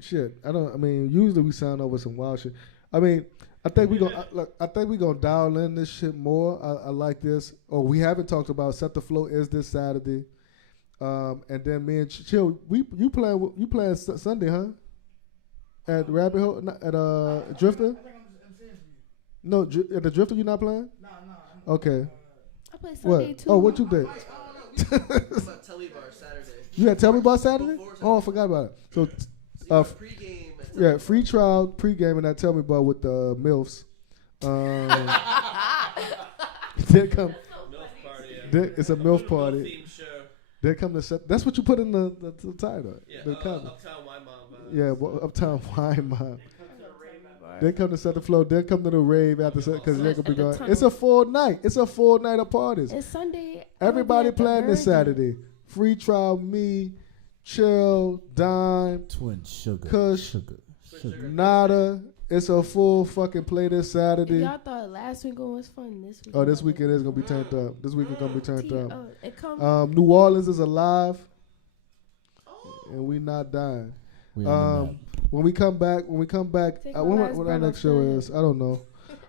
shit. Usually we sound over some wild shit. I mean, I think we gonna dial in this shit more. I like this. Oh, we haven't talked about Setdeflo is this Saturday, and then me and Chill. You playing Sunday, huh? At Rabbit Hole at Drifter. I think I'm seeing you. No, at the Drifter you not playing? No. Okay. I play Sunday What? too. Oh, what you did? about Telly Bar Saturday. You had to tell me about Saturday? Oh, I forgot about it. So, Pre-game. yeah, free trial, pre-game, and that tell me about with the MILFs. They come. MILF party. It's a MILF party. Theme show. They come to set. That's what you put in the title. Yeah. They come. Uptown Wine Mom. Yeah, Uptown Wine Mom. They come to Setdeflo. They come to the rave after because they're gonna be going. It's a full night. It's a full night of parties. It's Sunday. Everybody I'll be at the playing this Virgin. Saturday. Free trial, me, Chill, Dime, Twin sugar. Kush, Nada. It's a full fucking play this Saturday. Y'all thought last weekend was fun. This weekend. Oh, this weekend is gonna be turned up. This weekend gonna be turned up. It comes. New Orleans is alive, and we not dying. When we come back, Take my when last our breath next off show the- is, I don't know.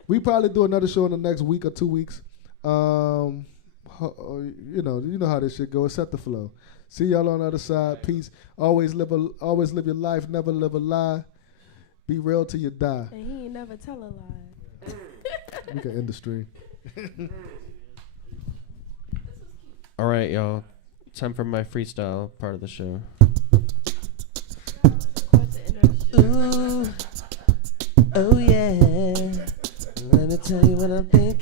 We probably do another show in the next week or 2 weeks. You know how this shit goes. Setdeflo. See y'all on the other side. Peace. Always live your life. Never live a lie. Be real till you die. And he ain't never tell a lie. We can end the stream. All right, y'all. Time for my freestyle part of the show. Ooh, oh yeah. Let me tell you what I'm thinking.